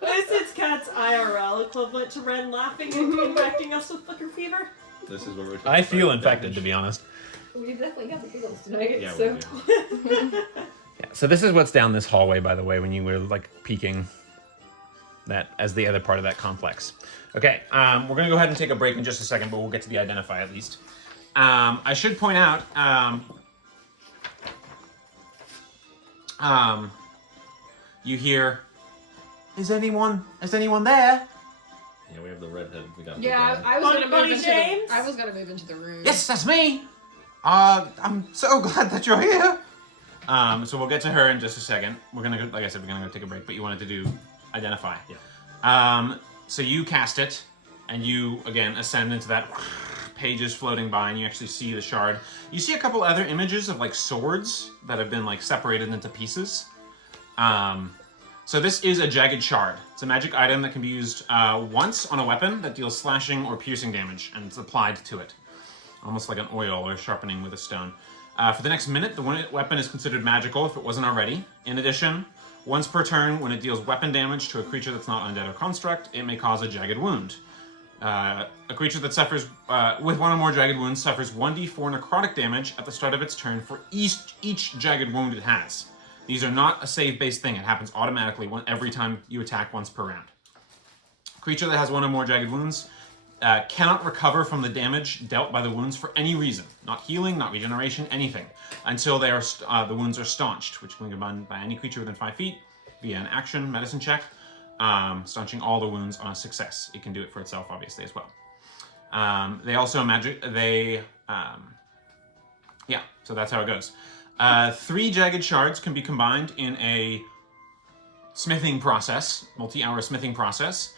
This is Cat's IRL equivalent to Ren laughing and infecting us with flicker fever. This is where we're talking I feel about infected, to damage. be honest. We definitely got the giggles tonight. Yeah, so. we do. Yeah, so this is what's down this hallway, by the way, when you were like peeking that as the other part of that complex. Okay, we're gonna go ahead and take a break in just a second, but we'll get to the identify at least. I should point out, you hear, is anyone there? Yeah, we have the redhead. We got. Yeah, the I was Bunny- gonna Bunny move into James? I was gonna move into the room. Yes, that's me. I'm so glad that you're here. So we'll get to her in just a second. We're gonna go, like I said, we're gonna go take a break, but you wanted to do identify. Yeah. So you cast it, and you again ascend into that pages floating by, and you actually see the shard. You see a couple other images of like swords that have been like separated into pieces. So this is a jagged shard. It's a magic item that can be used once on a weapon that deals slashing or piercing damage, and it's applied to it. Almost like an oil or sharpening with a stone. For the next minute, the weapon is considered magical if it wasn't already. In addition, once per turn, when it deals weapon damage to a creature that's not undead or construct, it may cause a jagged wound. A creature that suffers with one or more jagged wounds suffers 1d4 necrotic damage at the start of its turn for each jagged wound it has. These are not a save-based thing. It happens automatically every time you attack once per round. A creature that has one or more jagged wounds cannot recover from the damage dealt by the wounds for any reason. Not healing, not regeneration, anything. Until they are the wounds are staunched, which can be done by any creature within 5 feet via an action medicine check, staunching all the wounds on a success. It can do it for itself, obviously, as well. They also yeah, so that's how it goes. 3 jagged shards can be combined in a smithing process, multi-hour smithing process,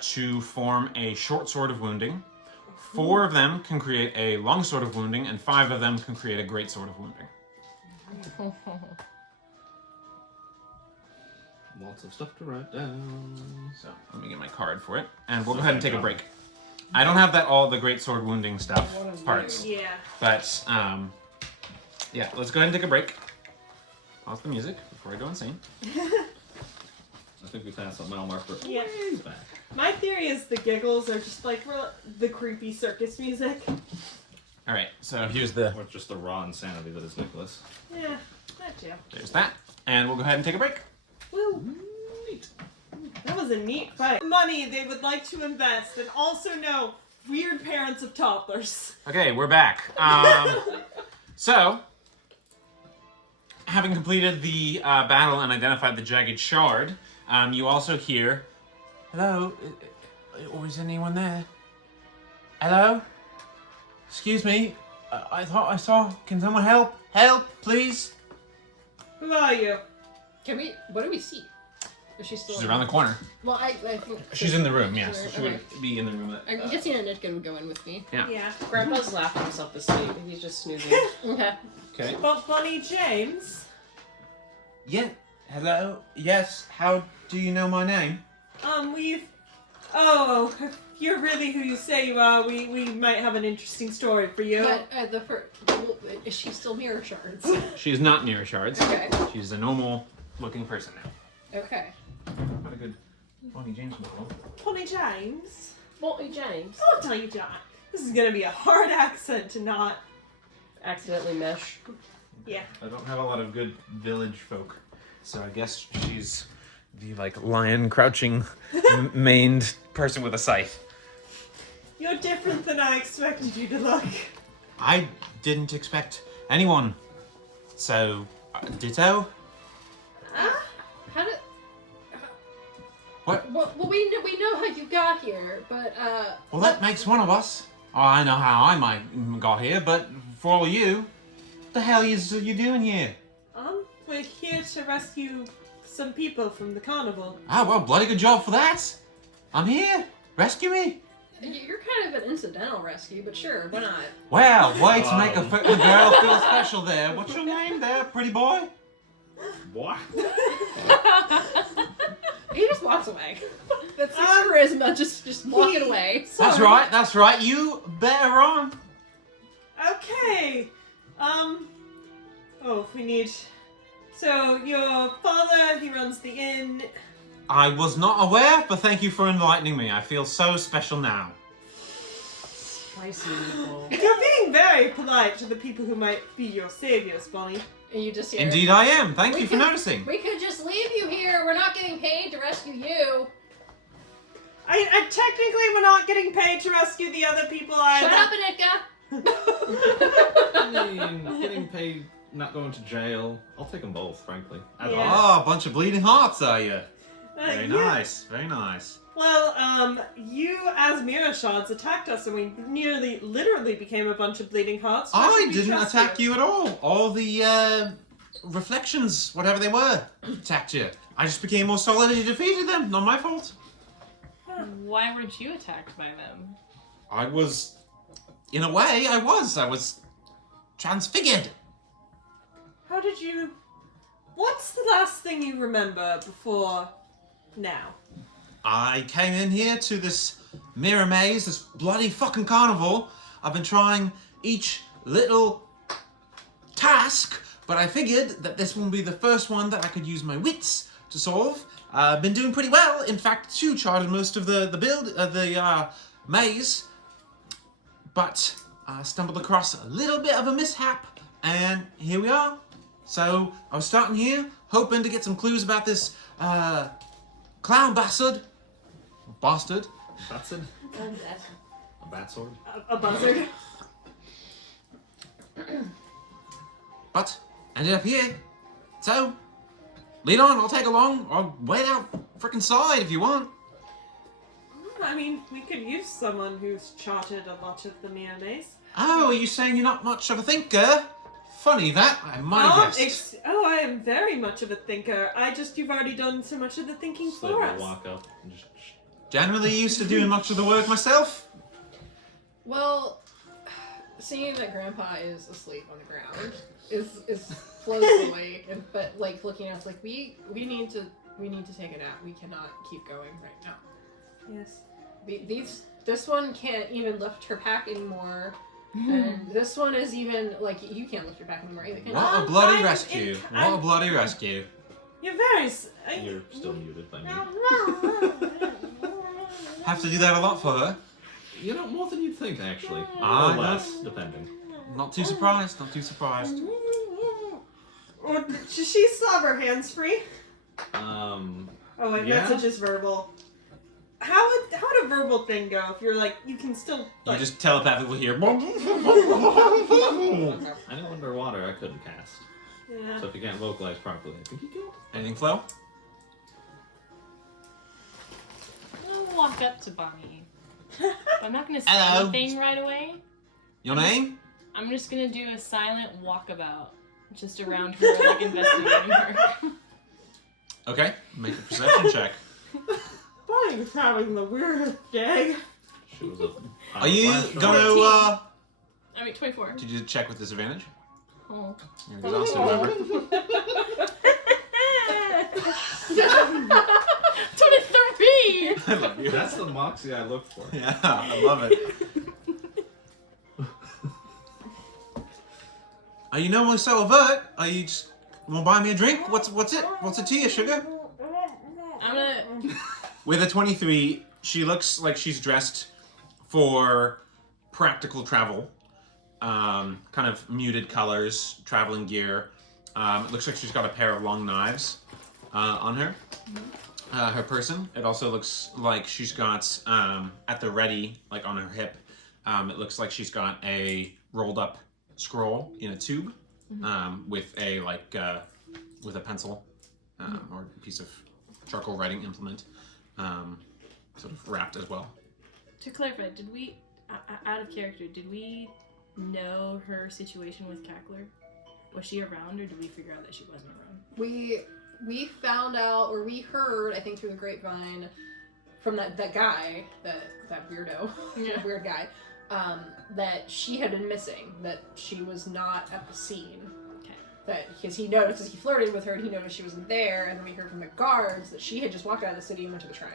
to form a short sword of wounding. 4 of them can create a long sword of wounding, and 5 of them can create a great sword of wounding. Lots of stuff to write down. So let me get my card for it, and we'll go ahead and take a break. I don't have all the great sword wounding stuff parts, Yeah. but yeah, let's go ahead and take a break. Pause the music before I go insane. I think we passed a mile marker. Yeah. Back. My theory is the giggles are just like the creepy circus music. All right, so here's the. Or just the raw insanity that is Nicholas. Yeah, that too. There's that, and we'll go ahead and take a break. Woo. Neat. That was a neat fight. Money they would like to invest, and also know weird parents of toddlers. Okay, we're back. So, having completed the battle and identified the jagged shard, you also hear, "Hello, or is anyone there? Hello? Excuse me, I thought I saw. Can someone help? Help, please." Who are you? What do we see? Is she still She's around the corner. Well, I think... She's in the room, yes. Okay. She would be in the room. I'm guessing Anitka would go in with me. Yeah. Grandpa's laughing himself to sleep. He's just snoozing. Okay. Okay. But Bonnie James. Yeah. Hello. Yes. How do you know my name? Oh, if you're really who you say you are, we might have an interesting story for you. But is she still mirror shards? She's not near Shards. Okay. She's a normal-looking person now. Okay. Not a good Bonnie James model. Bonnie James. Bonnie James. I'll tell you, John. This is gonna be a hard accent to not. Accidentally mesh. Yeah. I don't have a lot of good village folk, so I guess she's the lion crouching maned person with a scythe. You're different than I expected you to look. I didn't expect anyone, so ditto. How did... What? Well, we know how you got here, but Well, that makes one of us. Oh, I know how I might got here, but for all you, the hell is you doing here? We're here to rescue some people from the carnival. Ah, well, bloody good job for that. I'm here. Rescue me. you're kind of an incidental rescue. But sure, why not? Well, way to make a girl feel special there. What's your name there, pretty boy? What? He just walks away. That's his charisma, just walking away. Sorry. That's right. You better run. Okay. Oh, if we need. So your father, he runs the inn. I was not aware, but thank you for inviting me. I feel so special now. Spicy meatball. You're being very polite to the people who might be your saviors, Bonnie. And you just hear, Indeed I am. Thank We you for could- noticing. we could just leave you here. We're not getting paid to rescue you. I technically we're not getting paid to rescue the other people either. Shut up, Anitka. I mean, getting paid, not going to jail. I'll take them both, frankly. Yeah. Oh, a bunch of bleeding hearts, are you? Very Yeah. nice. Very nice. Well, you as mirror shards attacked us, and we nearly, literally became a bunch of bleeding hearts. Why I should we didn't trust attack you at all. All the reflections, whatever they were, attacked you. I just became more solid as you defeated them. Not my fault. Why weren't you attacked by them? I was, in a way, I was transfigured. How did you? What's the last thing you remember before now? I came in here to this mirror maze, this bloody fucking carnival. I've been trying each little task, but I figured that this one would be the first one that I could use my wits to solve. I've been doing pretty well. In fact, two charted most of the maze, but I stumbled across a little bit of a mishap, and here we are. So I was starting here, hoping to get some clues about this clown bastard. Bastard. Bastard? A bat sword? A buzzard. But ended up here. So, lead on, I'll tag along, or wait out frickin' side if you want. I mean, we could use someone who's charted a lot of the mirror maze. Oh, are you saying you're not much of a thinker? Funny that, I might have guessed. I am very much of a thinker. You've already done so much of the thinking So for we'll us. walk up and just... Generally used to doing much of the work myself. Well, seeing that Grandpa is asleep on the ground is floats awake, but looking at us we need to take a nap. We cannot keep going right now. Yes. This one can't even lift her pack anymore, and this one is even you can't lift your pack anymore either. Can you? What a bloody I'm rescue. in- What a bloody rescue. You're very. You're still muted by me. Have to do that a lot for her. You know, more than you'd think, actually. Ah, Or less, yes. depending. Not too surprised. Not too surprised. Or did she still have her hands free? Oh, wait, Yeah. that's just verbal. How would a verbal thing go if you're like, you can still, You like... just telepathically hear. I know underwater I couldn't cast. Yeah. So if you can't vocalize properly, I think you can. Anything, Flo? I'll walk up to Bonnie. I'm not gonna say Hello. anything right away. Your name? I'm just gonna do a silent walkabout, just around her, like investigating her. Okay. Make a perception check. Bonnie's having the weirdest day. She was a Are you flash gonna? I mean, 24. Did you check with disadvantage? Oh. You're exhausted, remember? 23! I love you. That's the moxie I looked for. Yeah, I love it. Are you normally so overt? Are you just want to buy me a drink? What's it? What's it to you, sugar? I'm gonna. With a 23, she looks like she's dressed for practical travel. Kind of muted colors, traveling gear. It looks like she's got a pair of long knives on her. Her person. It also looks like she's got at the ready, like on her hip. It looks like she's got a rolled up scroll in a tube with a with a pencil or a piece of charcoal writing implement, sort of wrapped as well. To clarify, did we, out of character, did we know her situation with Cackler? Was she around, or did we figure out that she wasn't around? We found out, or we heard, I think through the grapevine, from that guy, that weirdo, Yeah. weird guy, that she had been missing, that she was not at the scene. Okay. That because he noticed as he flirted with her, and he noticed she wasn't there, and then we heard from the guards that she had just walked out of the city and went to the shrine.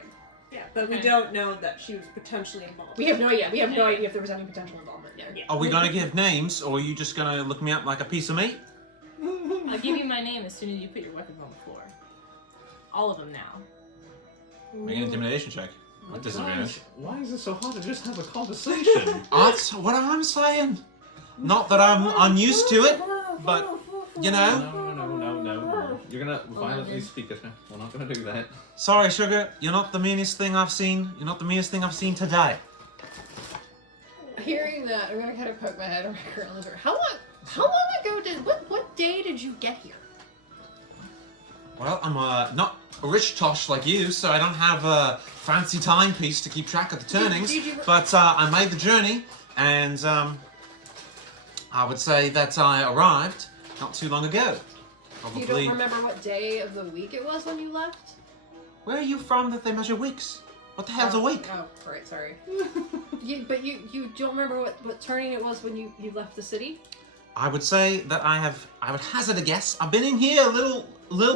Yeah, but we Okay. don't know that she was potentially involved. We have no idea. We have no idea if there was any potential involvement there. Yeah. Are we gonna give names, or are you just gonna look me up like a piece of meat? I'll give you my name as soon as you put your weapons on the floor. All of them now. Make an intimidation check. With disadvantage. Why is it so hard to just have a conversation? That's what I'm saying. Not that I'm unused to it, but you know. No. You're gonna violently speak us now. We're not gonna do that. Sorry, sugar. You're not the meanest thing I've seen. You're not the meanest thing I've seen today. Hearing that, I'm gonna kind of poke my head over around the door. How long ago what day did you get here? Well, I'm not a rich tosh like you, so I don't have a fancy timepiece to keep track of the turnings. But I made the journey, and I would say that I arrived not too long ago. You Probably. don't remember what day of the week it was when you left? Where are you from that they measure weeks? What the hell's a week? Oh, right, sorry. But you don't remember what turning it was when you left the city? I would say that I would hazard a guess. I've been in here a little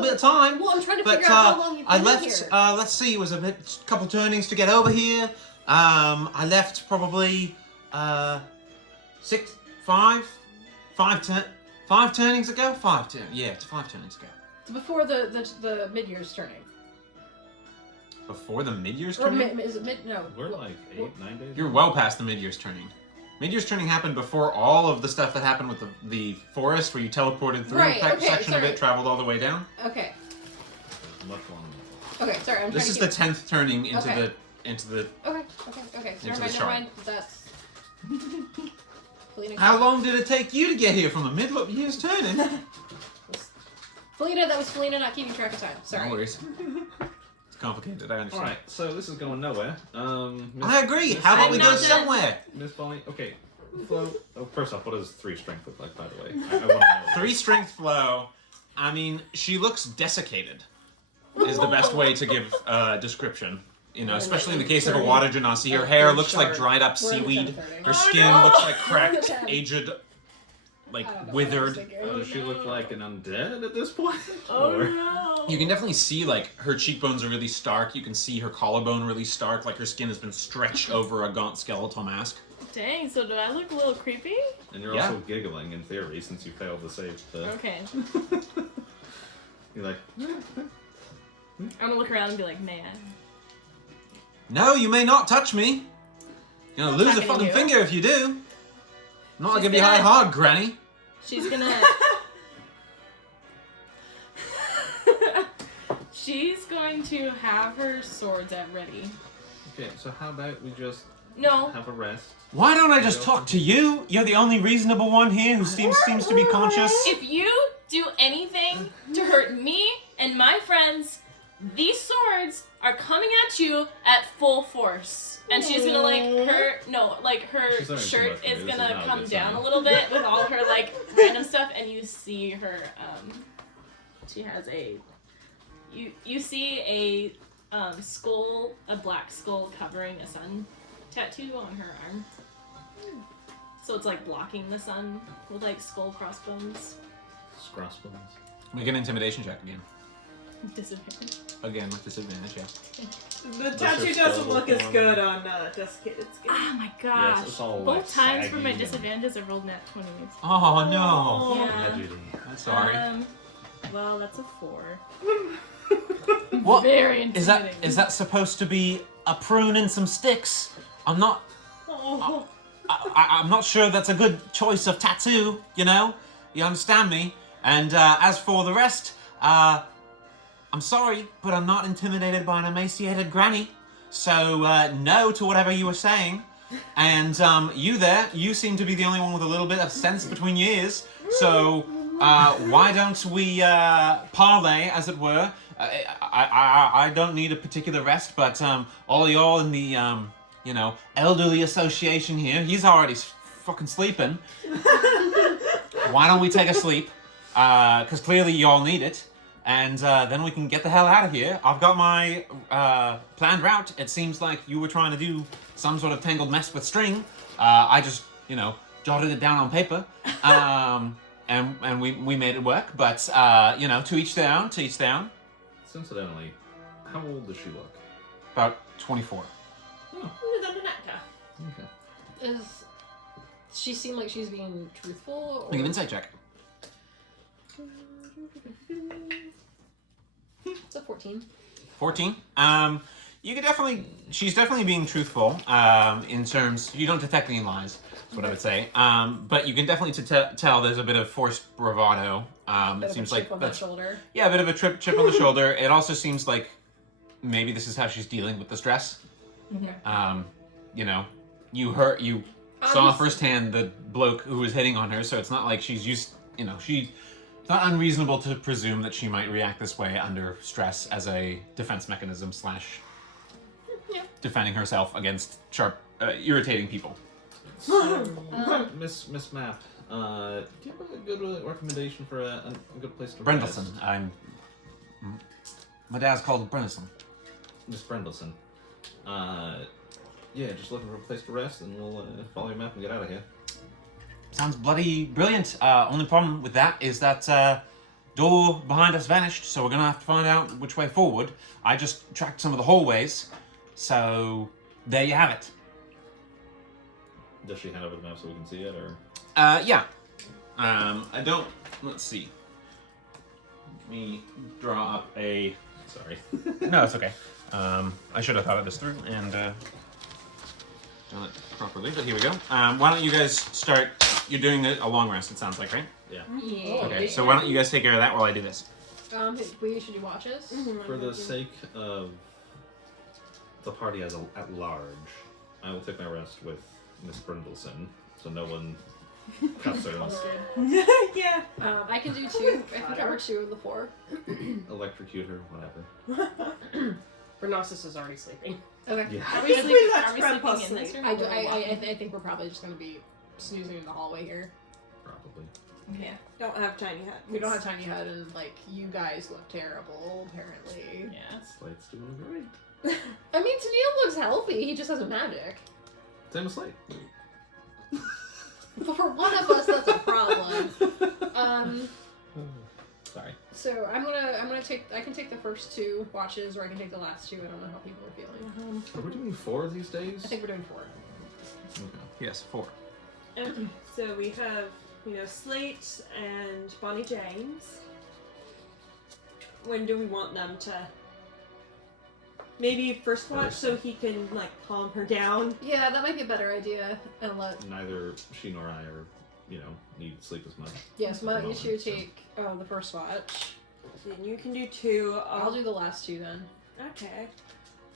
bit of time. Well, I'm trying to But figure out how long you've been I in left. here. Let's see, it was a couple turnings to get over here. I left probably 5 turnings ago. 5 turnings ago. It's before the mid-year's turning. Before the mid-year's Or turning. is it mid? No. We're like 8-9 days. You're well past the mid-year's turning. Mid-year's turning happened before all of the stuff that happened with the forest, where you teleported through Right, that okay, section of sorry. it, traveled all the way down. Okay. Much longer. Okay, sorry. I'm This trying is to the 10th turning into Okay. the. Okay. into Never the mind. shard. That's. Felina, How long did it take you to get here from the middle of year's turning? Felina, that was Felina not keeping track of time. Sorry. No worries. It's complicated, I understand. Alright, so this is going nowhere. I agree. How about we go I'm not done. somewhere? Miss Bonnie, okay. Flo, first off, what does 3 strength look like, by the way? I want to know. 3 strength flow. I mean, she looks desiccated. Is the best way to give a description. You know, especially in the case of a water genasi. Her hair looks like dried up We're in the seaweed. 10:30. Her skin looks like cracked, aged, like I don't know what I was withered. thinking. Does she look like an undead at this point? Oh Or- no! You can definitely see, like, her cheekbones are really stark. You can see her collarbone really stark, like her skin has been stretched over a gaunt skeletal mask. Dang, so do I look a little creepy? And you're Yeah. also giggling in theory since you failed to save the. Okay. You're like, I'm gonna look around and be like, man. No, you may not touch me. You're gonna lose a Attacking fucking you. finger if you do. I'm not She's gonna be gonna- hard, Granny. She's gonna. She's going to have her swords at ready. Okay, so how about we just No, have a rest? Why don't I just talk to you? You're the only reasonable one here who seems to be conscious. if you do anything to hurt me and my friends, these swords are coming at you at full force. And she's gonna her She's learning too shirt much from is me. This is gonna not a come good down sign. a little bit with all her random stuff, and you see her. She has a. You see a skull, a black skull covering a sun tattoo on her arm. So it's like blocking the sun with like skull crossbones. Crossbones. Make an intimidation check again. Disadvantage. Again with disadvantage, yeah. The What's tattoo your doesn't skull look as form? good on Discated Skin. Oh my gosh. Yes, it's all, Both like, times for my saggy and- disadvantages I rolled nat 20s. Oh no. Yeah. Tragedy. I'm sorry. Well, that's a 4. What Very is that? intimidating. Is that supposed to be a prune and some sticks? I'm not. Oh. I'm not sure that's a good choice of tattoo. You know, you understand me. And as for the rest, I'm sorry, but I'm not intimidated by an emaciated granny. So no to whatever you were saying. And you there, you seem to be the only one with a little bit of sense between your ears. So why don't we parlay, as it were? I don't need a particular rest, but all y'all in the elderly association here, he's already fucking sleeping. Why don't we take a sleep? Because clearly y'all need it. And then we can get the hell out of here. I've got my planned route. It seems like you were trying to do some sort of tangled mess with string. I just, jotted it down on paper. And we made it work. But, to each their own, to each their own. Incidentally, how old does she look? About 24. Okay. Does she seem like she's being truthful? Or... Make an insight check. It's a 14. 14. She's definitely being truthful in terms, you don't detect any lies, that's what I would say. But you can definitely tell there's a bit of forced bravado. It seems like on that's, the shoulder. yeah, a bit of a chip on the shoulder. It also seems like maybe this is how she's dealing with the stress. Okay. You saw firsthand the bloke who was hitting on her, so it's not like she's used, it's not unreasonable to presume that she might react this way under stress as a defense mechanism / defending herself against irritating people. So, Miss Map, do you have a good recommendation for a good place to Brendelson. rest? My dad's called Brendelson. Miss Brendelson. Yeah, just looking for a place to rest, and we'll follow your map and get out of here. Sounds bloody brilliant. Only problem with that is that door behind us vanished, so we're gonna have to find out which way forward. I just tracked some of the hallways, so there you have it. Does she hand over the map so we can see it, or? Yeah. I don't. Let's see. Let me draw up a. Sorry. No, it's okay. I should have thought of this through and done it properly, but here we go. Why don't you guys start? You're doing a long rest, it sounds like, right? Yeah. Yeah. Okay, so why don't you guys take care of that while I do this? We should do watches. For the sake of the party at large, I will take my rest with Miss Brendelson, so no one cuts her, Yeah. I can do 2. I can cover 2 of the 4. electrocute her, whatever. Rhinoceros is already sleeping. Okay. Yeah. Are we If we sleeping, let are we Grandpa sleeping in this sleep. room? I think we're probably just going to be snoozing in the hallway here. Probably. Yeah. Don't have tiny hut. We don't have tiny hut, and you guys look terrible. Apparently. Yeah. Slate's doing great. I mean, Tennille looks healthy. He just has a magic. Same as Slate. But for one of us, that's a problem. Sorry. So I'm gonna take. I can take the first 2 watches, or I can take the last 2. I don't know how people are feeling. Are we doing 4 these days? I think we're doing 4. Okay. Yes, 4. Okay. So we have, Slate and Bonnie James. When do we want them to Maybe first watch so he can like calm her down. Yeah, that might be a better idea. And let Neither she nor I are, need sleep as much. yes, why don't you two moment, so- take the first watch. And you can do 2. I'll do the last 2 then. Okay.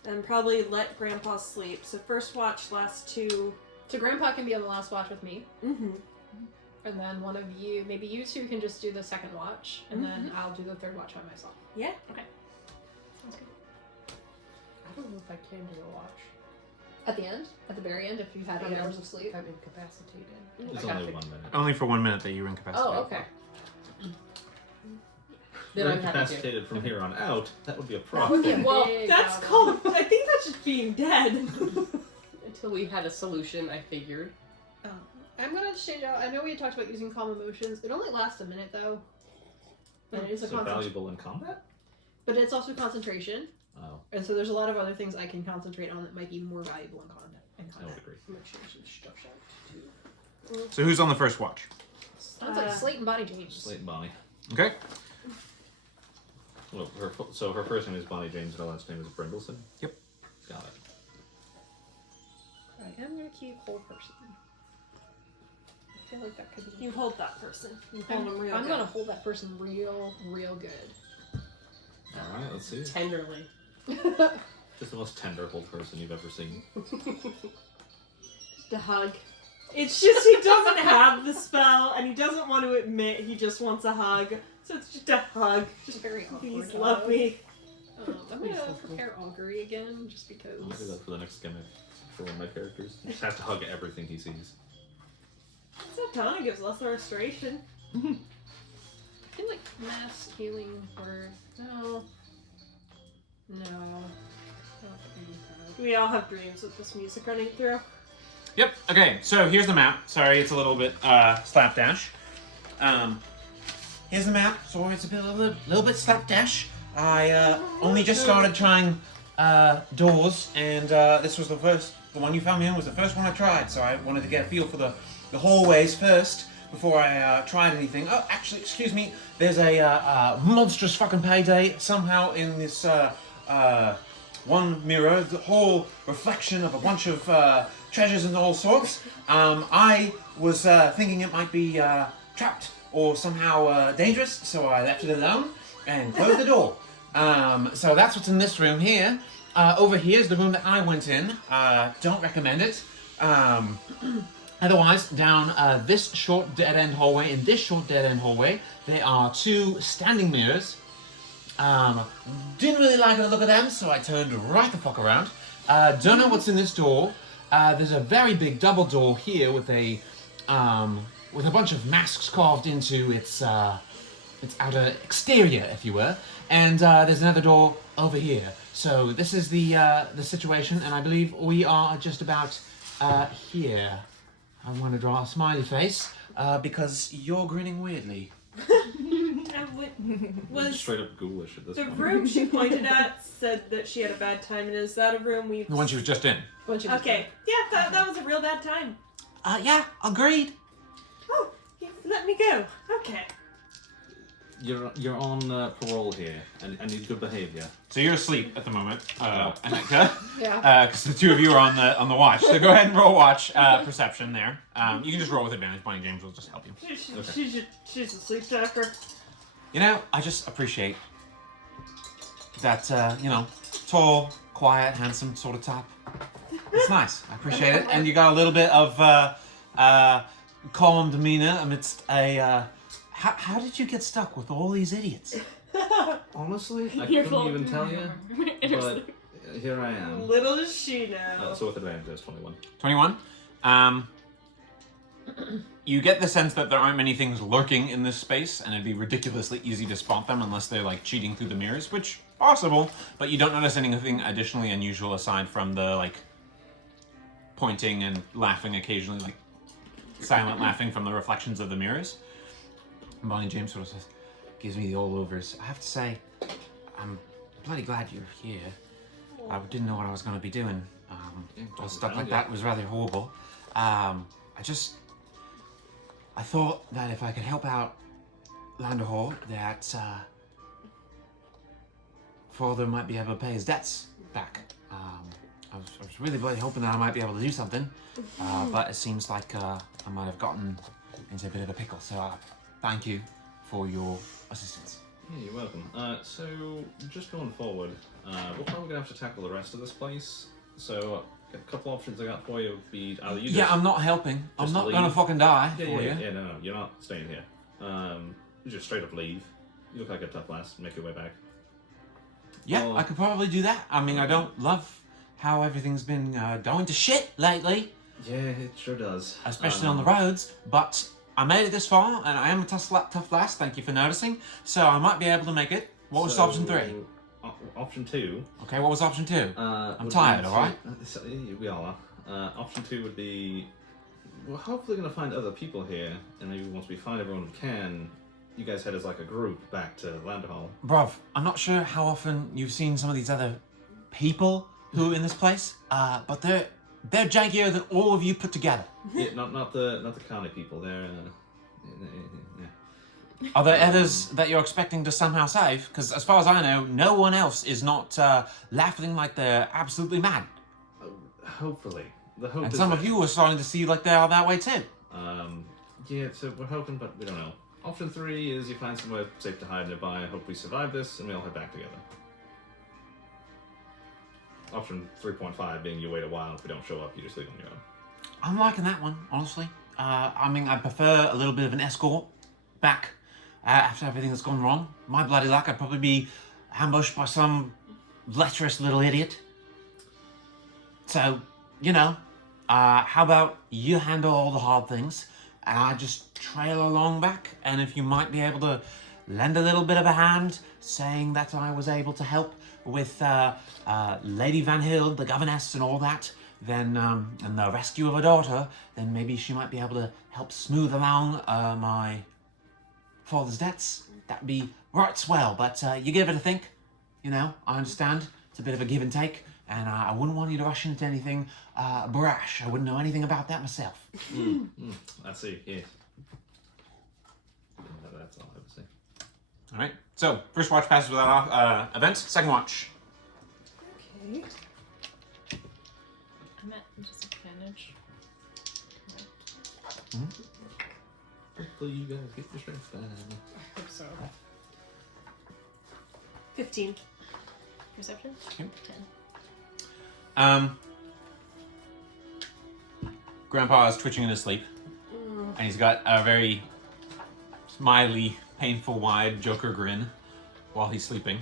And probably let Grandpa sleep. So first watch, last 2. So Grandpa can be on the last watch with me, Mm-hmm. and then one of you, maybe you two, can just do the second watch, and then I'll do the third watch by myself. Yeah. Okay. Sounds good. I don't know if I can do a watch. At the end, at the very end, if you had 8 Yeah. hours of sleep. If I'm incapacitated. It's I got only to- 1 minute. Only for 1 minute that you were incapacitated. Oh, okay. Then You're I'm happy to. incapacitated from here on out. That would be a That would be a problem. Well, big that's problem. called. I think that's just being dead. Until we had a solution, I figured. I'm gonna change out. I know we had talked about using calm emotions. It only lasts a minute though. But it is a Is it valuable in combat? But it's also concentration, Oh, and so there's a lot of other things I can concentrate on that might be more valuable in combat. I would agree. I'm gonna change some stuff out too. So who's on the first watch? Sounds like Slate and Body James. Slate and Bonnie. Okay. Well, her first name is Bonnie James and her last name is Brindleson? Yep. Got it. Right, I'm gonna keep whole person. I feel like that could be. You hold that person. You hold him real I'm good. gonna hold that person real good. Alright, let's see. Tenderly. Just the most tender old person you've ever seen. Just a hug. It's just he doesn't have the spell, and he doesn't want to admit he just wants a hug. So it's just a hug. Just very awkward. Please love me. I'm gonna prepare augury again, just because. I'm gonna do that for the next gimmick for one of my characters. You just have to hug everything he sees. So Tana gives us the restoration. I feel like mass healing word. No. I don't think We all have dreams with this music running through. Yep. Okay. So here's the map. Sorry, it's a little bit slapdash. Here's the map. Sorry, it's a little bit slapdash. I only just started trying doors, and this was the one you found me in was the first one I tried. So I wanted to get a feel for the hallways first before I tried anything. Oh, actually, excuse me. There's a monstrous fucking payday somehow in this one mirror. The whole reflection of a bunch of treasures and all sorts. I was thinking it might be trapped or somehow dangerous, so I left it alone and closed the door. So that's what's in this room here. Over here is the room that I went in. Don't recommend it. Otherwise, down this short dead-end hallway, in this short dead-end hallway, there are 2 standing mirrors. Didn't really like the look of them, so I turned right the fuck around. Don't know what's in this door. There's a very big double door here with a bunch of masks carved into its outer exterior, if you will. And there's another door over here. So this is the situation, and I believe we are just about here. I want to draw a smiley face because you're grinning weirdly. Was Straight up ghoulish at this the point. room she pointed at said that she had a bad time, and is that a room we've... The one she was just in. Okay, yeah, that was a real bad time. Yeah, agreed. Oh, you let me go. Okay. You're on parole here, and I need good behavior. So you're asleep at the moment, Annika, Yeah. because the 2 of you are on the watch. So go ahead and roll watch perception there. You can just roll with advantage. Bonnie James will just help you. She's a sleep talker. You know, I just appreciate that, tall, quiet, handsome sort of type. It's nice. I appreciate it. And you got a little bit of calm demeanor amidst a... How did you get stuck with all these idiots? Honestly, I You're couldn't full. even tell you, but here I am. Little does she know. So with advantage, that's 21. 21. You get the sense that there aren't many things lurking in this space, and it'd be ridiculously easy to spot them unless they're like cheating through the mirrors, which possible, but you don't notice anything additionally unusual aside from the like pointing and laughing occasionally, like silent laughing from the reflections of the mirrors. And Bonnie James sort of says, gives me the all-overs. I have to say, I'm bloody glad you're here. I didn't know what I was going to be doing. Stuff like that was rather horrible. I thought that if I could help out Landerhall, that Father might be able to pay his debts back. I was really, really hoping that I might be able to do something, but it seems like I might have gotten into a bit of a pickle. So thank you for your assistance. Yeah, you're welcome. So just going forward, we're probably gonna have to tackle the rest of this place. So a couple options I got for you would be either you Yeah, I'm not helping. I'm just not leave. gonna fucking die Yeah, for you. no, you're not staying here. You just straight up leave. You look like a tough lass. Make your way back. Yeah, Oh. I could probably do that. I mean, I don't love how everything's been going to shit lately, Yeah, it sure does. especially on the roads, but I made it this far, and I am a tough lass, thank you for noticing, so I might be able to make it. What was option 3? Option 2. Okay, what was option 2? I'm tired, alright? We all are. Option 2 would be, we're hopefully going to find other people here, and maybe once we find everyone we can, you guys head as like a group back to Landerhall. Bruv, I'm not sure how often you've seen some of these other people who are in this place, but they're jankier than all of you put together. Yeah, not the Carney people. They're Are there others that you're expecting to somehow save? Because as far as I know, no one else is not laughing like they're absolutely mad. hopefully. The hope And is some that, of you are starting to see like they are that way too. Yeah, so we're hoping, but we don't know. Option 3 is you find somewhere safe to hide nearby. I hope we survive this, and we all head back together. Option 3.5 being you wait a while. If we don't show up, you just leave on your own. I'm liking that one, honestly. I mean, I prefer a little bit of an escort back after everything that's gone wrong. My bloody luck, I'd probably be ambushed by some lecherous little idiot. So, you know, how about you handle all the hard things, and I just trail along back, and if you might be able to lend a little bit of a hand, saying that I was able to help with Lady Van Hill, the governess, and all that, then, and the rescue of her daughter, then maybe she might be able to help smooth along my father's debts. That'd be right swell, but you give it a think. You know, I understand. It's a bit of a give and take, and I wouldn't want you to rush into anything brash. I wouldn't know anything about that myself. I see, yes. That's all I would say. All right. So first watch passes without event. Second watch. Okay. I'm at disadvantage. Hopefully you guys get your strength back. I hope so. 15. Perception? Okay. 10. Grandpa is twitching in his sleep, and he's got a very smiley, painful, wide Joker grin while he's sleeping.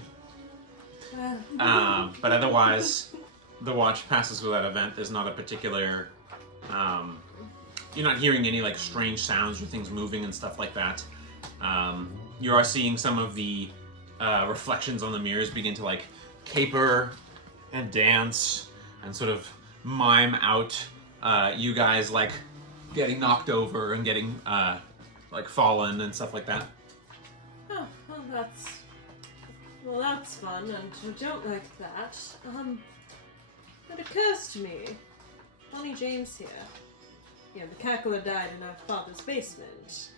But otherwise, the watch passes without event. There's not a particular. You're not hearing any like strange sounds or things moving and stuff like that. You are seeing some of the reflections on the mirrors begin to like caper and dance and sort of mime out you guys like getting knocked over and getting like fallen and stuff like that. Oh, well, that's fun, and I don't like that. It occurs to me, Bonnie James here. You know, the cackler died in our father's basement,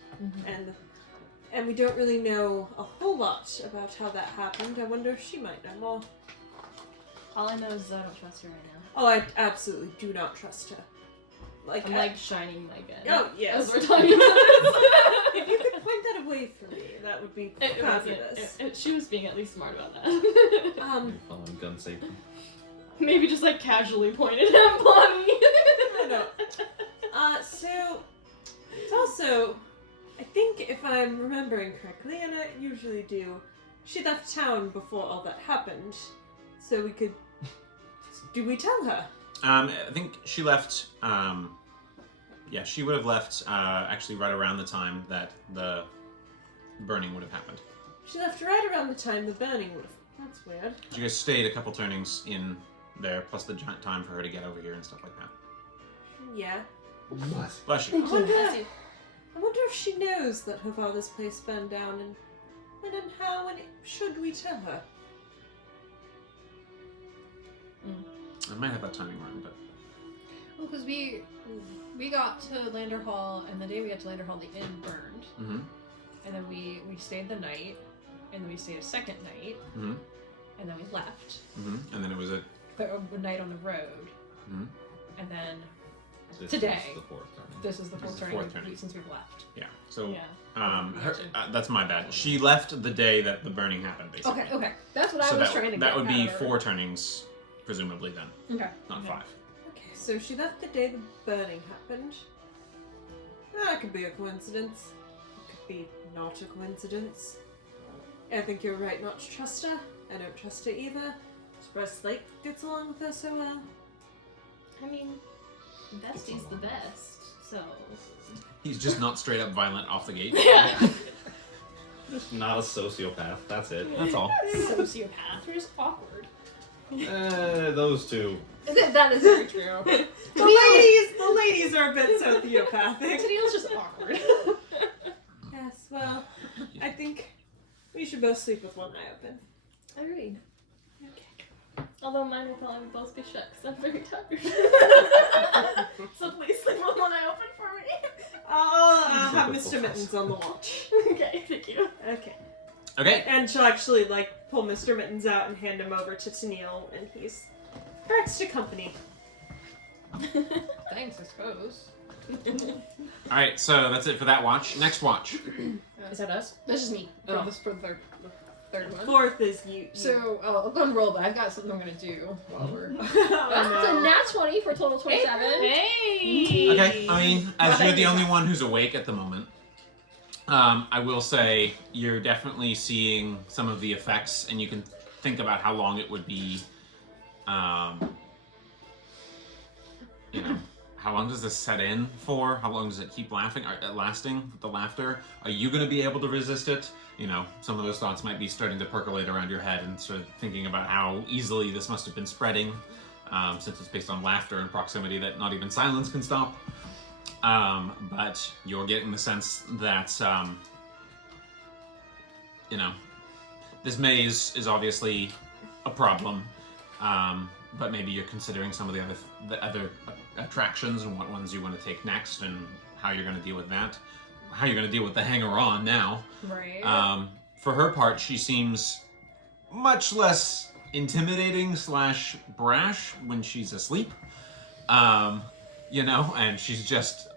and we don't really know a whole lot about how that happened. I wonder if she might know more. All I know is I don't trust her right now. Oh, I absolutely do not trust her. I'm like shining my gun. Oh, yes. As we're talking about this. If you could point that away from me, that would be fabulous. She was being at least smart about that. Following gun safety. Maybe just like casually pointed at Bonnie. No. So it's also, I think if I'm remembering correctly, and I usually do, she left town before all that happened, so we could. Do we tell her? I think she left. Yeah, she would have left actually right around the time that the burning would have happened. She left right around the time the burning would have. That's weird. You guys stayed a couple turnings in there, plus the time for her to get over here and stuff like that. Yeah. Bless you. I wonder if she knows that her father's place burned down, and when and how, and should we tell her? I might have that timing wrong, but Well, because we got to Lander Hall, and the day we got to Lander Hall, the inn burned, and then we stayed the night, and then we stayed a second night, and then we left. and then it was a the night on the road, Mhm. and then This Today. is the fourth turn. this is the This fourth is the turning fourth turning. since we've left. Yeah. So, Yeah. that's my bad. She left the day that the burning happened, basically. Okay, that's what I So was that, trying to get. that would be at. 4 turnings, presumably, then, Okay. not Okay. 5. Okay, so she left the day the burning happened. That could be a coincidence. It could be not a coincidence. I think you're right not to trust her. I don't trust her either. Express Lake gets along with her so well. I mean, Bestie's the best, so. He's just not straight up violent off the gate. Yeah. Just not a sociopath. That's it. That's all. Sociopath. You're just awkward. Those two. That is very true. The ladies are a bit sociopathic. Tennille's just awkward. Yes, well, I think we should both sleep with one eye open. Agreed. Although mine will probably both be shut because I'm very tired. So please sleep with one eye open for me. I'll have Mr. Mittens on the watch. Okay, thank you. Okay. Okay. And she'll actually, pull Mr. Mittens out and hand him over to Tennille, and he's for extra company. Thanks, I suppose. Alright, so that's it for that watch. Next watch. Is that us? This is me. Oh. This for the third one. Fourth is you. So I'll go and roll, but I've got something I'm gonna do while we're. That's Oh, a nat 20 for a total 27. Hey! Okay, I mean, as you're the only one who's awake at the moment, I will say you're definitely seeing some of the effects, and you can think about how long it would be, how long does this set in for? How long does it keep lasting, the laughter? Are you going to be able to resist it? Some of those thoughts might be starting to percolate around your head and sort of thinking about how easily this must have been spreading, since it's based on laughter and proximity that not even silence can stop. But you're getting the sense that, this maze is obviously a problem, but maybe you're considering some of the other attractions and what ones you want to take next and how you're going to deal with that. How you're going to deal with the hanger-on now. Right. For her part, she seems much less intimidating / brash when she's asleep. And she's just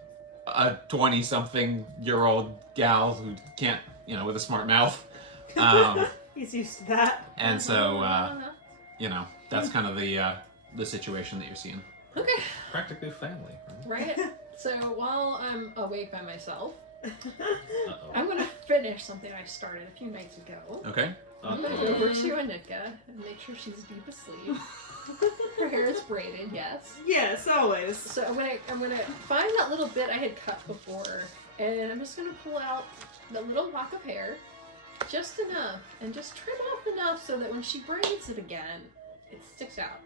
a 20-something-year-old gal who can't, with a smart mouth. he's used to that. And so, that's kind of the situation that you're seeing. Okay. Practically family, right? Right. So while I'm awake by myself, Uh-oh. I'm gonna finish something I started a few nights ago. Okay. I'm gonna go over to Anika and make sure she's deep asleep. Her hair is braided, yes. Yes, always. So I'm gonna find that little bit I had cut before, and I'm just gonna pull out the little lock of hair, just enough, and just trim off enough so that when she braids it again, it sticks out.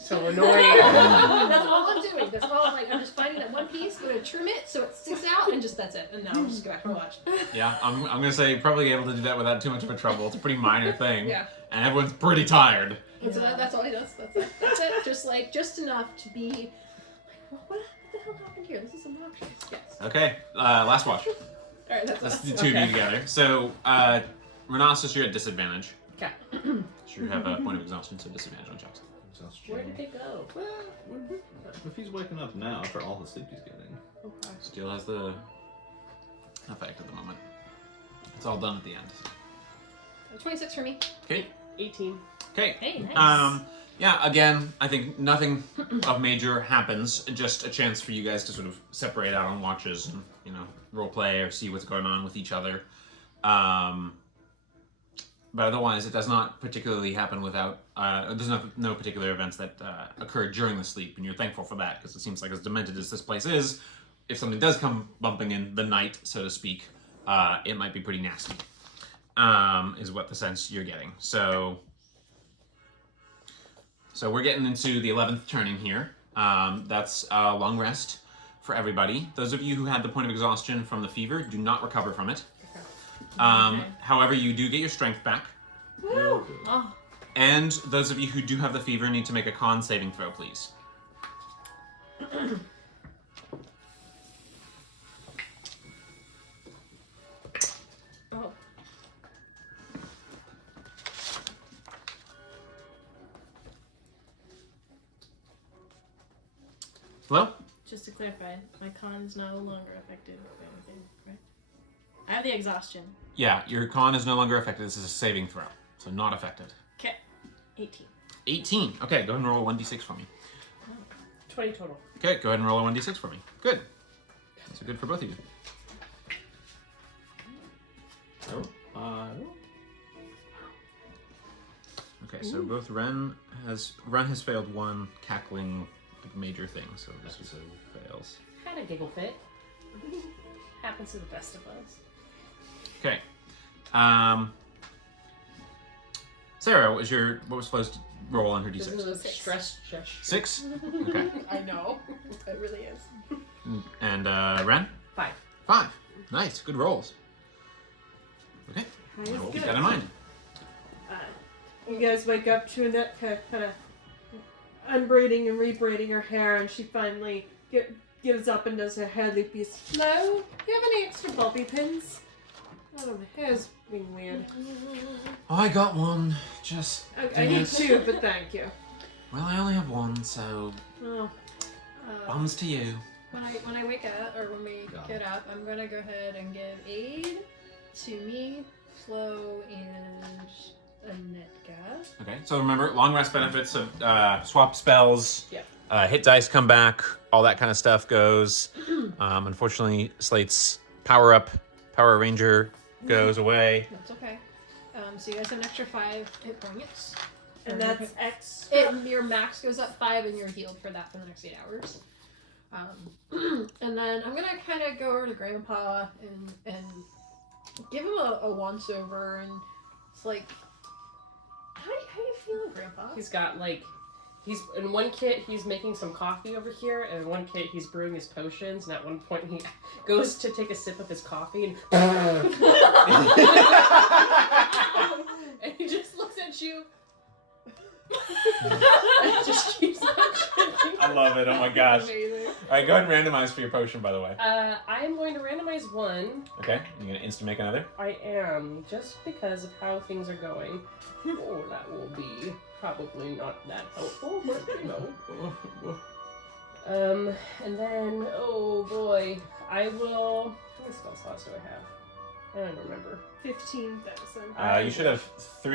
So annoying. That's all I'm doing. That's all I'm just finding that one piece, gonna trim it so it sticks out, and that's it. And now I'll just go back and watch. Yeah, I'm gonna say you're probably able to do that without too much of a trouble. It's a pretty minor thing. Yeah. And everyone's pretty tired. And so that's all he does. That's it. That's it. Just enough to be like, what the hell happened here? This is obnoxious. Yes. Okay, last watch. All right, that's Let's us. do two of you together. So, Renasus, you're at disadvantage. Okay. So you have a point of exhaustion, so disadvantage on checks. Where did they go? Well, if he's waking up now after all the sleep he's getting. Okay. Still has the effect at the moment. It's all done at the end. 26 for me. Okay. 18. Okay. Hey, nice. Yeah, again, I think nothing of major happens. Just a chance for you guys to sort of separate out on watches and, role play or see what's going on with each other. But otherwise, it does not particularly happen without... there's no particular events that occur during the sleep, and you're thankful for that, because it seems like as demented as this place is, if something does come bumping in the night, so to speak, it might be pretty nasty, is what the sense you're getting. So we're getting into the 11th turning here. That's a long rest for everybody. Those of you who had the point of exhaustion from the fever do not recover from it. However, you do get your strength back. Woo! Oh, And those of you who do have the fever need to make a con saving throw, please. Oh. Hello? Just to clarify, my con is no longer affected by anything, right? I have the exhaustion. Yeah, your con is no longer affected. This is a saving throw, so not affected. Okay. 18. 18. Okay, go ahead and roll a 1d6 for me. 20 total. Okay, go ahead and roll a 1d6 for me. Good. So good for both of you. Okay, so both Ren has failed one cackling major thing, so this also fails. Had a giggle fit. Happens to the best of us. Okay. Sarah, what was Flo's roll on her This is d6? a stress gesture. 6? Okay. I know. It really is. And Ren? 5. 5. Nice, good rolls. Okay, That is we'll keep good. that in mind. You guys wake up to Annette kind of unbraiding and rebraiding her hair, and she finally gives up and does her hair loopies. Hello? Do you have any extra bobby pins? Oh, my hair's being weird. Oh, I got one. Just. I need two, but thank you. Well, I only have one, so Oh. bums to you. When I wake up, or when we get up, I'm gonna go ahead and give aid to me, Flo, and Annette. Okay, so remember, long rest benefits of swap spells, Yep. hit dice come back, all that kind of stuff goes. Unfortunately, Slate's Power Ranger goes away. That's okay. So you guys have an extra 5 hit points. And that's X. Your max goes up 5 and you're healed for that for the next 8 hours. And then I'm gonna kind of go over to Grandpa and give him a once over, and it's like, how you feeling, Grandpa? He's got he's in one kit he's making some coffee over here, and in one kit he's brewing his potions, and at one point he goes to take a sip of his coffee and and he just looks at you and just keeps on drinking. I love it, oh my gosh. Amazing. Alright, go ahead and randomize for your potion, by the way. I am going to randomize one. Okay, you're gonna instant make another? I am, just because of how things are going. Oh, that will be probably not that helpful, but you know. And then, oh boy, I will. How many spell slots do I have? I don't remember. 15,000. You should have 4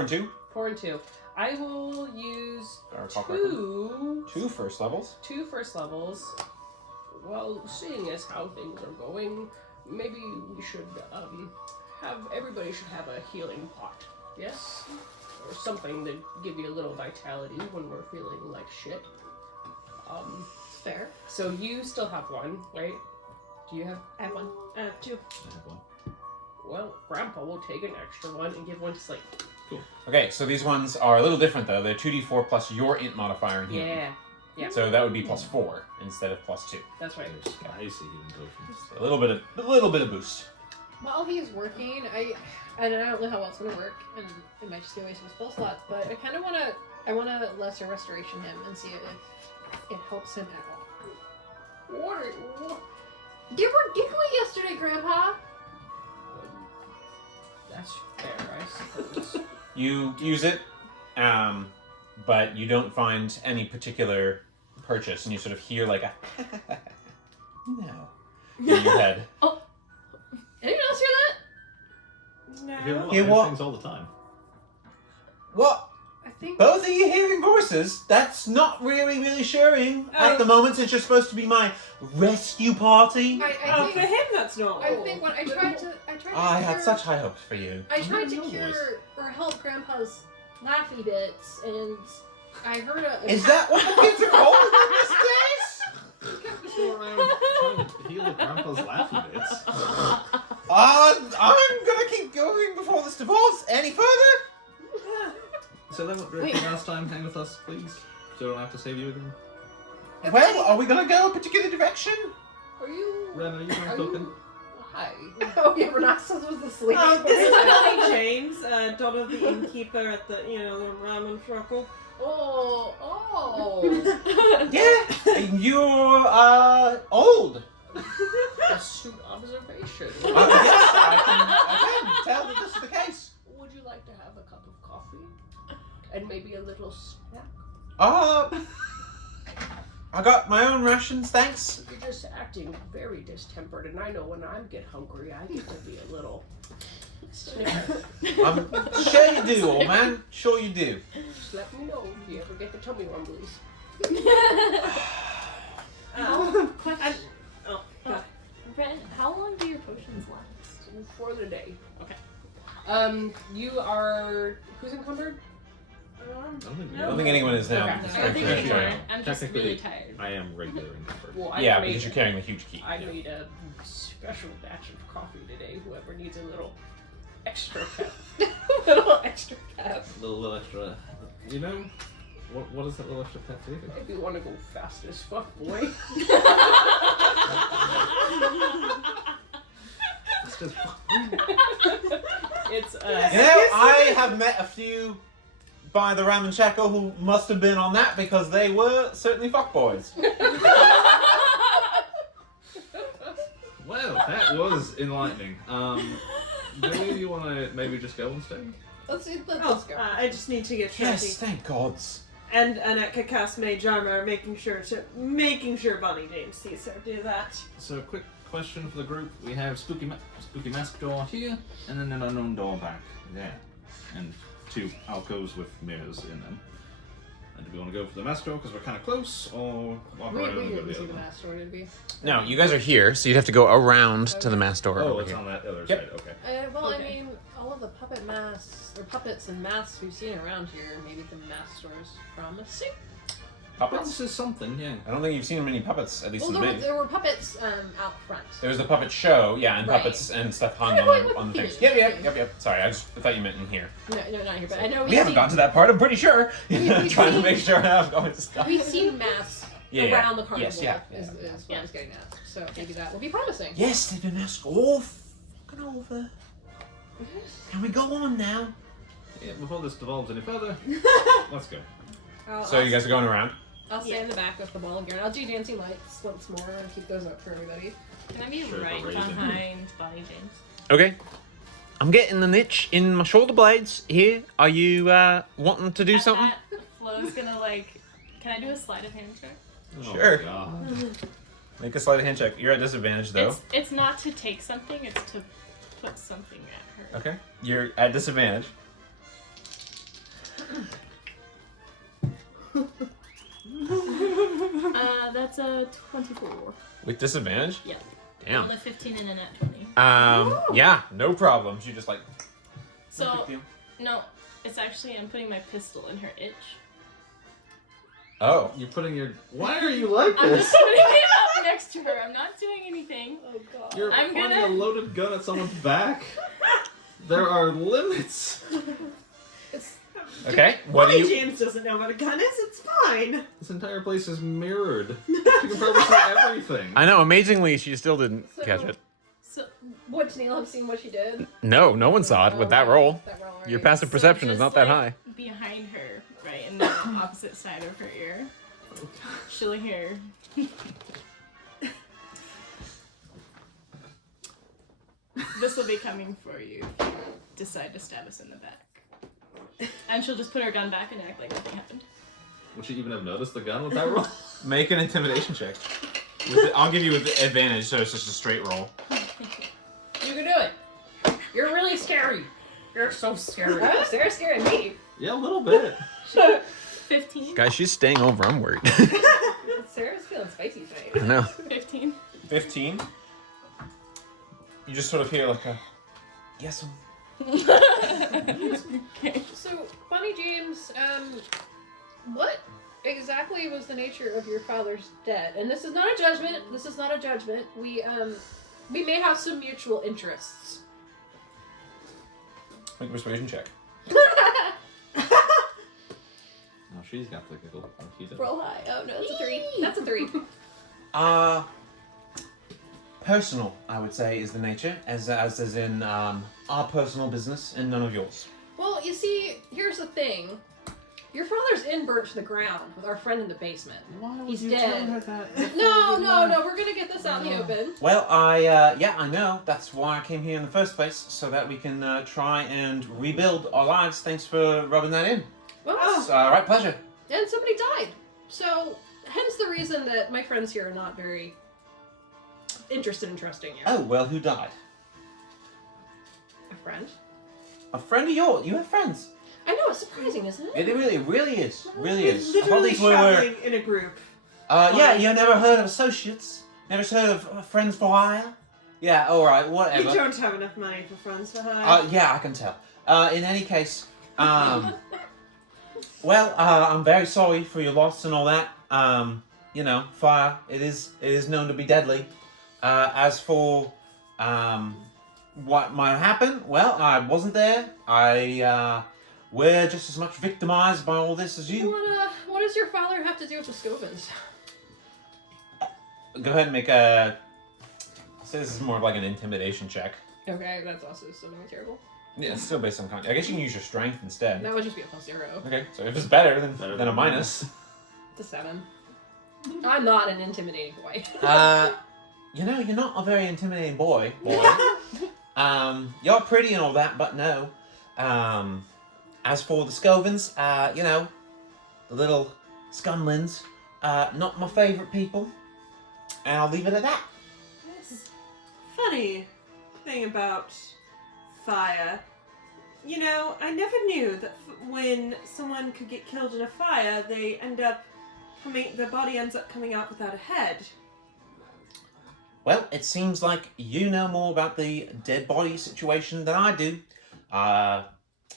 and 2. 4 and 2. I will use Or pop record. 2 2 first levels. 2 first levels. Well, seeing as how things are going, maybe we should everybody should have a healing pot. Yes? Or something to give you a little vitality when we're feeling like shit. Fair. So you still have 1, right? Do you have? I have 1. 2. I have one. Well, Grandpa will take an extra one and give one to Slate. Okay, so these ones are a little different though. They're 2d4 plus your int modifier in healing. Yeah. Yeah. So that would be plus 4 instead of plus 2. That's right. There's spicy healing potions. A little bit of boost. While he's working, I don't know how well it's gonna work, and it might just be a waste of spell slots. But I kind of wanna lesser restoration him and see if it helps him at all. What? You were giggly yesterday, Grandpa. That's fair, I suppose. You use it, but you don't find any particular purchase, and you sort of hear like a no in your head. Anyone else hear that? No. I hear a lot of You those what? things all the time. What? I think. Both of you hearing voices? That's not really reassuring at the moment, since you're supposed to be my rescue party. Oh, for him, that's not. I think when I tried to I had cure- such high hopes for you. I tried to No cure voice. or help Grandpa's laughy bits, and I heard a. Is that what the kids are called in this case? Go around trying to heal the grandpa's laughy bits. I'm gonna keep going before this devolves any further. So then what Wait. last time, hang with us, please. So I don't have to save you again. Well, are we gonna go a particular direction? Are you? Ren, are you Are going cooking? you? Hi. Oh yeah, Renassus was asleep. This is Billy James, daughter of the innkeeper at the ramen truckle. Oh. Yeah, you're old. Astute observation. Yes, I can tell that this is the case. Would you like to have a cup of coffee? And maybe a little snack? I got my own rations, thanks. You're just acting very distempered, and I know when I get hungry, I get to be a little. I'm sure you do, old man. Sure you do. Just let me know if you ever get the tummy rumblies. Question. Oh, Ren, how long do your potions last? For the day. Okay. You are. Who's encumbered? I don't think, I don't think anyone is now. Okay. I don't think Technically, anymore. I'm just technically, really tired. I am regular encumbered. Well, Yeah, made, because you're carrying the huge key. I made a special batch of coffee today. Whoever needs a little extra pep. Little extra pep. Little extra. You know, what is that little extra pet do? If you want to go fast as fuck, boy. It's just. It's You know, I have met a few by the Ramen Shackle who must have been on that because they were certainly fuckboys. Well, that was enlightening. Do you want to maybe just go instead? Let's Oh, go. I just need to get Trinity Yes, thank gods. and Annette cast Mage Armor, making sure Bonnie James sees her do that. So, quick question for the group: we have spooky mask door here, and then an unknown door back there, and 2 alcoves with mirrors in them. And do we want to go for the mask door because we're kind of close, or walk We around and go to didn't the see other the one? master, did we? No, you guys are here, so you'd have to go around to the mass door Oh, over it's here. on that other Yep. side. Okay. Well, Okay. I mean, all of the puppet masks, or puppets and masks we've seen around here, maybe the mask store's promising. Puppets? This is something, yeah. I don't think you've seen many puppets, at least Well, in the there were puppets out front. There was the puppet show, yeah, and Right. puppets and stuff hung Kind of on like the, with on the the things. theme. Yep. Sorry, I thought you meant in here. No, not here, but I know We haven't gotten to that part, I'm pretty sure. we've Trying to seen- make sure I'm going to stop. We've seen masks Yeah, around the carnival. Yes, yeah. Is what I was getting at. So maybe that will be promising. Yes, they've been asked all fucking over. Can we go on now? Yeah, before this devolves any further, let's go. So you guys are going around? I'll stay in the back with the ball and gear. I'll do dancing lights once more and keep those up for everybody. Can I be Sure, right but raising. behind Bonnie James? Okay. I'm getting the niche in my shoulder blades here. Are you wanting to do At something? that, Flo's gonna can I do a sleight of hand check? Oh, Sure. God. Make a sleight of hand check. You're at disadvantage though. It's not to take something, it's to put something at her. Okay. You're at disadvantage. That's a 24. With disadvantage? Yeah. Damn. On the 15 and a nat 20. Yeah, no problems. You just like. No So, big deal. no, it's actually, I'm putting my pistol in her itch. Oh. You're putting your. Why are you like I'm this? just putting it up next to her. I'm not doing anything. Oh god. You're I'm pointing gonna- a loaded gun at someone's back. There are limits. Okay. What do Bonnie you? James doesn't know what a gun is. It's fine. This entire place is mirrored. You can probably see everything. I know. Amazingly, she still didn't So- catch it. So, Would Neil have seen what she did? No, no one saw it with that Okay, roll. that roll, Your right. passive so perception is just, not that like, high. behind her, right, in the opposite side of her ear. She'll hear. This will be coming for you if you decide to stab us in the back. And she'll just put her gun back and act like nothing happened. Would she even have noticed the gun with that roll? Make an intimidation check. I'll give you an advantage, so it's just a straight roll. You can do it. You're really scary. You're so scary. Oh, Sarah's scaring me. Yeah, a little bit. 15? Guys, she's staying over. I'm worried. Sarah's feeling spicy I tonight. know. 15. 15. You just sort of hear like a yes. Okay. So, Bonnie James, what exactly was the nature of your father's death? And this is not a judgment. This is not a judgment. We may have some mutual interests. Make a persuasion check. No, she's got the giggle. She does. Roll high. Oh no, that's a 3. That's a 3. Personal, I would say, is the nature, as in our personal business and none of yours. Well, you see, here's the thing. Your father's burnt to the ground with our friend in the basement. Why would He's you dead. tell her that? No, we're gonna get this out in the open. Well, I know. That's why I came here in the first place, so that we can try and rebuild our lives. Thanks for rubbing that in. Well, It's, right, pleasure. and somebody died. So, hence the reason that my friends here are not very interested in trusting you. Oh, well, who died? A friend? A friend of yours? You have friends? I know, it's surprising, isn't it? It really is. Really We're is. I thought literally these were... traveling in a group. Yeah, you never heard of associates? Never heard of friends for hire? Yeah, alright, whatever. You don't have enough money for friends to hire. Yeah, I can tell. In any case, well, I'm very sorry for your loss and all that. You know, fire, it is known to be deadly. As for, what might happen, well, I wasn't there. We're just as much victimized by all this as you. What does your father have to do with the Scovens? Go ahead and make a... So this is more of like an intimidation check. Okay, that's also still not terrible. Yeah, it's still based on content. I guess you can use your strength instead. That would just be a +0. Okay, so if it's better than Better a than minus. It's a 7. I'm not an intimidating boy. You know, you're not a very intimidating boy. You're pretty and all that, but no. As for the Scovens, you know, the little scumlins, not my favourite people. And I'll leave it at that. Yes. Funny thing about fire. You know, I never knew that when someone could get killed in a fire, they end up their body ends up coming out without a head. Well, it seems like you know more about the dead body situation than I do.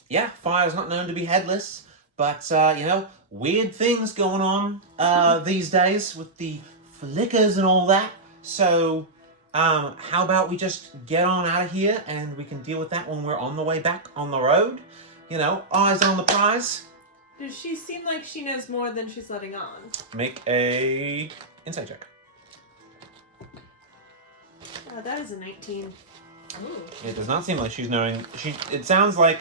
Yeah, fire's not known to be headless, but, you know, weird things going on these days with the flickers and all that. So, how about we just get on out of here and we can deal with that when we're on the way back on the road? You know, eyes on the prize. Does she seem like she knows more than she's letting on? Make a insight check. That is a 19. It does not seem like she's knowing. It sounds like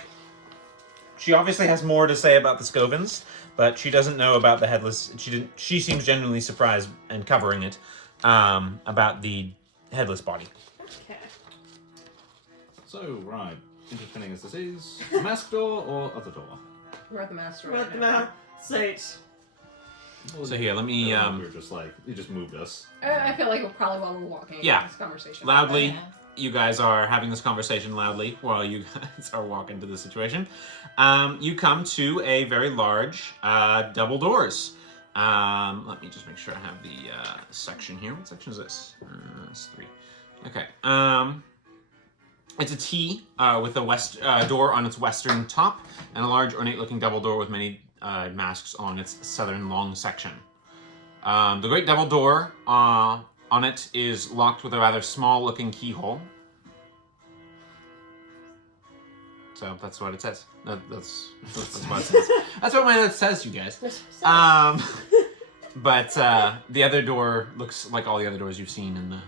she obviously has more to say about the Scovens, but she doesn't know about the headless. She seems genuinely surprised and covering it about the headless body. Okay. So, right. Interesting as this is, mask door or other door? We're at the master. What right the now. mouth? Sage. So here, let me We were just like, he just moved us. I feel like probably while we're walking. Yeah. This conversation. loudly. Yeah. You guys are having this conversation loudly while you guys are walking to the situation. You come to a very large double doors. Let me just make sure I have the section here. What section is this? It's 3. Okay. It's a T with a door on its western top and a large ornate-looking double door with many masks on its southern long section. The great double door on it is locked with a rather small-looking keyhole. So that's what it says. That's what it says. That's what my note says, you guys. But the other door looks like all the other doors you've seen in the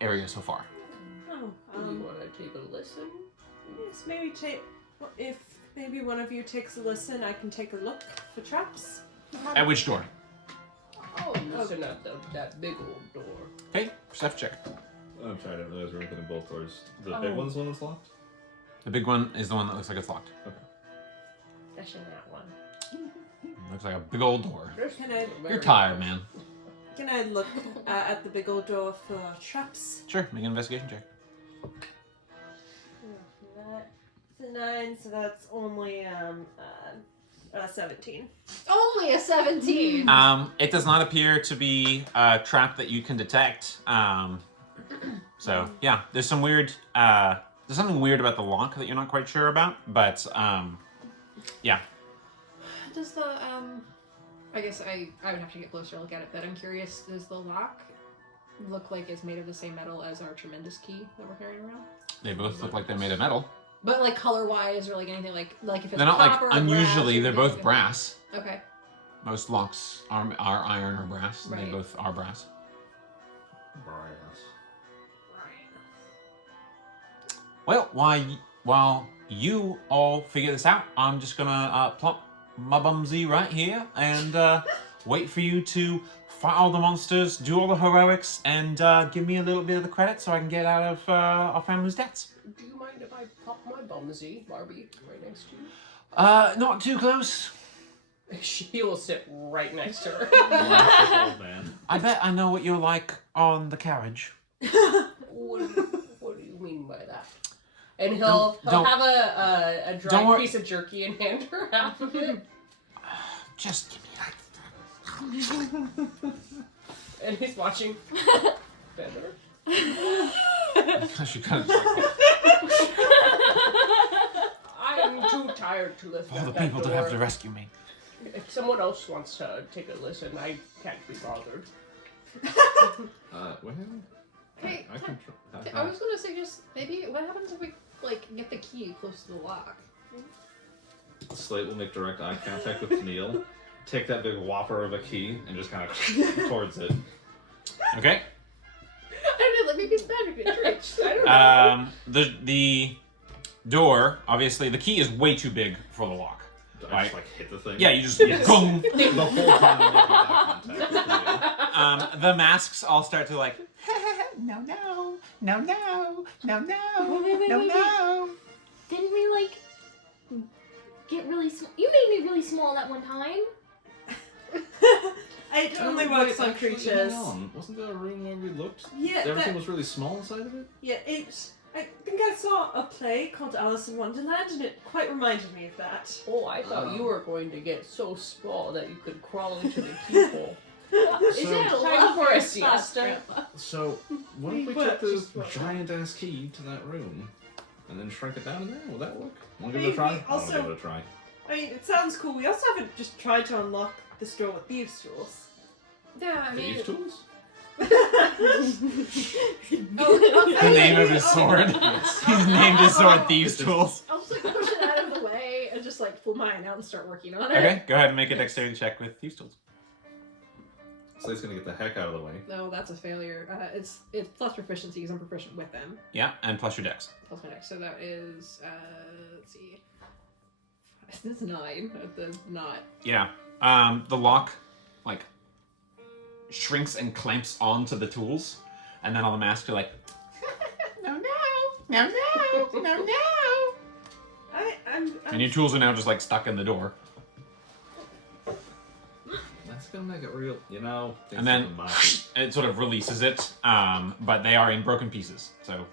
area so far. Oh, Do you want to take a listen? yes, if maybe one of you takes a listen, I can take a look for traps. At which door? Oh, listen at that big old door. Okay, perception check. I'm sorry, I didn't realize we were looking at both doors. The big one's the one that's locked? The big one is the one that looks like it's locked. Especially that one. Looks like a big old door. You're tired, man. Can I look at the big old door for traps? Sure, make an investigation check. That's a 9, so that's only 17. Only a 17. It does not appear to be a trap that you can detect. So yeah, there's some weird. There's something weird about the lock that you're not quite sure about, but yeah. Does the I guess I would have to get closer to look at it, but I'm curious. Does the lock look like it's made of the same metal as our tremendous key that we're carrying around? They both look like they're made of metal. But like color wise, or like anything like if it's They're not like copper or unusually. brass or They're both anything. brass. Okay. Most locks are iron or brass. And Right. They both are brass. Well, while you all figure this out, I'm just gonna plop my bumsy right here and wait for you to fight all the monsters, do all the heroics, and give me a little bit of the credit so I can get out of our family's debts. Do you mind if I pop my bumsy, Barbie, right next to you? Not too close. She will sit right next to her. Old man. I bet I know what you're like on the carriage. What do you mean by that? And he'll Don't- have a Don't dry worry. piece of jerky and hand her half of it. Just give me that. And he's watching. Better. She kind of I'm too tired to listen. all the people that have to rescue me. If someone else wants to take a listen, I can't be bothered. Well, Hey, I can I was gonna say just maybe what happens if we like get the key close to the lock? Slate will make direct eye contact with Neil, take that big whopper of a key, and just kind of towards it. Okay. I don't know, like maybe it's magic tricks. I don't know. The door, obviously, the key is way too big for the lock. I just like hit the thing. Yeah, you just Yes. boom. The whole time I'm making eye contact with Neil. The masks all start to like. No, no, no, no, no, no, Wait. no. Didn't we like get really small? You made me really small that one time. I only works on Actually, creatures. hang on. Wasn't there a room where we looked? Yeah, Everything was really small inside of it? yeah, I think I saw a play called Alice in Wonderland, and it quite reminded me of that. Oh, I thought you were going to get so small that you could crawl into the keyhole. Is So- it a Time lock for or a a siesta. So, what if we What? took this Just what? giant ass key to that room and then shrunk it down in there? Will that work? Want to give it a try? We I want also- to give it a try. I mean, it sounds cool. We also haven't just tried to unlock this door with thieves' tools. Yeah, I mean Thieves' tools? The name of his sword. He's named his sword Thieves' Tools. I'll just like push it out of the way and just like pull mine out and start working on it. Okay, go ahead and make a dexterity check with Thieves' Tools. Slate's gonna get the heck out of the way. No, that's a failure. It's plus proficiency because I'm proficient with them. Yeah, and plus your dex. Plus my next. So that is let's see. This is 9. That's not. Yeah. The lock, like, shrinks and clamps onto the tools, and then all the masks are like, no, no, no, no, no, no. And your tools are now just like stuck in the door. That's gonna make it real, you know. And then things might it sort of releases it, but they are in broken pieces. So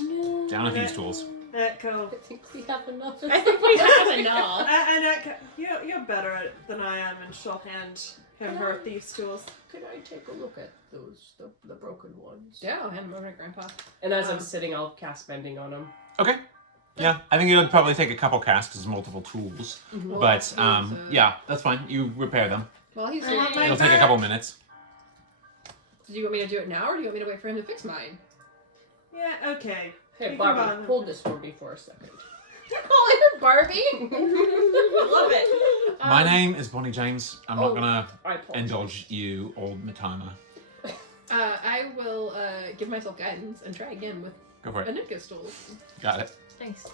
No. down with these tools. Echo. I think we have enough. I think we have enough. And Echo, you're better at it than I am, and she'll hand him her thieves' tools. Could I take a look at those, the broken ones? Yeah, I'll hand them over to Grandpa. And as I'm sitting, I'll cast bending on them. Okay. Yeah, I think it would probably take a couple casts because multiple tools. But yeah, that's fine. You repair them. Well, he's I doing want my- It'll take a couple minutes. Do you want me to do it now, or do you want me to wait for him to fix mine? Yeah, okay. Hey, You can Barbie, bond. hold this for me for a second. You're calling her Barbie? Love it. My name is Bonnie James. I'm not gonna I apologize. indulge you, old Matama. I will give myself guidance and try again with Go for a it. Nitko stool. Got it. Thanks.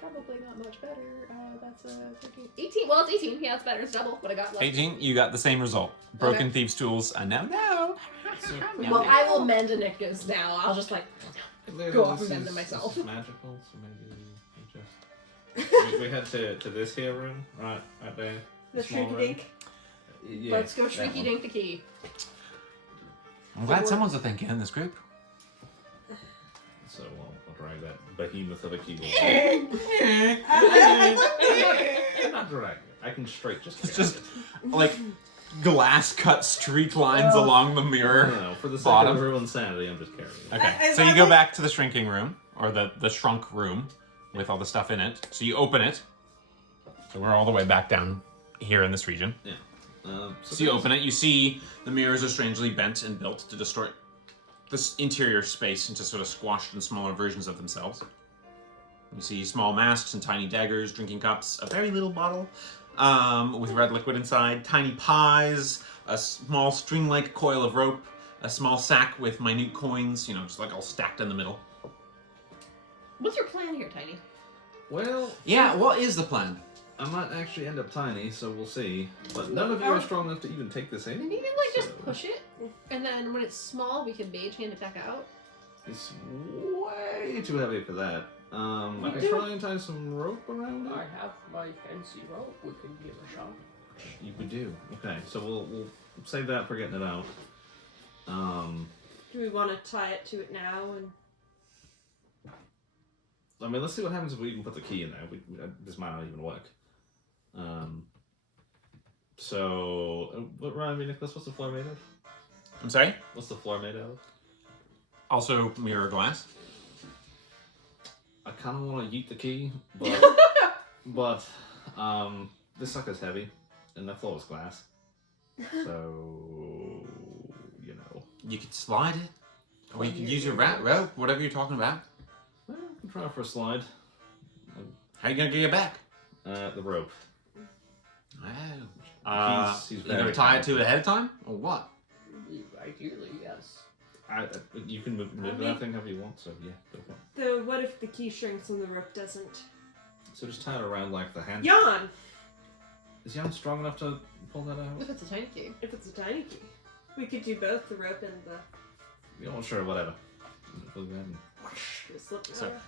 Probably not much better. That's a 13. 18. Well, it's 18. Yeah, it's better. It's double what I got left. 18, you got the same result. Broken Okay. thieves' tools, and no. Well, I will mend a Nitko's now. I'll just like. be. Go off and bend them myself. This is magical, so maybe we just... we head to this here room, right there. The small shrinky room. dink. Yeah, Let's go that shrinky one. dink the key. I'm glad someone's a thinker in this group. So I'll drag that behemoth of a keyboard. I'm not dragging it. I can straight just It's drag just like glass cut streak lines along the it. mirror. No, for the sake Bottom. of everyone's sanity, I'm just carrying it. Okay, I so you love go it. back to the shrinking room, or the shrunk room, with all the stuff in it. So you open it. So we're all the way back down here in this region. Yeah. So you open it, you see the mirrors are strangely bent and built to distort this interior space into sort of squashed and smaller versions of themselves. You see small masks and tiny daggers, drinking cups, a very little bottle with red liquid inside, tiny pies, a small string-like coil of rope, a small sack with minute coins, just like all stacked in the middle. What's your plan here, Tiny? Well, Yeah, what is the plan? I might actually end up tiny, so we'll see. But none of you are strong enough to even take this in. Maybe you can like just So- push it, and then when it's small, we can mage hand it back out. It's way too heavy for that. I You can do- try and tie some rope around it. I have my fancy rope. We can give a shot. You could do. Okay, so we'll save that for getting it out. Do we want to tie it to it now? And I mean, let's see what happens if we even put the key in there. This might not even work. So, remind me, Nicholas, what's the floor made of? I'm sorry? What's the floor made of? Also mirror glass. I kind of want to yeet the key, but this sucker's heavy, and the floor is glass. So, you know. You could slide it. Or you could use your rat rope, whatever you're talking about. Well, we can try for a slide. How you gonna get it back? The rope. Oh. He's You very gonna tie it to powerful. it ahead of time? Or what? Ideally, yes. You can move that thing however you want, so yeah, go for it. so what if the key shrinks and the rope doesn't? So just tie it around like the hand. Jan! Is Jan strong enough to pull that out? If it's a tiny key. If it's a tiny key. We could do both the rope and the... Yeah, well, sure, whatever. Just slip So- over.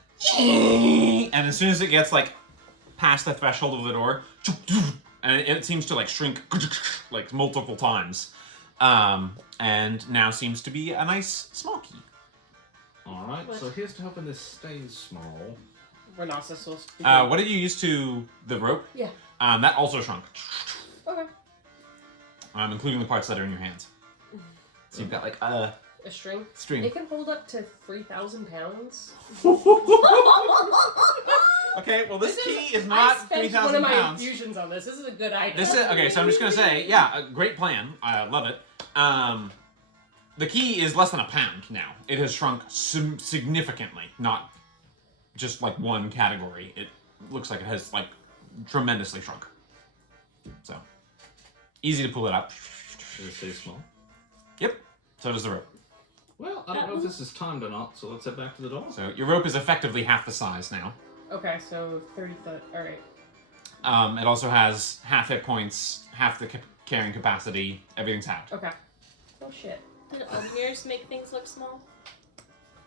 And as soon as it gets like past the threshold of the door, and it seems to like shrink like multiple times, and now seems to be a nice small key. Alright, so here's to hoping this stays small. We're not supposed to. What did you use to the rope? Yeah. That also shrunk, Okay. including the parts that are in your hands. So you've got like a A string. string. It can hold up to 3,000 pounds. Okay, well this key is I not spent 3,000 one of my pounds. infusions on this. This is a good idea. This is okay. So I'm just gonna say, yeah, a great plan. I love it. The key is less than a pound now. It has shrunk significantly, not just like one category. It looks like it has like tremendously shrunk. So easy to pull it up. Does it stay small? Yep. So does the rope. Well, I don't know if this is timed or not, so let's head back to the door. So your rope is effectively half the size now. Okay, so 30 foot. All right. It also has half hit points, half the carrying capacity. Everything's halved. What Okay. Oh shit. Did all the mirrors make things look small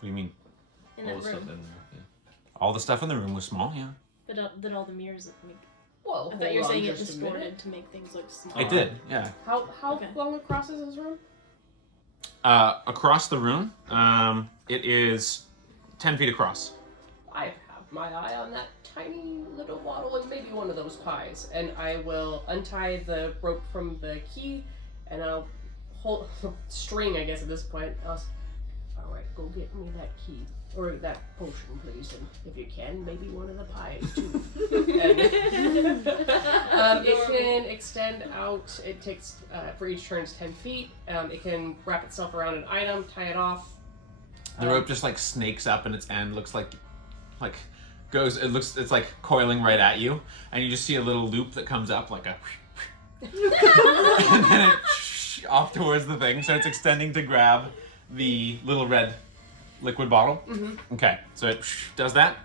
do you mean? in All that the stuff in room? there, yeah. All the stuff in the room was small. Yeah. Did all the mirrors make? Whoa. I thought you were hold on saying it just a distorted minute. to make things look small. It did. Yeah. How Okay. long across is this room? Across the room, it is 10 feet across. I have my eye on that tiny little bottle and maybe one of those pies. And I will untie the rope from the key and I'll hold string, I guess, at this point. Alright, go get me that key. Or that potion, please. And if you can, maybe one of the pies, too. And, it can extend out. It takes, for each turn, it's 10 feet. It can wrap itself around an item, tie it off. The rope just like snakes up and its end looks like goes. It's like coiling right at you, and you just see a little loop that comes up like a, and then it off towards the thing. So it's extending to grab the little red liquid bottle. Mm-hmm. Okay, so it does that.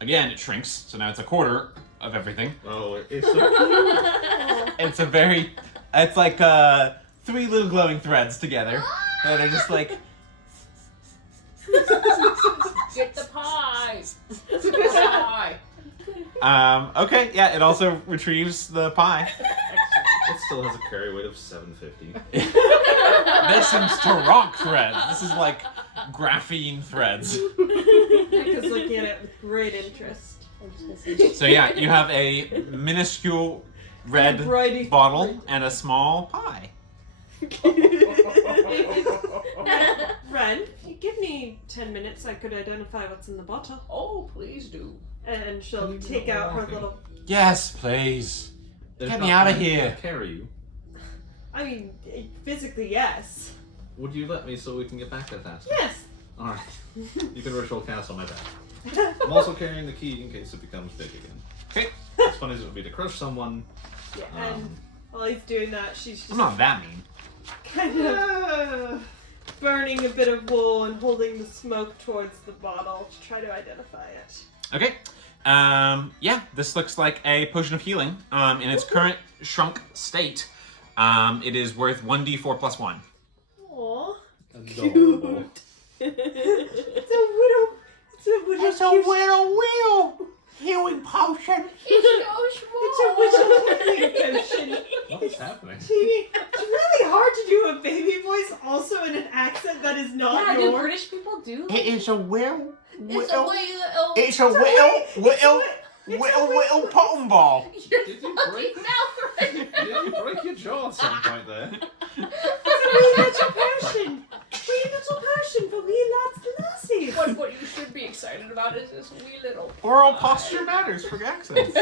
Again, it shrinks. So now it's a quarter of everything. Oh, it's so cute. It's a very. It's like 3 little glowing threads together that are just like. Get the pie! Get the pie! Okay, yeah, it also retrieves the pie. It still has a carry weight of 750. There's some Starrock threads. This is like graphene threads. Nick is looking at it with great interest. I'm just gonna say. So yeah, you have a minuscule red Embroidered- bottle and a small pie. Friend, if you give me 10 minutes, I could identify what's in the bottle. Oh, please do. And she'll Can you take do out her walking? little... Yes, please. There's Get me not outta many here. that Carry you. I mean, physically, yes. Would you let me so we can get back there faster? Yes. Alright. You can ritual cast on my back. I'm also carrying the key in case it becomes big again. Okay. As fun as it would be to crush someone. Yeah, and while he's doing that, she's just I'm not that mean. kind of burning a bit of wool and holding the smoke towards the bottle to try to identify it. Okay. Yeah, this looks like a potion of healing. In its current shrunk state, it is worth 1d4 plus 1. Aww. Adorable. It's a widow. It's a widow. It's a widow wheel. healing potion. It's a witch potion. What is happening? Teeny, it's really hard to do a baby voice also in an accent that is not Yeah, do yours. British people do? It is a will. It's a way little. It's a whittle potting ball. Your Did you fucking break- mouth right Did you break your jaw at some point there? It's a wee little potion. Wee little potion for wee lads and lassies. What you should be excited about is this wee little. Oral posture matters for accents.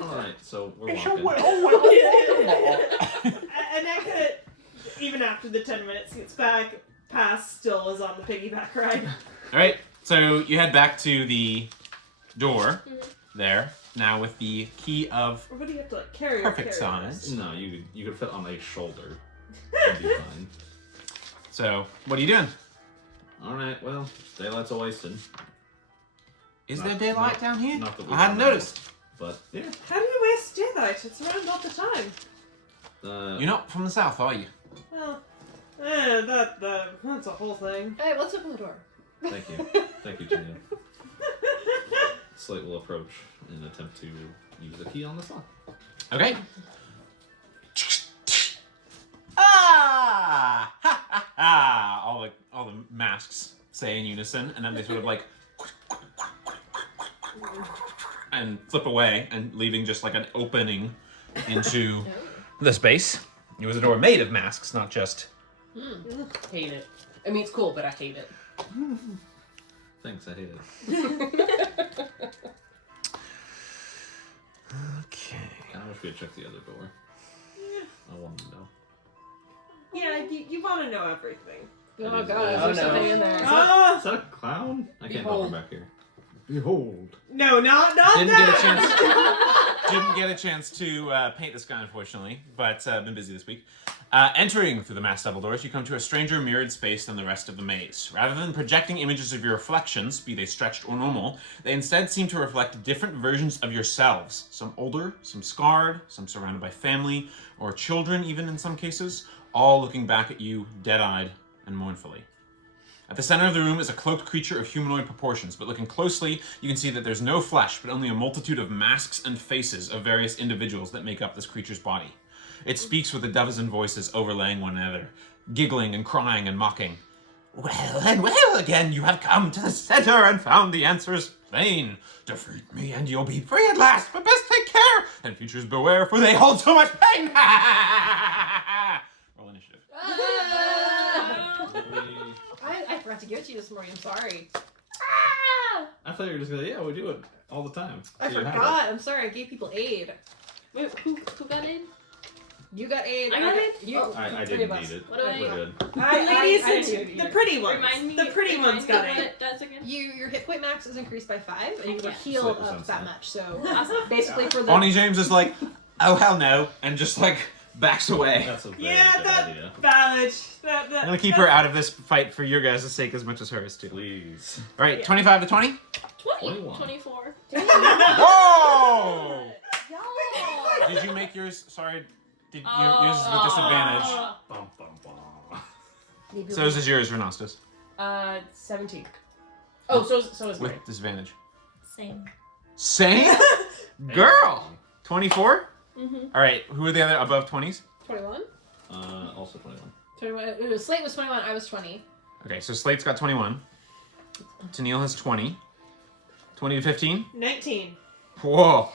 Alright, so we're It's a walking. whittle potting ball. And Eka, even after the 10 minutes gets back, Pass still is on the piggyback ride. All right, so you head back to the door there now with the key of Or what do you have to like carry? perfect carry size. No, you could fit on a shoulder. It'd be fine. So what are you doing? Alright, well, daylight's a wasted. Is Not- there daylight not- down here? not that we I hadn't know. noticed. But yeah. How do you waste daylight? It's around all the time. You're not from the south, are you? Well, that's a whole thing. Hey, let's open the door. Thank you. Thank you, Gina. Slate will approach and attempt to use the key on the lock. Okay. Ah! Ha, ha, ha! All the masks say in unison, and then they sort of like and flip away, and leaving just like an opening into the space. It was a door made of masks, not just. Hate it. I mean, it's cool, but I hate it. Thanks, I hate it. Okay. I wish we had checked the other door. I wanted to know. Yeah, you want to know everything. Oh It is- god, it there's is- something in there. Is that a clown? I can't Behold. tell from back here. Behold. No, not Didn't get a that. chance. Didn't get a chance to paint this guy, unfortunately, but been busy this week. Entering through the mass double doors, you come to a stranger mirrored space than the rest of the maze. Rather than projecting images of your reflections, be they stretched or normal, they instead seem to reflect different versions of yourselves. Some older, some scarred, some surrounded by family, or children even in some cases, all looking back at you dead-eyed and mournfully. At the center of the room is a cloaked creature of humanoid proportions, but looking closely, you can see that there's no flesh, but only a multitude of masks and faces of various individuals that make up this creature's body. It speaks with a dozen voices overlaying one another, giggling and crying and mocking. Well and well again, you have come to the center and found the answers plain. Defeat me and you'll be free at last, but best take care, and futures beware, for they hold so much pain. Roll initiative. I forgot to give it to you this morning. I'm sorry. I thought you were just gonna, yeah, we do it all the time. I So you have forgot. I'm sorry. I gave people aid. Wait, who got in? You got aid. I got aid? You. Oh. I Three didn't of us. need it. What do I- We're good. Ladies, I didn't do it the either. pretty ones. Remind me. The pretty ones got me it. what That's again. Your hit point max is increased by 5, and you Okay. will heal Slightly up that sensitive. much. So Awesome. basically, for the Bonnie James is like, oh hell no, and just like backs away. That's a very Yeah, good that idea. valid. That, I'm gonna keep her out of this fight for your guys' sake as much as hers too. Please. All right, 25 to 20. 21. 24. Whoa! Y'all. Did you make yours? Sorry, did yours is with disadvantage? Bum, bum, bum. Maybe So is yours, Renastus, 17. Oh, so is mine. with disadvantage. Same. Same, girl. 24. Mm-hmm. All right, who are the other above 20s? 21. Also 21. 21. Slate was 21. I was 20. Okay, so Slate's got 21. Tennille has 20. 20 to 15. 19. Whoa.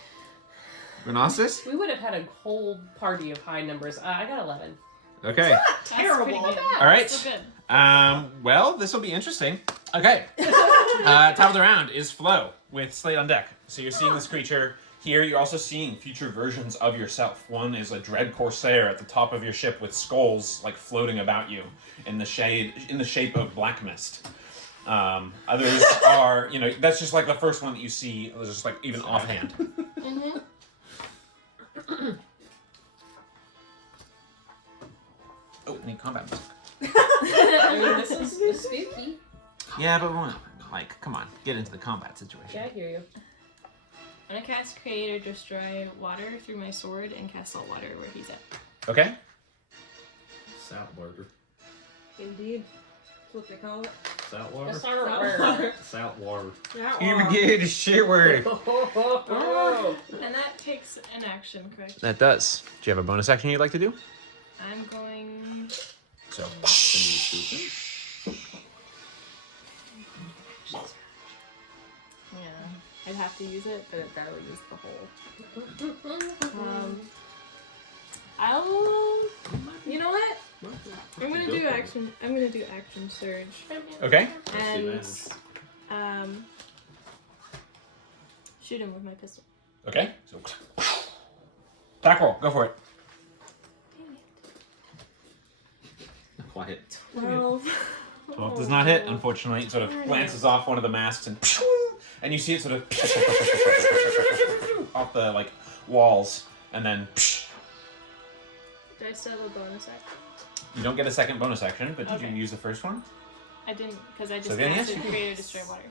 Renastus? We would have had a whole party of high numbers. I got 11. Okay. That's Terrible. pretty good. All right. Still good. Well, this will be interesting. Okay. Top of the round is Flo with Slate on deck. So you're seeing this creature here. You're also seeing future versions of yourself. One is a dread corsair at the top of your ship with skulls like floating about you in the shape of black mist. Others are, that's just like the first one that you see, just like even offhand. Mm-hmm. Oh, need combat music. I mean, this is spooky. Yeah, but we want come on, get into the combat situation. Yeah, I hear you. I'm gonna cast Create or Destroy Water through my sword and cast Salt Water where he's at. Okay. Salt water. Indeed. That's what they call it. Salt water. Salt water. Get a shit word. And that takes an action, correct? That does. Do you have a bonus action you'd like to do? I'm going. So. Can you shoot him? Yeah, I'd have to use it, but it barely used the whole. I'll. You know what? I'm gonna do action. I'm gonna do action surge. Okay. And shoot him with my pistol. Okay. So. Attack roll. Go for it. Quiet. 12. 12 does not hit, unfortunately. It sort of glances off one of the masks and you see it sort of off the like walls, and then Do I still have a bonus action? you don't get a second bonus action, but did you use the first one? I didn't, because I just So then, yes, casted you can. create or destroy water.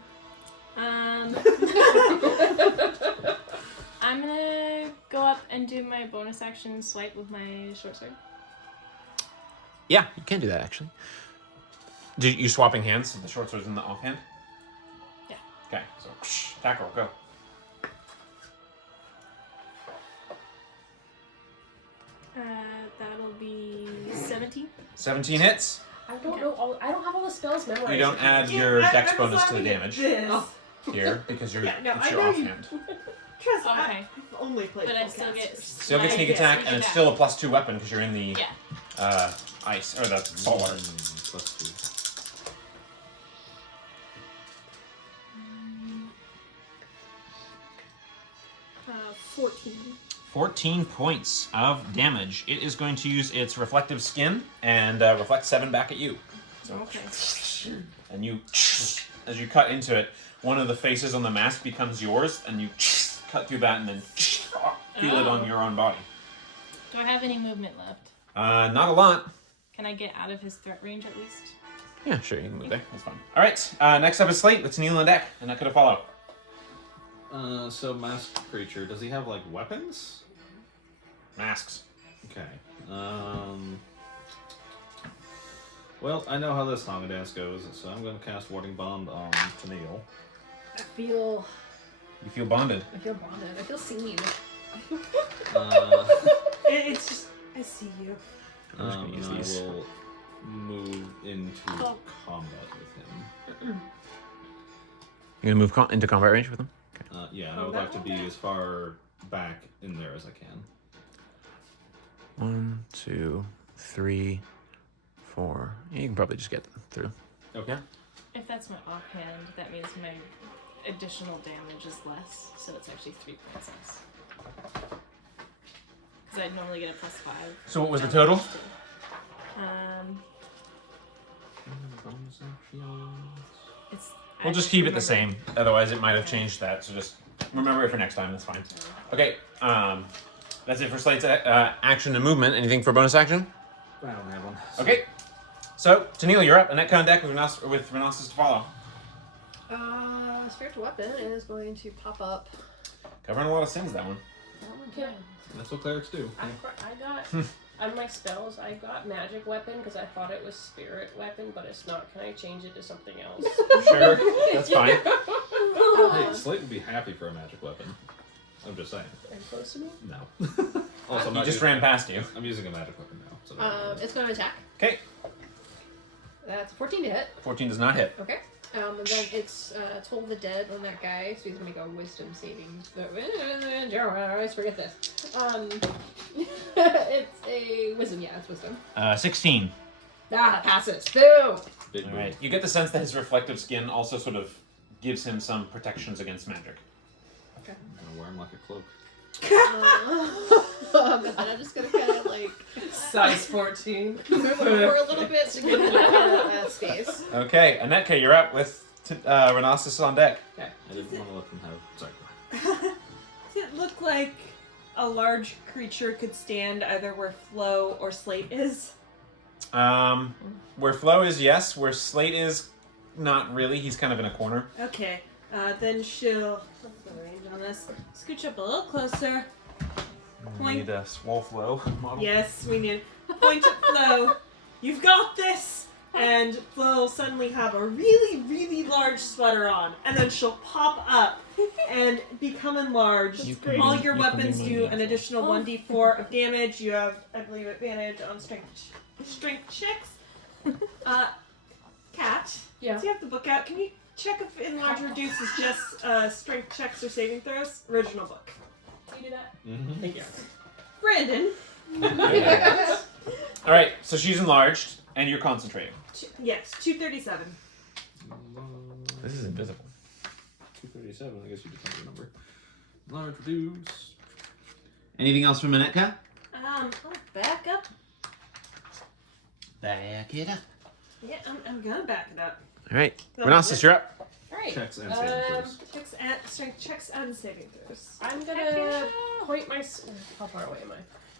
I'm gonna go up and do my bonus action swipe with my short sword. Yeah, you can do that actually. Did you swapping hands? The short sword's in the offhand? Yeah. Okay, so attack roll, go. That'll be 17. 17 hits. I don't know. I don't have all the spells memorized. You don't add your dex bonus to the damage here because you're Yeah, no, it's I your know you- offhand. Trust Okay. I've only played But I full still cast. get. Still get I sneak get attack, sneak and it's attack. still a +2 weapon because you're in the Yeah. ice or the saltwater. +2. 14. 14 points of damage. It is going to use its reflective skin and reflect 7 back at you. Okay. And you, as you cut into it, one of the faces on the mask becomes yours, and you cut through that and then feel it on your own body. Do I have any movement left? Not a lot. Can I get out of his threat range at least? Yeah, sure, you can move there. That's fine. All right, next up is Slate with Tennille on deck, and that could have followed. So masked creature, does he have like weapons? Masks. Okay. Well, I know how this song and dance goes, so I'm going to cast Warding Bond on Tennille. I feel bonded. bonded. I feel seen. It's just, I see you. I'm just gonna use and these. I will move into combat with him. You're gonna move into combat range with him? Yeah, and I would like to be as far back in there as I can. 1, 2, 3, 4. Yeah, you can probably just get through. Okay. Yeah. If that's my offhand, that means my additional damage is less, so it's actually 3 points less. Because I'd normally get a +5. So what was the total? It's. We'll just keep it the same. Otherwise, it might have changed that. So just remember it for next time. That's fine. Okay. That's it for Slate's action and movement. Anything for bonus action? I don't have one. Okay. So Tennille, you're up. Annette on deck with Renasus to follow. Spiritual weapon is going to pop up. Covering a lot of sins, that one. Yeah. That's what clerics do. I got on my spells. I got magic weapon because I thought it was spirit weapon, but it's not. Can I change it to something else? Sure. That's fine. Hey, Slate would be happy for a magic weapon. I'm just saying. Are you close to me? No. Also, I'm He not just using, ran past you. I'm using a magic weapon now. So It's going to attack. Okay. That's 14 to hit. 14 does not hit. Okay. And then it's Toll the Dead on that guy, so he's gonna make a wisdom saving. I always forget this. It's a wisdom, yeah, it's wisdom. 16. Ah, passes. Boom! big All move. right. You get the sense that his reflective skin also sort of gives him some protections against magic. Okay. I'm gonna wear him like a cloak. And then I'm just gonna kind of like Size 14. move over a little bit to give him space. Okay, Annette, you're up with Renasus on deck. I didn't want to let them have. Sorry. Does it look like a large creature could stand either where Flo or Slate is? Where Flo is, yes. Where Slate is, not really. He's kind of in a corner. Okay, then she'll, what's the range on this? Scooch up a little closer. We Point. need a swole Flo model. Yes, we need. Point at Flo. You've got this! and Flo will suddenly have a really, really large sweater on, and then she'll pop up and become enlarged. All your weapons do an additional 1d4 of damage. You have, I believe, advantage on strength checks. Kat, Yeah. do you have the book out? Can you check if enlarge reduces just strength checks or saving throws? Original book. Can you do that? Mm-hmm. Thank you. Brandon. All right, so she's enlarged, and you're concentrating. Yes, 237. This is invisible. 237, I guess you become your number. Large reduce. Anything else from Anetka? I'll back up. Back it up. Yeah, I'm gonna back it up. All right, So, Renasis, you're up. Alright. Checks and saving throws. Strength checks and saving throws. I'm gonna point my. How far away am I?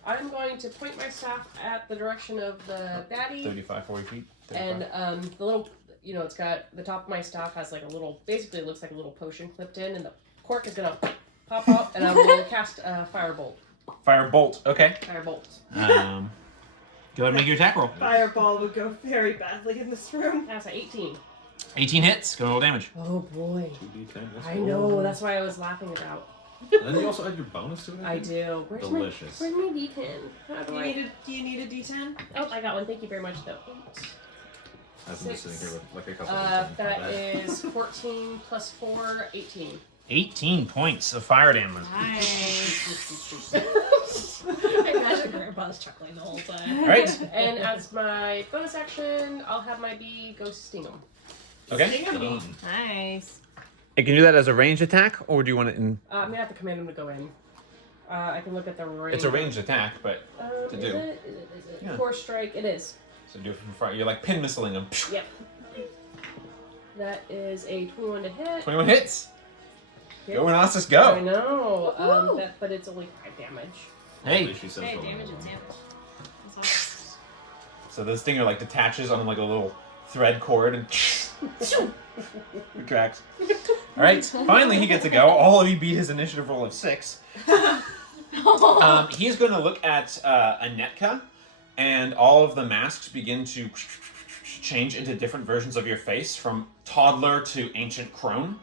I'm going to point my staff at the direction of the baddie, 35, 40 feet. and the little, it's got the top of my staff has like a little, basically it looks like a little potion clipped in, and the cork is gonna pop out, and I will cast firebolt. Firebolt. Okay. Firebolt. Go ahead and make your attack roll. Fireball would go very badly in this room. That's an 18. 18 hits. Go roll damage. Oh boy. 2d10. I know. That's why I was laughing about. And then you also add your bonus to it? I do. Delicious. Where's my D10? How Do do you I? need a D10? Oh, I got one. Thank you very much, though. I've been sitting here with like a couple That is 14 plus 4, 18. 18 points of fire damage. Nice. I imagine Grandpa's chuckling the whole time. All right. And as my bonus action, I'll have my bee go sting him. Okay. Nice. You can do that as a ranged attack, or do you want it in? I'm gonna have to command him to go in. I can look at the range. It's a ranged attack, but to is do. It? Is it? Yeah. Force strike. It is. so do it from far. You're like pin missiling him. Yep. That is a 21 to hit. 21 hits. Yep. Go Renasis, I go. know. But it's only 5 damage. Hey. She says Hey, the damage one. is damage. That's awesome. So the stinger like detaches on like a little thread cord and retracts. All right. Finally, he gets to go. All of you beat his initiative roll of 6. He's going to look at Anetka, and all of the masks begin to change into different versions of your face, from toddler to ancient crone,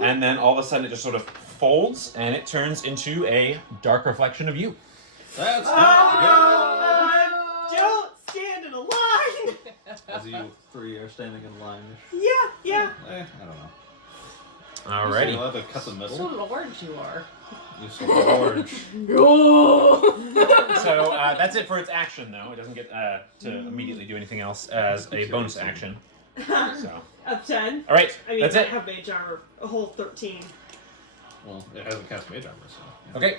and then all of a sudden it just sort of folds, and it turns into a dark reflection of you. That's Don't stand in a line! As you three are standing in line. Yeah. I don't know. Alrighty. You'll have to cut the middle. So large you are. You're so large. So that's it for its action, though. It doesn't get to immediately do anything else as a bonus action. So, Up 10. all right, I mean, that's I it. have mage armor, a whole 13. Well, it hasn't cast mage armor, so. Yeah. Okay,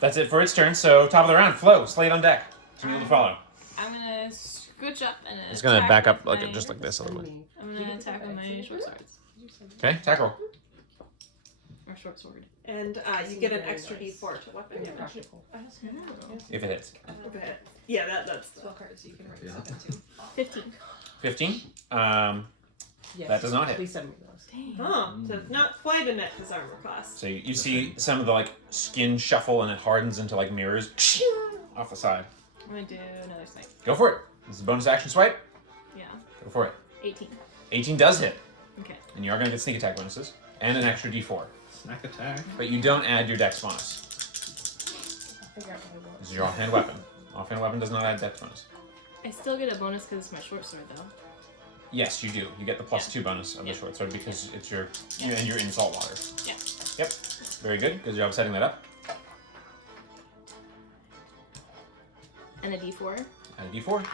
that's it for its turn. So top of the round, Flo, Slate on deck. Two people to follow. I'm gonna scooch up and It's gonna attack back up with like my- just like this a little bit. I'm gonna attack with my short swords. Okay, tackle. Or short sword. And you get an extra d4 to weapon Yeah, damage. practical. If it hits. Okay. Yeah, that's Spell cards, you can write Yeah. stuff into. 15. 15. Yes. That does not hit. Please send me those. Huh. So it's not quite a net his armor class. So you see some of the like skin shuffle and it hardens into like mirrors off the side. I'm gonna do another snipe. Go for it. This is a bonus action swipe. Yeah. Go for it. 18. 18 does hit, Okay. and you are gonna get sneak attack bonuses and an extra d4. Snack attack. But you don't add your dex bonus. I'll figure out what I want. This is your offhand weapon. Offhand weapon does not add dex bonus. I still get a bonus because it's my short sword, though. Yes, you do. You get the +2 bonus of the Yeah. short sword because it's your and you're in salt water. Yeah. Yep. Very good. Good job setting that up. And a d4. Add a d4.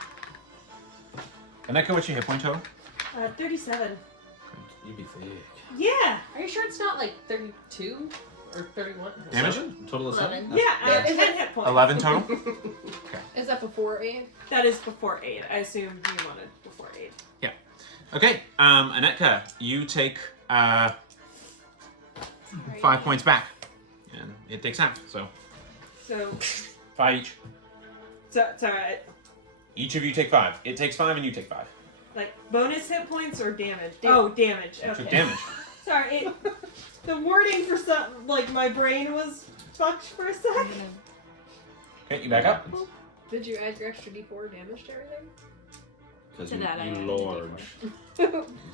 Aneka, what's your hit point total? 37. You be thick. Yeah. Are you sure it's not like 32 or 31? Damage? 7? Total of 7? 11. Yeah, Yeah. 10 hit points. 11 total. Is that before 8? That is before 8. I assume you wanted before 8. Okay. Anetka, you take 5 points back, and it takes half. So So, 5 each. it's alright. Each of you take 5. It takes 5, and you take 5. Like, bonus hit points or damage? Oh, damage. You Okay. took damage. Sorry, the wording for some, like, my brain was fucked for a sec. Okay, you back up. Did you add your extra d4 damage to everything? Because To that I you added a large.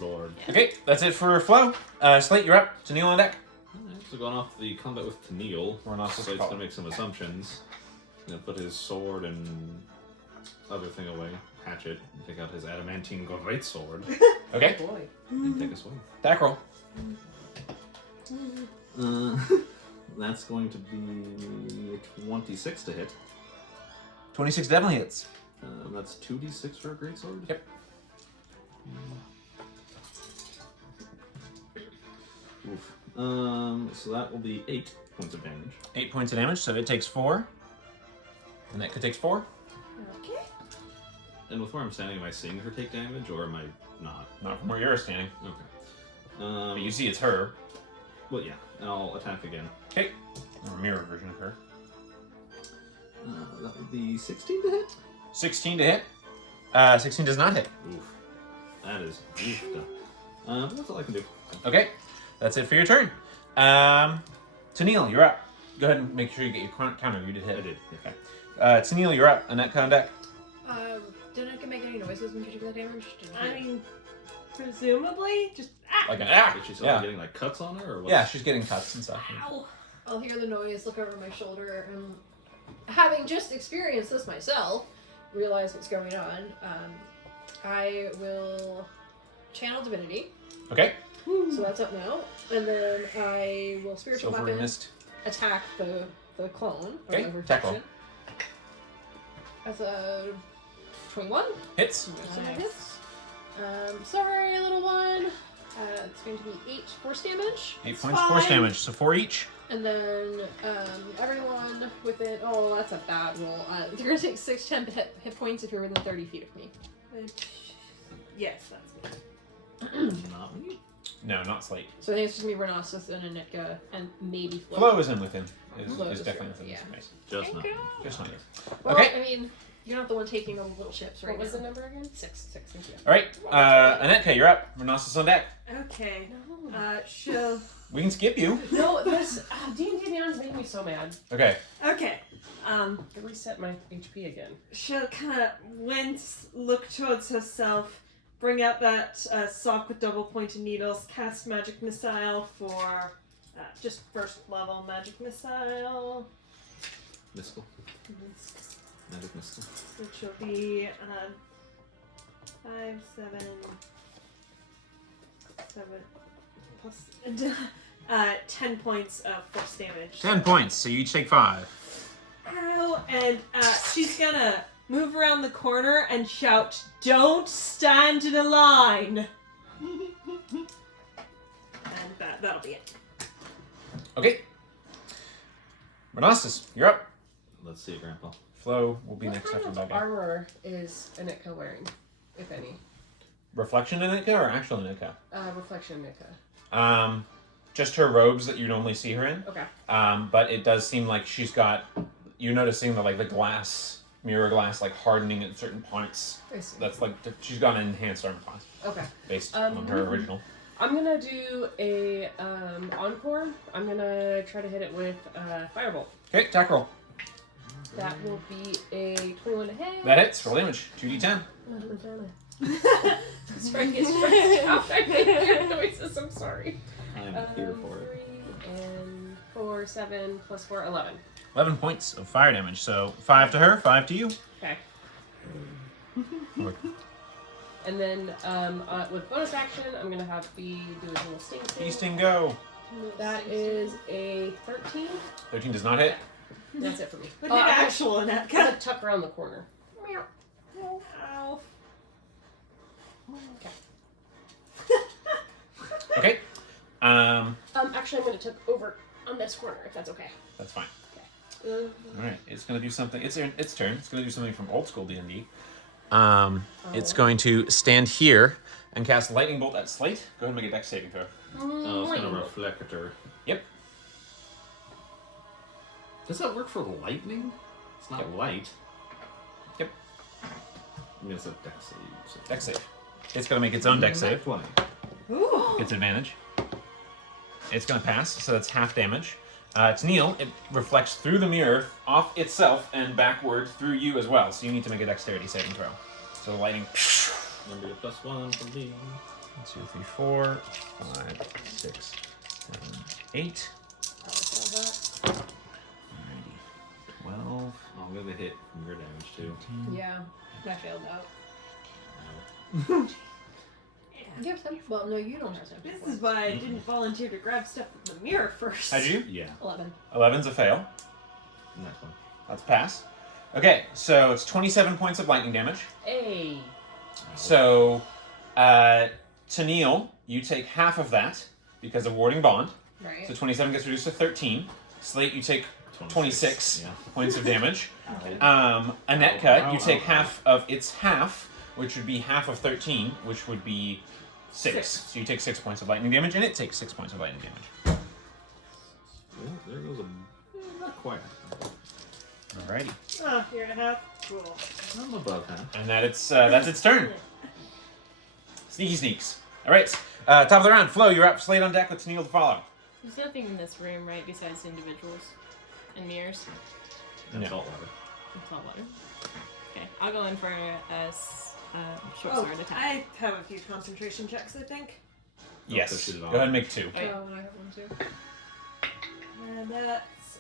Lord. Okay, that's it for Flo. Slate, you're up. Tennille on deck. Alright, so going off the combat with Tennille, We're not Slate's gonna make some assumptions. He's gonna put his sword and other thing away, hatchet, and take out his adamantine greatsword Okay, Boy. and take a swing. attack roll. That's going to be 26 to hit. 26 definitely hits. That's 2d6 for a greatsword? Yep. Oof. So that will be 8 points of damage. 8 points of damage, so it takes 4. And that could take 4. Okay. And with where I'm standing, am I seeing her take damage, or am I not? Not from where you're standing. Okay. But you see it's her. Well, yeah, and I'll attack again. Okay. Or a mirror version of her. That would be 16 to hit? 16 to hit. 16 does not hit. Oof. That is oof. That's all I can do. Okay, that's it for your turn. Tennille, you're up. Go ahead and make sure you get your counter. You did hit. I did. Okay. Tennille, you're up. Annette on deck. Didn't I make any noises when you took the damage? I mean, presumably, just Like an ah. Is she still Yeah. getting like cuts on her, or what? Yeah, she's getting cuts and stuff. Ow! I'll hear the noise, look over my shoulder, and having just experienced this myself, realize what's going on. I will channel divinity, Okay. so that's up now, and then I will spiritual So far weapon missed. attack the clone. or Okay, the attack roll. reflection. That's a 21. Hits. So that hits. Sorry, little one. It's going to be 8 force damage. 8 points force fine. damage, so 4 each. And then everyone within. Oh, that's a bad roll. You're going to take 10 hit points if you're within 30 feet of me. yes, that's me. Not me. No, not Slate. So I think it's just me, Renasus, and Anitka, and maybe Flo. Flo is in with him. Flo Is is definitely right, within yeah. this space. Just not. Just not you. Well, Okay. I mean, you're not the one taking the little chips, right? What was now. the number again? 6. Thank you. All right, Anetka, you're up. Renasus on deck. Okay. No. She'll. We can skip you. No, this D&D Beyond's making me so mad. Okay. Okay. I reset my HP again. She'll kind of wince, look towards herself, bring out that sock with double pointed needles, cast magic missile for just first level magic missile. Mystical. Magic mystical. Which will be 5, 7 plus 10 points of force damage. 10 points, so you each take 5. Ow! And she's gonna move around the corner and shout, "Don't stand in a line!" And that'll be it. Okay. Renasus, you're up. Let's see, Grandpa. Flo will be What next kind after of Becca. armor is Anitka wearing, if any? Reflection Anetka or actual Anetka? Reflection Anitka. Just her robes that you normally see her in. Okay. But it does seem like she's got. You're noticing the the glass, mirror glass, hardening at certain points. I see. That's she's got an enhanced armor class Okay. based on her original. I'm gonna do a encore. I'm gonna try to hit it with firebolt. Okay, attack roll. That will be a 21 to hit. That hits. Roll damage. 2d10. Sorry, it's stressed out. I make weird noises. I'm sorry. I'm here for it. 3 and 4, 7 plus 4, 11. 11 points of fire damage. So 5 to her, 5 to you. Okay. And then with bonus action, I'm gonna have B do his little sting thing. Feast and go. That is a 13. 13 does not hit. That's it for me. What did I'm actual gonna Anetka? tuck around the corner. Ow. Okay. Actually, I'm gonna tuck over on this corner if that's okay. That's fine. All right. It's gonna do something. Its turn. It's gonna do something from old school D&D. It's going to stand here and cast lightning bolt at Slate. Go ahead and make a dex saving throw. Oh, it's gonna reflect her. Yep. Does that work for lightning? It's not light. Yep. I mean, it's a dex save. So. Dex save. It's gonna make its own dex save. 20. Ooh. Gets advantage. It's gonna pass, so that's half damage. It's Neil. It reflects through the mirror, off itself, and backward through you as well. So you need to make a dexterity saving throw. So the lightning That'll be a +1 from me. 1, 2, 3, 4, 5, 6, 7, 8. Alrighty. 12. Oh, I'm gonna hit from your damage too. 13. Yeah, I failed out. No. You have some? Well, no, you don't have some. This is why I didn't volunteer to grab stuff from the mirror first. How'd you? Yeah. 11. 11's a fail. Next one. That's a pass. Okay, so it's 27 points of lightning damage. Hey. So, Tennille, you take half of that because of warding bond. Right. So 27 gets reduced to 13. Slate, you take 26 Yeah. points of damage. Okay. Anetka, you take half of its half, which would be half of 13, which would be 6. So you take 6 points of lightning damage, and it takes 6 points of lightning damage. Well, there goes a... not quite. Alrighty. Oh, year and a half. Cool. I'm above half. And that's its turn. Sneaky sneaks. Alright, top of the round. Flo, you're up. Slate on deck with Tennille to follow. There's nothing in this room, right, besides individuals and mirrors. And No. salt water. It's all water. Okay, I'll go in for a short sword attack. I have a few concentration checks, I think. Yes. so shoot it Go on. ahead and make 2. Wait. Oh, and I have one too. And that's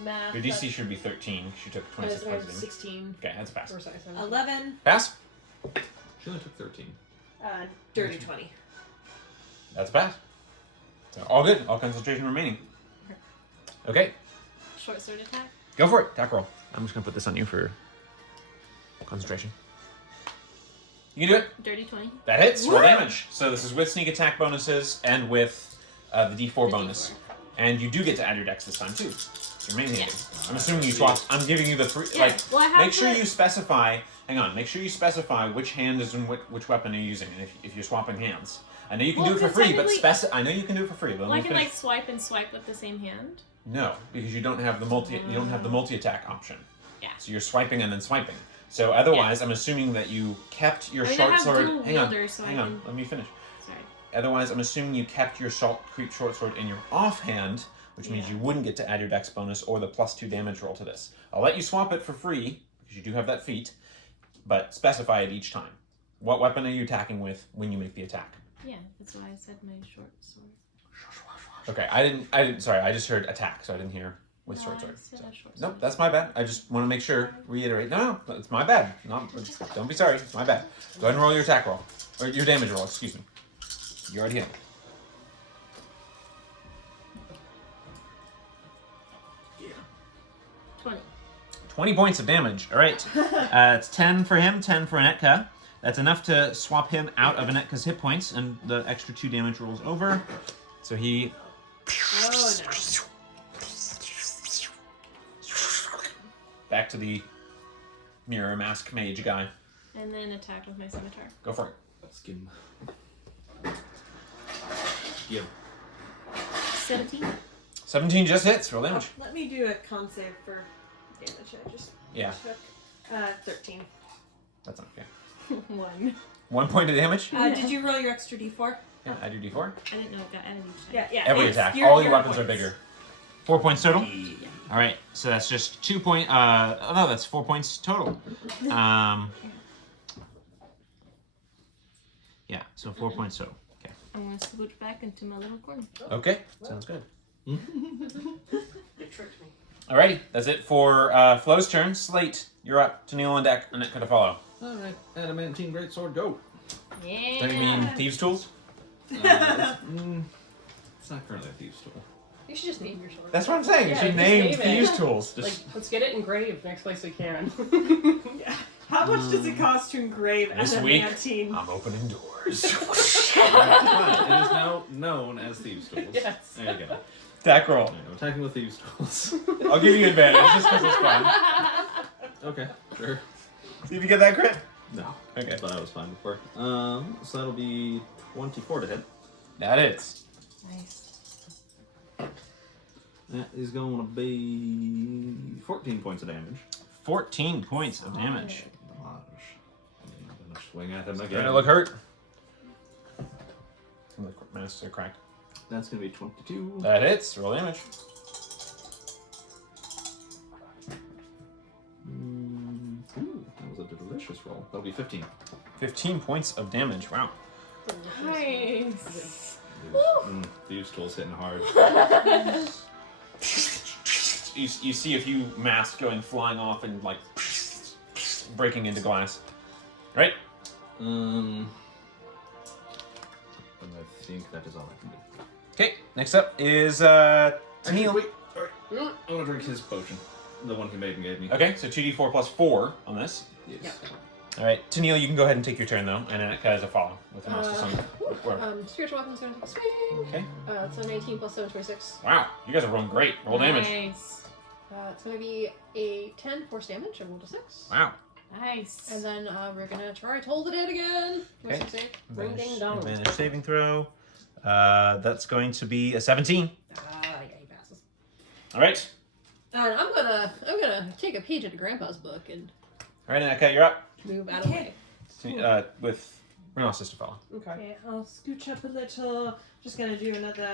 a math. Your DC should be 13 because you took I 26 have points of damage. 16. Okay, that's a pass. Or sorry, 17. 11, Pass? She only took 13. dirty 20. That's a pass. So, all good. All concentration remaining. Okay, Short sword attack. go for it. Attack roll. I'm just going to put this on you for concentration. You can do it. Dirty 20. That hits. Roll Woo! damage. So this is with sneak attack bonuses and with the D4 bonus. And you do get to add your dex this time too. Your main hand. I'm assuming you swap. I'm giving you the 3. Yeah, Like, well, I have make sure the- you specify. Hang on. Make sure you specify which hand is in which weapon you're using, and if you're swapping hands. I know you can Well, do it for 'cause free, but technically- I know you can do it for free. But Well, let I me can finish. like swipe and swipe with the same hand. No, because you don't have the multi attack option. Yeah. So you're swiping and then swiping. So otherwise, I'm assuming that you kept your I mean, I short have sword. dual Hang on. wielder, so I Hang on. can- Let me finish. Sorry. Otherwise, I'm assuming you kept your short sword in your offhand, which means Yeah. you wouldn't get to add your dex bonus or the +2 damage roll to this. I'll let you swap it for free because you do have that feat, but specify it each time. What weapon are you attacking with when you make the attack? Yeah, that's why I said my short sword. Okay, I didn't. Sorry, I just heard attack, so I didn't hear with No, short I sword. said So. a short Nope, sword. that's my bad. I just want to make sure, reiterate. No, it's my bad. Don't be sorry. It's my bad. Go ahead and roll your attack roll. Or your damage roll, excuse me. You already hit. 20. 20 points of damage. All right. It's 10 for him, 10 for Anetka. That's enough to swap him out of Anetka's hit points, and the extra 2 damage rolls over. So he... Oh no. Back to the mirror mask mage guy. And then attack with my scimitar. Go for it. Skim. Give. 17. 17 just hits. Roll damage. Let me do a con save for damage I just Yeah, took. 13. that's not okay. 1. 1 point of damage. Did you roll your extra d4? Yeah, I do D4. I didn't know it got added each time. Yeah. Every it's attack. your- All your your weapons are points. bigger. 4 points total? Yeah. All right, so that's just 2 points. Oh no, that's 4 points total. Yeah, so 4 points total. Okay. I'm going to switch back into my little corner. Okay, sounds good. You tricked me. Alrighty, that's it for Flo's turn. Slate, you're up. Tennille on deck, and it could follow. Alright, adamantine greatsword, go. Yeah. Don't you mean thieves' tools? It's not currently a thieves' tool. You should just name your sword. That's what I'm saying. Yeah, you should just name name it. thieves' tools. Like, let's get it engraved next place we can. Yeah. How much does it cost to engrave This as a week, mantine? I'm opening doors. Fine, it is now known as thieves' tools. Yes. There you go. Attack roll. Alright, I'm attacking with thieves' tools. I'll give you advantage just because it's fun. Okay, sure. See if you get that crit. No. Okay. But I was fine before. So that'll be 24 to hit. That is. Nice. That is going to be 14 points of damage. 14 points of damage. I'm gonna swing at him You're again. gonna look hurt. The masks are cracked. That's gonna be 22. That hits. Roll damage. Ooh, that was a delicious roll. That'll be 15. 15 points of damage. Wow. Nice. Thieves' Tool's hitting hard. You see a few masks going flying off and like breaking into glass. Right? And I think that is all I can do. Okay, next up is Tennille. Wait, alright. I want to drink his potion. The one he made and gave me. Okay, so 2d4 plus 4 on this. Yes. Yep. Alright, Tennille, you can go ahead and take your turn though, and Annika has a follow with the master sun. Spiritual weapon's gonna take a swing. Okay. It's a 19 plus 7, 26. Wow, you guys are rolling great. Roll damage. Nice. It's gonna be a 10 force damage. I rolled a 6. Wow. Nice. And then we're gonna try to hold it again. Okay. What's it say? Ring ding dong. Advantage saving throw. That's going to be a 17. Yeah, he passes. Alright. And I'm gonna take a page out of Grandpa's book and Alright, Annika, you're up. move out of the way. With Renasis to follow. Okay. Okay, I'll scooch up a little. Just gonna do another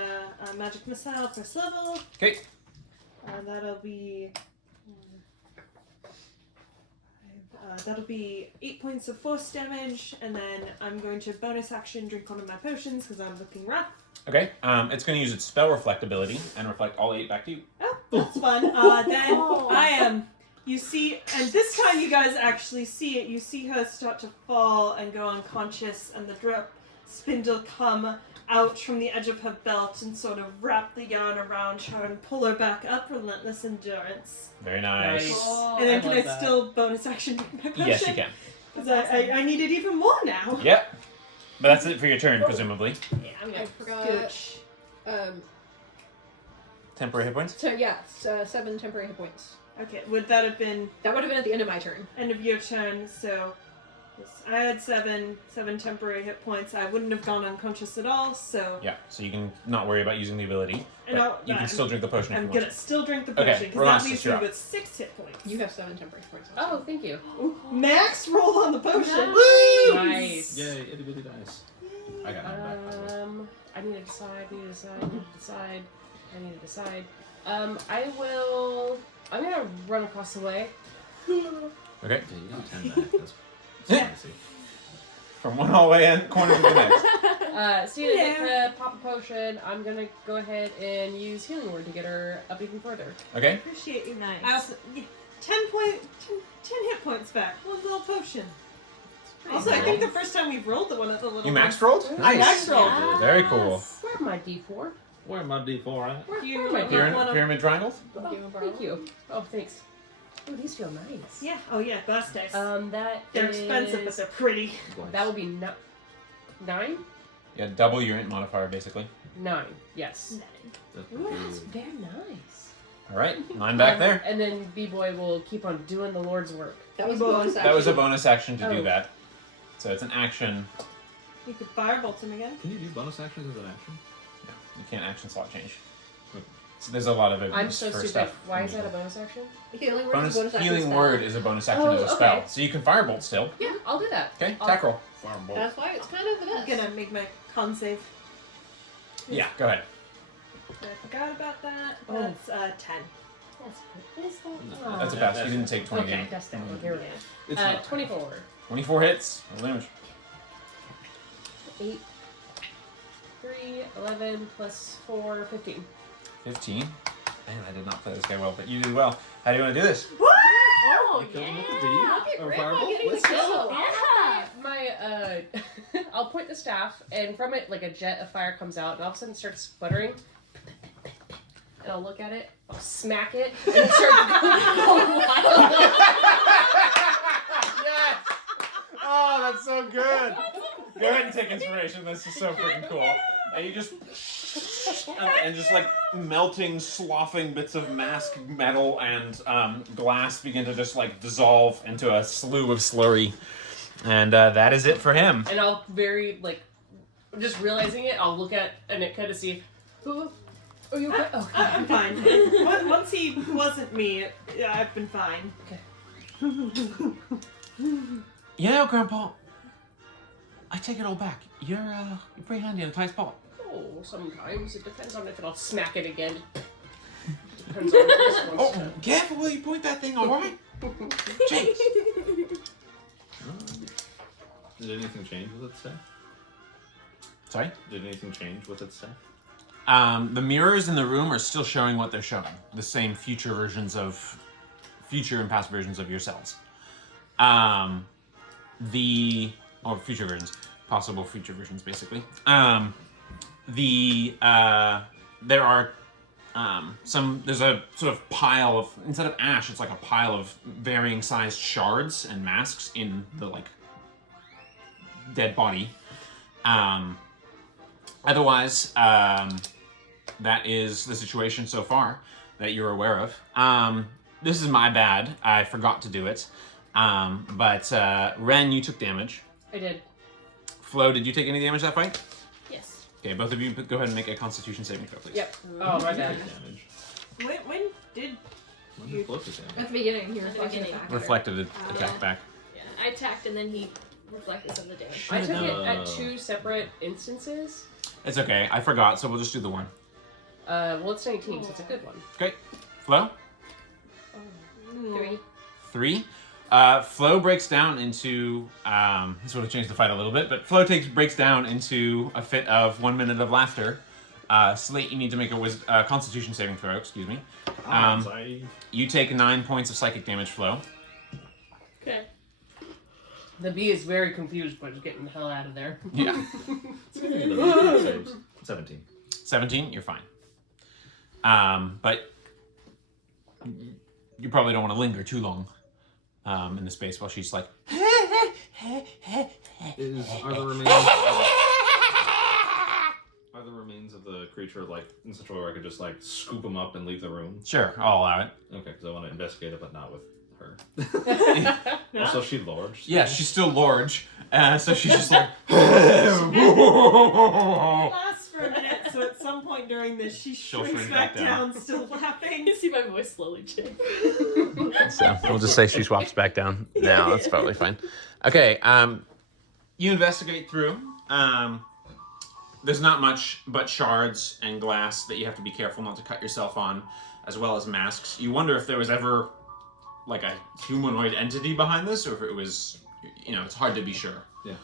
magic missile first level. Okay. That'll be 8 points of force damage, and then I'm going to bonus action drink one of my potions because I'm looking rough. Okay. It's going to use its spell reflect ability and reflect all 8 back to you. Oh, that's fun. Then I am. You see, and this time you guys actually see it. You see her start to fall and go unconscious, and the drip spindle come out from the edge of her belt and sort of wrap the yarn around her and pull her back up. Relentless endurance. Very nice. Nice. Oh, And then I can I love that. still bonus action drink my potion? Yes, you can. Because I need it even more now. Yep. But that's it for your turn, presumably. Yeah, I'm gonna forgot. Scooch. Temporary hit points? So yeah, 7 temporary hit points. Okay, would that have been That would have been at the end of my turn. end of your turn? So I had seven temporary hit points. I wouldn't have gone unconscious at all, so Yeah, so you can not worry about using the ability. And But you can still drink the potion if I'm you want. gonna still drink the Okay, potion because Renasis, that leaves you're me up. with 6 hit points. You have 7 temporary hit points. Oh, thank you. Ooh, max roll on the potion. Nice. Yay, itty bitty dice. I got mine back. by the way. I need to decide. I'm gonna run across the way. Okay. Yeah, you got 10 back. That's spicy. From one hallway end corner to the next. See Annika pop a potion. I'm gonna go ahead and use healing word to get her up even further. Okay. Appreciate you. Nice. I also, 10 hit points back. One little potion. Also, I cool. think the first time we've rolled the one at the little You one. max rolled? Nice. Max rolled. Yes. Very cool. Where's my D4? Where my D4 at? Where You am I? want Pyramid, one of- pyramid triangles? Thank you. Oh, thanks. Oh, these feel nice. Yeah. Oh yeah, glass dice. That They're is- expensive, but they're pretty. That would be 9. Yeah, double your int modifier, basically. 9. Yes. That's Ooh, that's good. very nice. All right, 9 back there. And then B-Boy will keep on doing the Lord's work. That was a bonus action. That was a bonus action to do Oh. that. So it's an action. You could firebolt him again. Can you do bonus actions as an action? No, you can't action slot change. So there's a lot of abuse I'm so for stupid. stuff. Why is that a bonus action? Healing word Bonus is a bonus action healing spell. word is a bonus action Oh, as a okay. spell. So you can firebolt still. Yeah, I'll do that. Okay, I'll- attack roll. Firebolt. That's why it's kind of the I'm best. gonna make my con save. Yeah, go ahead. I forgot about that. Oh. That's 10. That's good. What is that? No, That's a Yeah, pass. You didn't take 20 Okay, damage. that's that one. Here we go. It's not 24. 24 hits. Roll damage. 8, 3, 11, plus 4, 15. 15. Man, I did not play this guy well, but you did well. How do you want to do this? Oh, You killed him with a yeah. D? Look at Or Grandpa firebolt? getting the Let's go. kill. Yeah. My, I'll point the staff, and from it, like a jet of fire comes out, and all of a sudden it starts sputtering. And I'll look at it, I'll smack it, and it starts going wild. Yes! Oh, that's so good. Go ahead and take inspiration. This is so freaking cool. And you just and just like melting, sloughing bits of mask metal and glass begin to just like dissolve into a slew of slurry. And that is it for him. And I'll very, like, just realizing it, I'll look at Anitka to see, oh, are you okay? Oh, I'm fine. Once he wasn't me, I've been fine. You know, Grandpa, I take it all back. You're pretty handy in a tight spot. Oh, sometimes. It depends on if I'll smack it again. Depends on this one. Oh, careful where you point that thing, alright? Jeez. Is Did anything change with its staff? Sorry? Did anything change with its staff? The mirrors in the room are still showing what they're showing. The same future and past versions of yourselves. Future versions. Possible future versions, basically. There are there's a sort of pile of, instead of ash, it's like a pile of varying sized shards and masks in the, like, dead body. Otherwise, that is the situation so far that you're aware of. This is my bad. I forgot to do it. But Ren, you took damage. I did. Flo, did you take any damage that fight? Yes. Okay, both of you go ahead and make a Constitution saving throw, please. Yep. Oh, my bad. Damage. When did When did Flo take damage? At the beginning, he At the reflected it beginning. back. at her. Reflected the attack back. Yeah. I attacked and then he reflected some of the damage. I took it No. at 2 separate instances. It's okay. I forgot, so we'll just do the one. Well, it's 19, so it's a good one. Okay. Flo? 3. 3. Flo breaks down into, this would have changed the fight a little bit, but Flo breaks down into a fit of 1 minute of laughter. Slate, you need to make a Constitution saving throw, excuse me. You take 9 points of psychic damage, Flo. Okay. The bee is very confused, but is getting the hell out of there. Yeah. 17. 17, you're fine. But you probably don't want to linger too long in the space while she's like... Are the remains of the creature, like, in such a way where I could just, like, scoop them up and leave the room? Sure, I'll allow it. Okay, because I want to investigate it, but not with her. Also, she large. Yeah, she's still large, so she's just like... lasts for a minute, so at some point during this, she She'll shrinks shrink back back down. down, still laughing. You see my voice slowly change. So we'll just say she swaps back down. No, that's probably fine. Okay, you investigate through. There's not much but shards and glass that you have to be careful not to cut yourself on, as well as masks. You wonder if there was ever, like, a humanoid entity behind this, or if it was, it's hard to be sure. Yeah.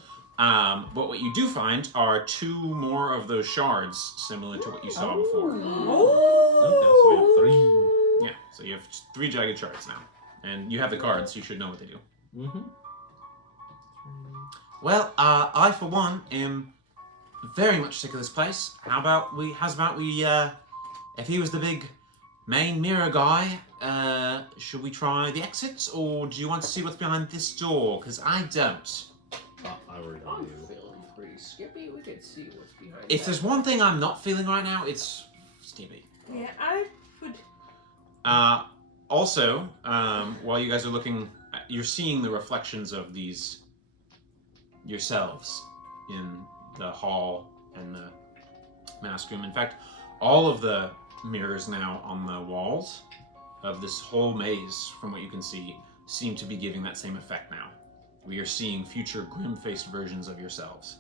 But what you do find are 2 more of those shards, similar to what you saw before. Okay, so we have 3. Yeah, so you have 3 jagged shards now. And you have the cards, so you should know what they do. Mm-hmm. Well, I for one am very much sick of this place. How's about we, if he was the big main mirror guy, should we try the exits, or do you want to see what's behind this door? Because I don't. I worried I'm about you. feeling pretty skippy. We could see what's behind If that. there's one thing I'm not feeling right now, it's Stevie. Yeah, I would. Also, while you guys are looking, you're seeing the reflections of these yourselves in the hall and the mask room. In fact, all of the mirrors now on the walls of this whole maze, from what you can see, seem to be giving that same effect now. We are seeing future grim-faced versions of yourselves.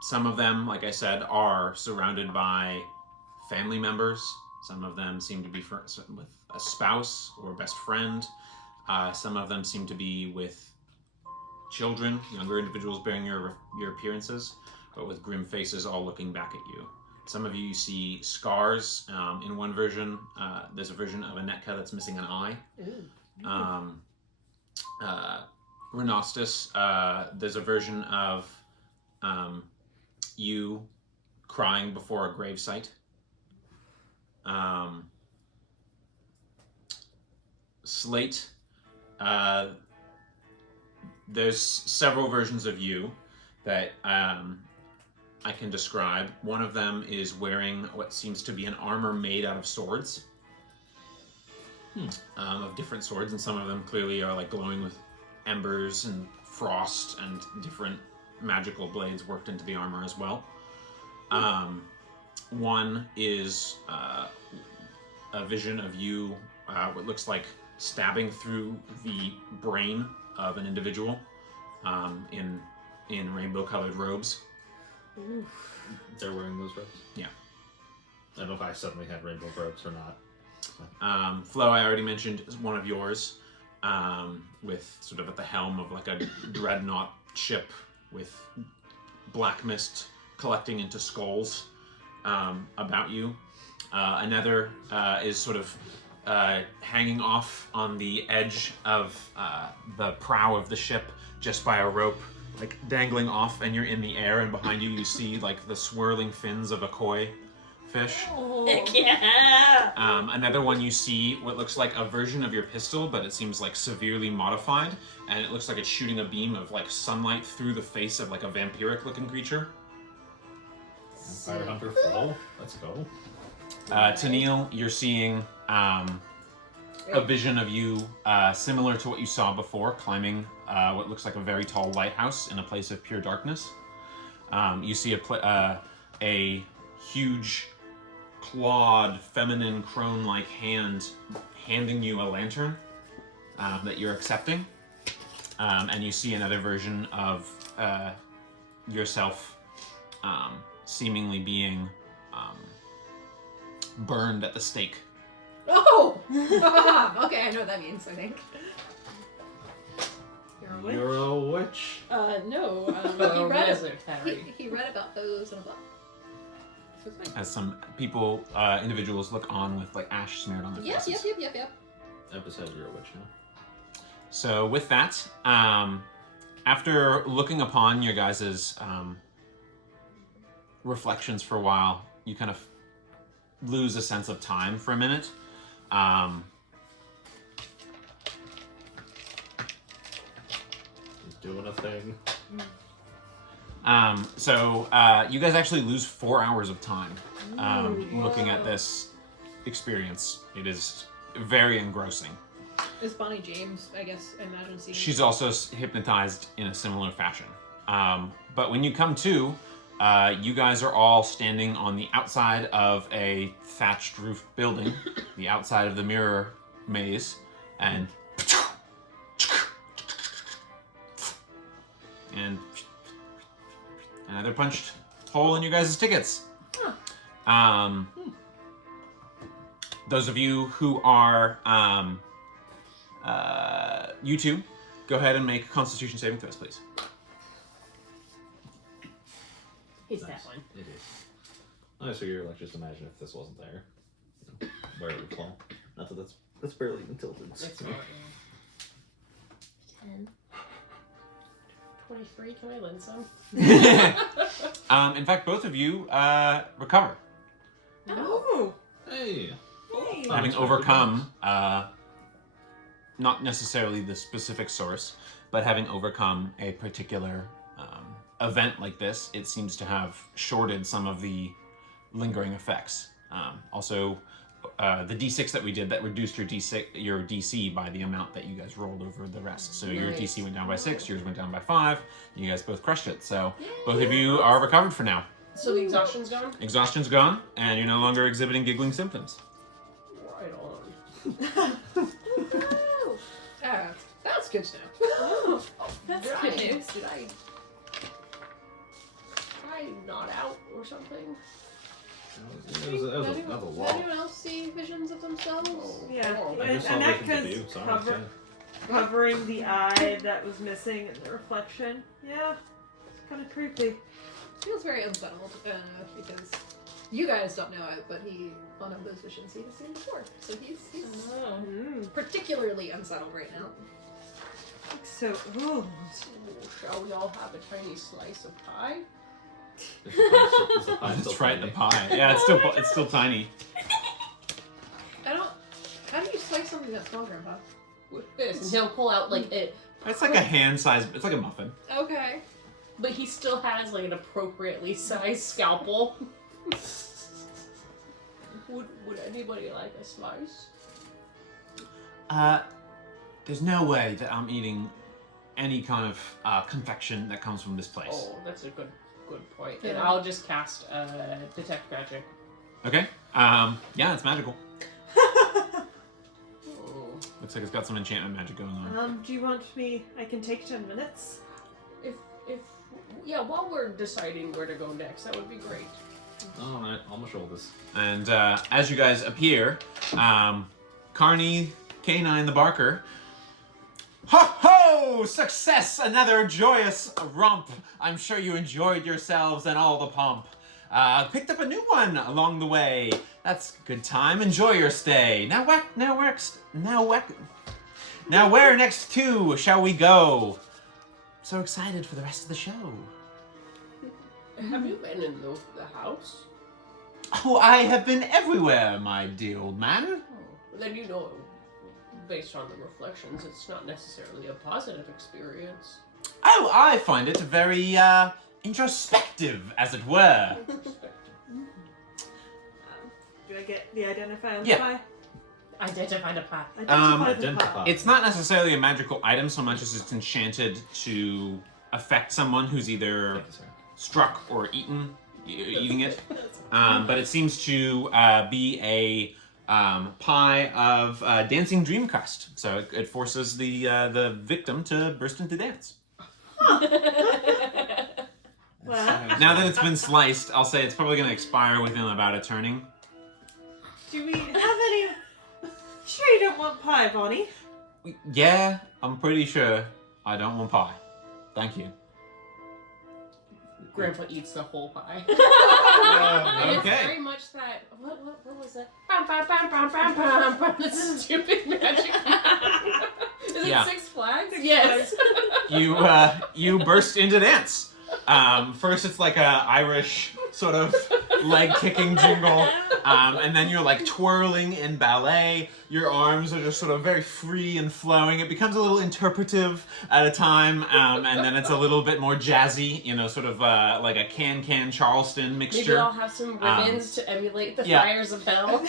Some of them, like I said, are surrounded by family members. Some of them seem to be with a spouse or best friend. Some of them seem to be with children, younger individuals bearing your appearances, but with grim faces all looking back at you. Some of you see scars. In one version, there's a version of Anetka that's missing an eye. Renostus, there's a version of you crying before a gravesite. Slate, there's several versions of you that I can describe. One of them is wearing what seems to be an armor made out of swords. Of different swords, and some of them clearly are like glowing with embers and frost and different magical blades worked into the armor as well. One is a vision of you, what looks like stabbing through the brain of an individual in rainbow-colored robes. They're wearing those robes? Yeah. I don't know if I suddenly had rainbow robes or not. Flo, I already mentioned, is one of yours. with sort of at the helm of like a dreadnought ship with black mist collecting into skulls about you. Another is sort of hanging off on the edge of the prow of the ship just by a rope, like dangling off, and you're in the air, and behind you you see like the swirling fins of a koi fish. Heck yeah! Another one you see what looks like a version of your pistol, but it seems like severely modified, and it looks like it's shooting a beam of like sunlight through the face of like a vampiric looking creature. Vampire Hunter Flow. Let's go. Tennille, you're seeing a vision of you similar to what you saw before, climbing what looks like a very tall lighthouse in a place of pure darkness. You see a huge, clawed, feminine, crone-like hand handing you a lantern that you're accepting. And you see another version of yourself seemingly being burned at the stake. Oh! Okay, I know what that means, I think. You're a witch. No. He read about those in a book. So it's fine. As some people, individuals look on with like ash smeared on their faces. Yep. Episode, you're a witch now. So with that, after looking upon your guys' reflections for a while, you kind of lose a sense of time for a minute. He's doing a thing. So you guys actually lose 4 hours of time looking at this experience. It is very engrossing. Is Bonnie James, I guess, I imagine seeing. She's also hypnotized in a similar fashion. But when you come to, you guys are all standing on the outside of a thatched roof building, the outside of the mirror maze, and another punched hole in your guys' tickets. Those of you who are you two, go ahead and make Constitution saving throws, please. He's Nice. that one. It is. I figure, like, just imagine if this wasn't there, you know, where it would fall. Not that that's barely even tilted. It's you know. 10. 23, can I lend some? In fact, both of you recover, Oh, Hey. hey. having overcome not necessarily the specific source, but having overcome a particular event like this. It seems to have shorted some of the lingering effects. Also, the D6 that we did that reduced your DC by the amount that you guys rolled over the rest. So your Nice. DC went down by 6, yours went down by 5. You guys both crushed it. So both of you are recovered for now. So the exhaustion's gone? Exhaustion's gone, and you're no longer exhibiting giggling symptoms. Right on. That's good to know. Oh, That's Did good I- news. Did I nod out or something? That was a Did lot. anyone else see visions of themselves? Yeah. Oh, I And, just saw and visions of Anetka's you, so I cover, understand. covering the eye that was missing in the reflection. Yeah, it's kind of creepy. Feels very unsettled because you guys don't know it, but one of those visions he has seen before. So he's Oh. particularly unsettled right now. So, ooh. Shall we all have a tiny slice of pie? Is the pie still That's right, the tiny? pie. Yeah, it's still tiny. I don't. How do you slice something that small, Grandpa? With this, and he'll pull out like it. It's like a hand size. It's like a muffin. Okay. But he still has like an appropriately sized scalpel. Would anybody like a slice? There's no way that I'm eating any kind of confection that comes from this place. Oh, that's a good point. Yeah. And I'll just cast detect magic. Okay. Yeah, it's magical. Oh. Looks like it's got some enchantment magic going on. Do you want me? I can take 10 minutes. If while we're deciding where to go next, that would be great. Alright, on my shoulders. And as you guys appear, Carney, Canine, the Barker, Ho ho! Success! Another joyous romp. I'm sure you enjoyed yourselves and all the pomp. Picked up a new one along the way. That's good time. Enjoy your stay. Now where next to shall we go? So excited for the rest of the show. Have you been in the house? Oh, I have been everywhere, my dear old man. Then you know, based on the reflections, it's not necessarily a positive experience. Oh, I find it very, introspective, as it were. Do I get the identify on the Yeah. pie? Identify the pie. Identify. It's not necessarily a magical item so much as it's enchanted to affect someone who's either struck or eating it. But it seems to be a pie of dancing dream crust. So it forces the victim to burst into dance. Well, Now that it's been sliced, I'll say it's probably going to expire within about a turning. do we have any... Sure you don't want pie, Bonnie? Yeah, I'm pretty sure I don't want pie. Thank you. Grandpa eats the whole pie. Okay. It's very much that. What was it? Bam, bam, bam, bam, bam, bam, bam, this stupid magic. Is it Yeah. Six Flags? Yes. You burst into dance. First it's like a Irish sort of leg kicking jingle, and then you're like twirling in ballet. Your arms are just sort of very free and flowing. It becomes a little interpretive at a time, and then it's a little bit more jazzy, sort of like a can Charleston mixture. Maybe I'll have some ribbons to emulate the yeah. fires of hell.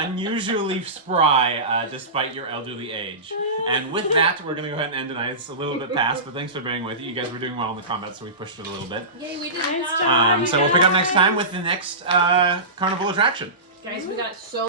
Unusually spry, despite your elderly age. And with that, we're gonna go ahead and end tonight. It's a little bit past, but thanks for bearing with it. You guys were doing well in the combat, so we pushed it a little bit. Yay, we did Nice it. job. So we'll pick up next time with the next carnival attraction. Guys, we got so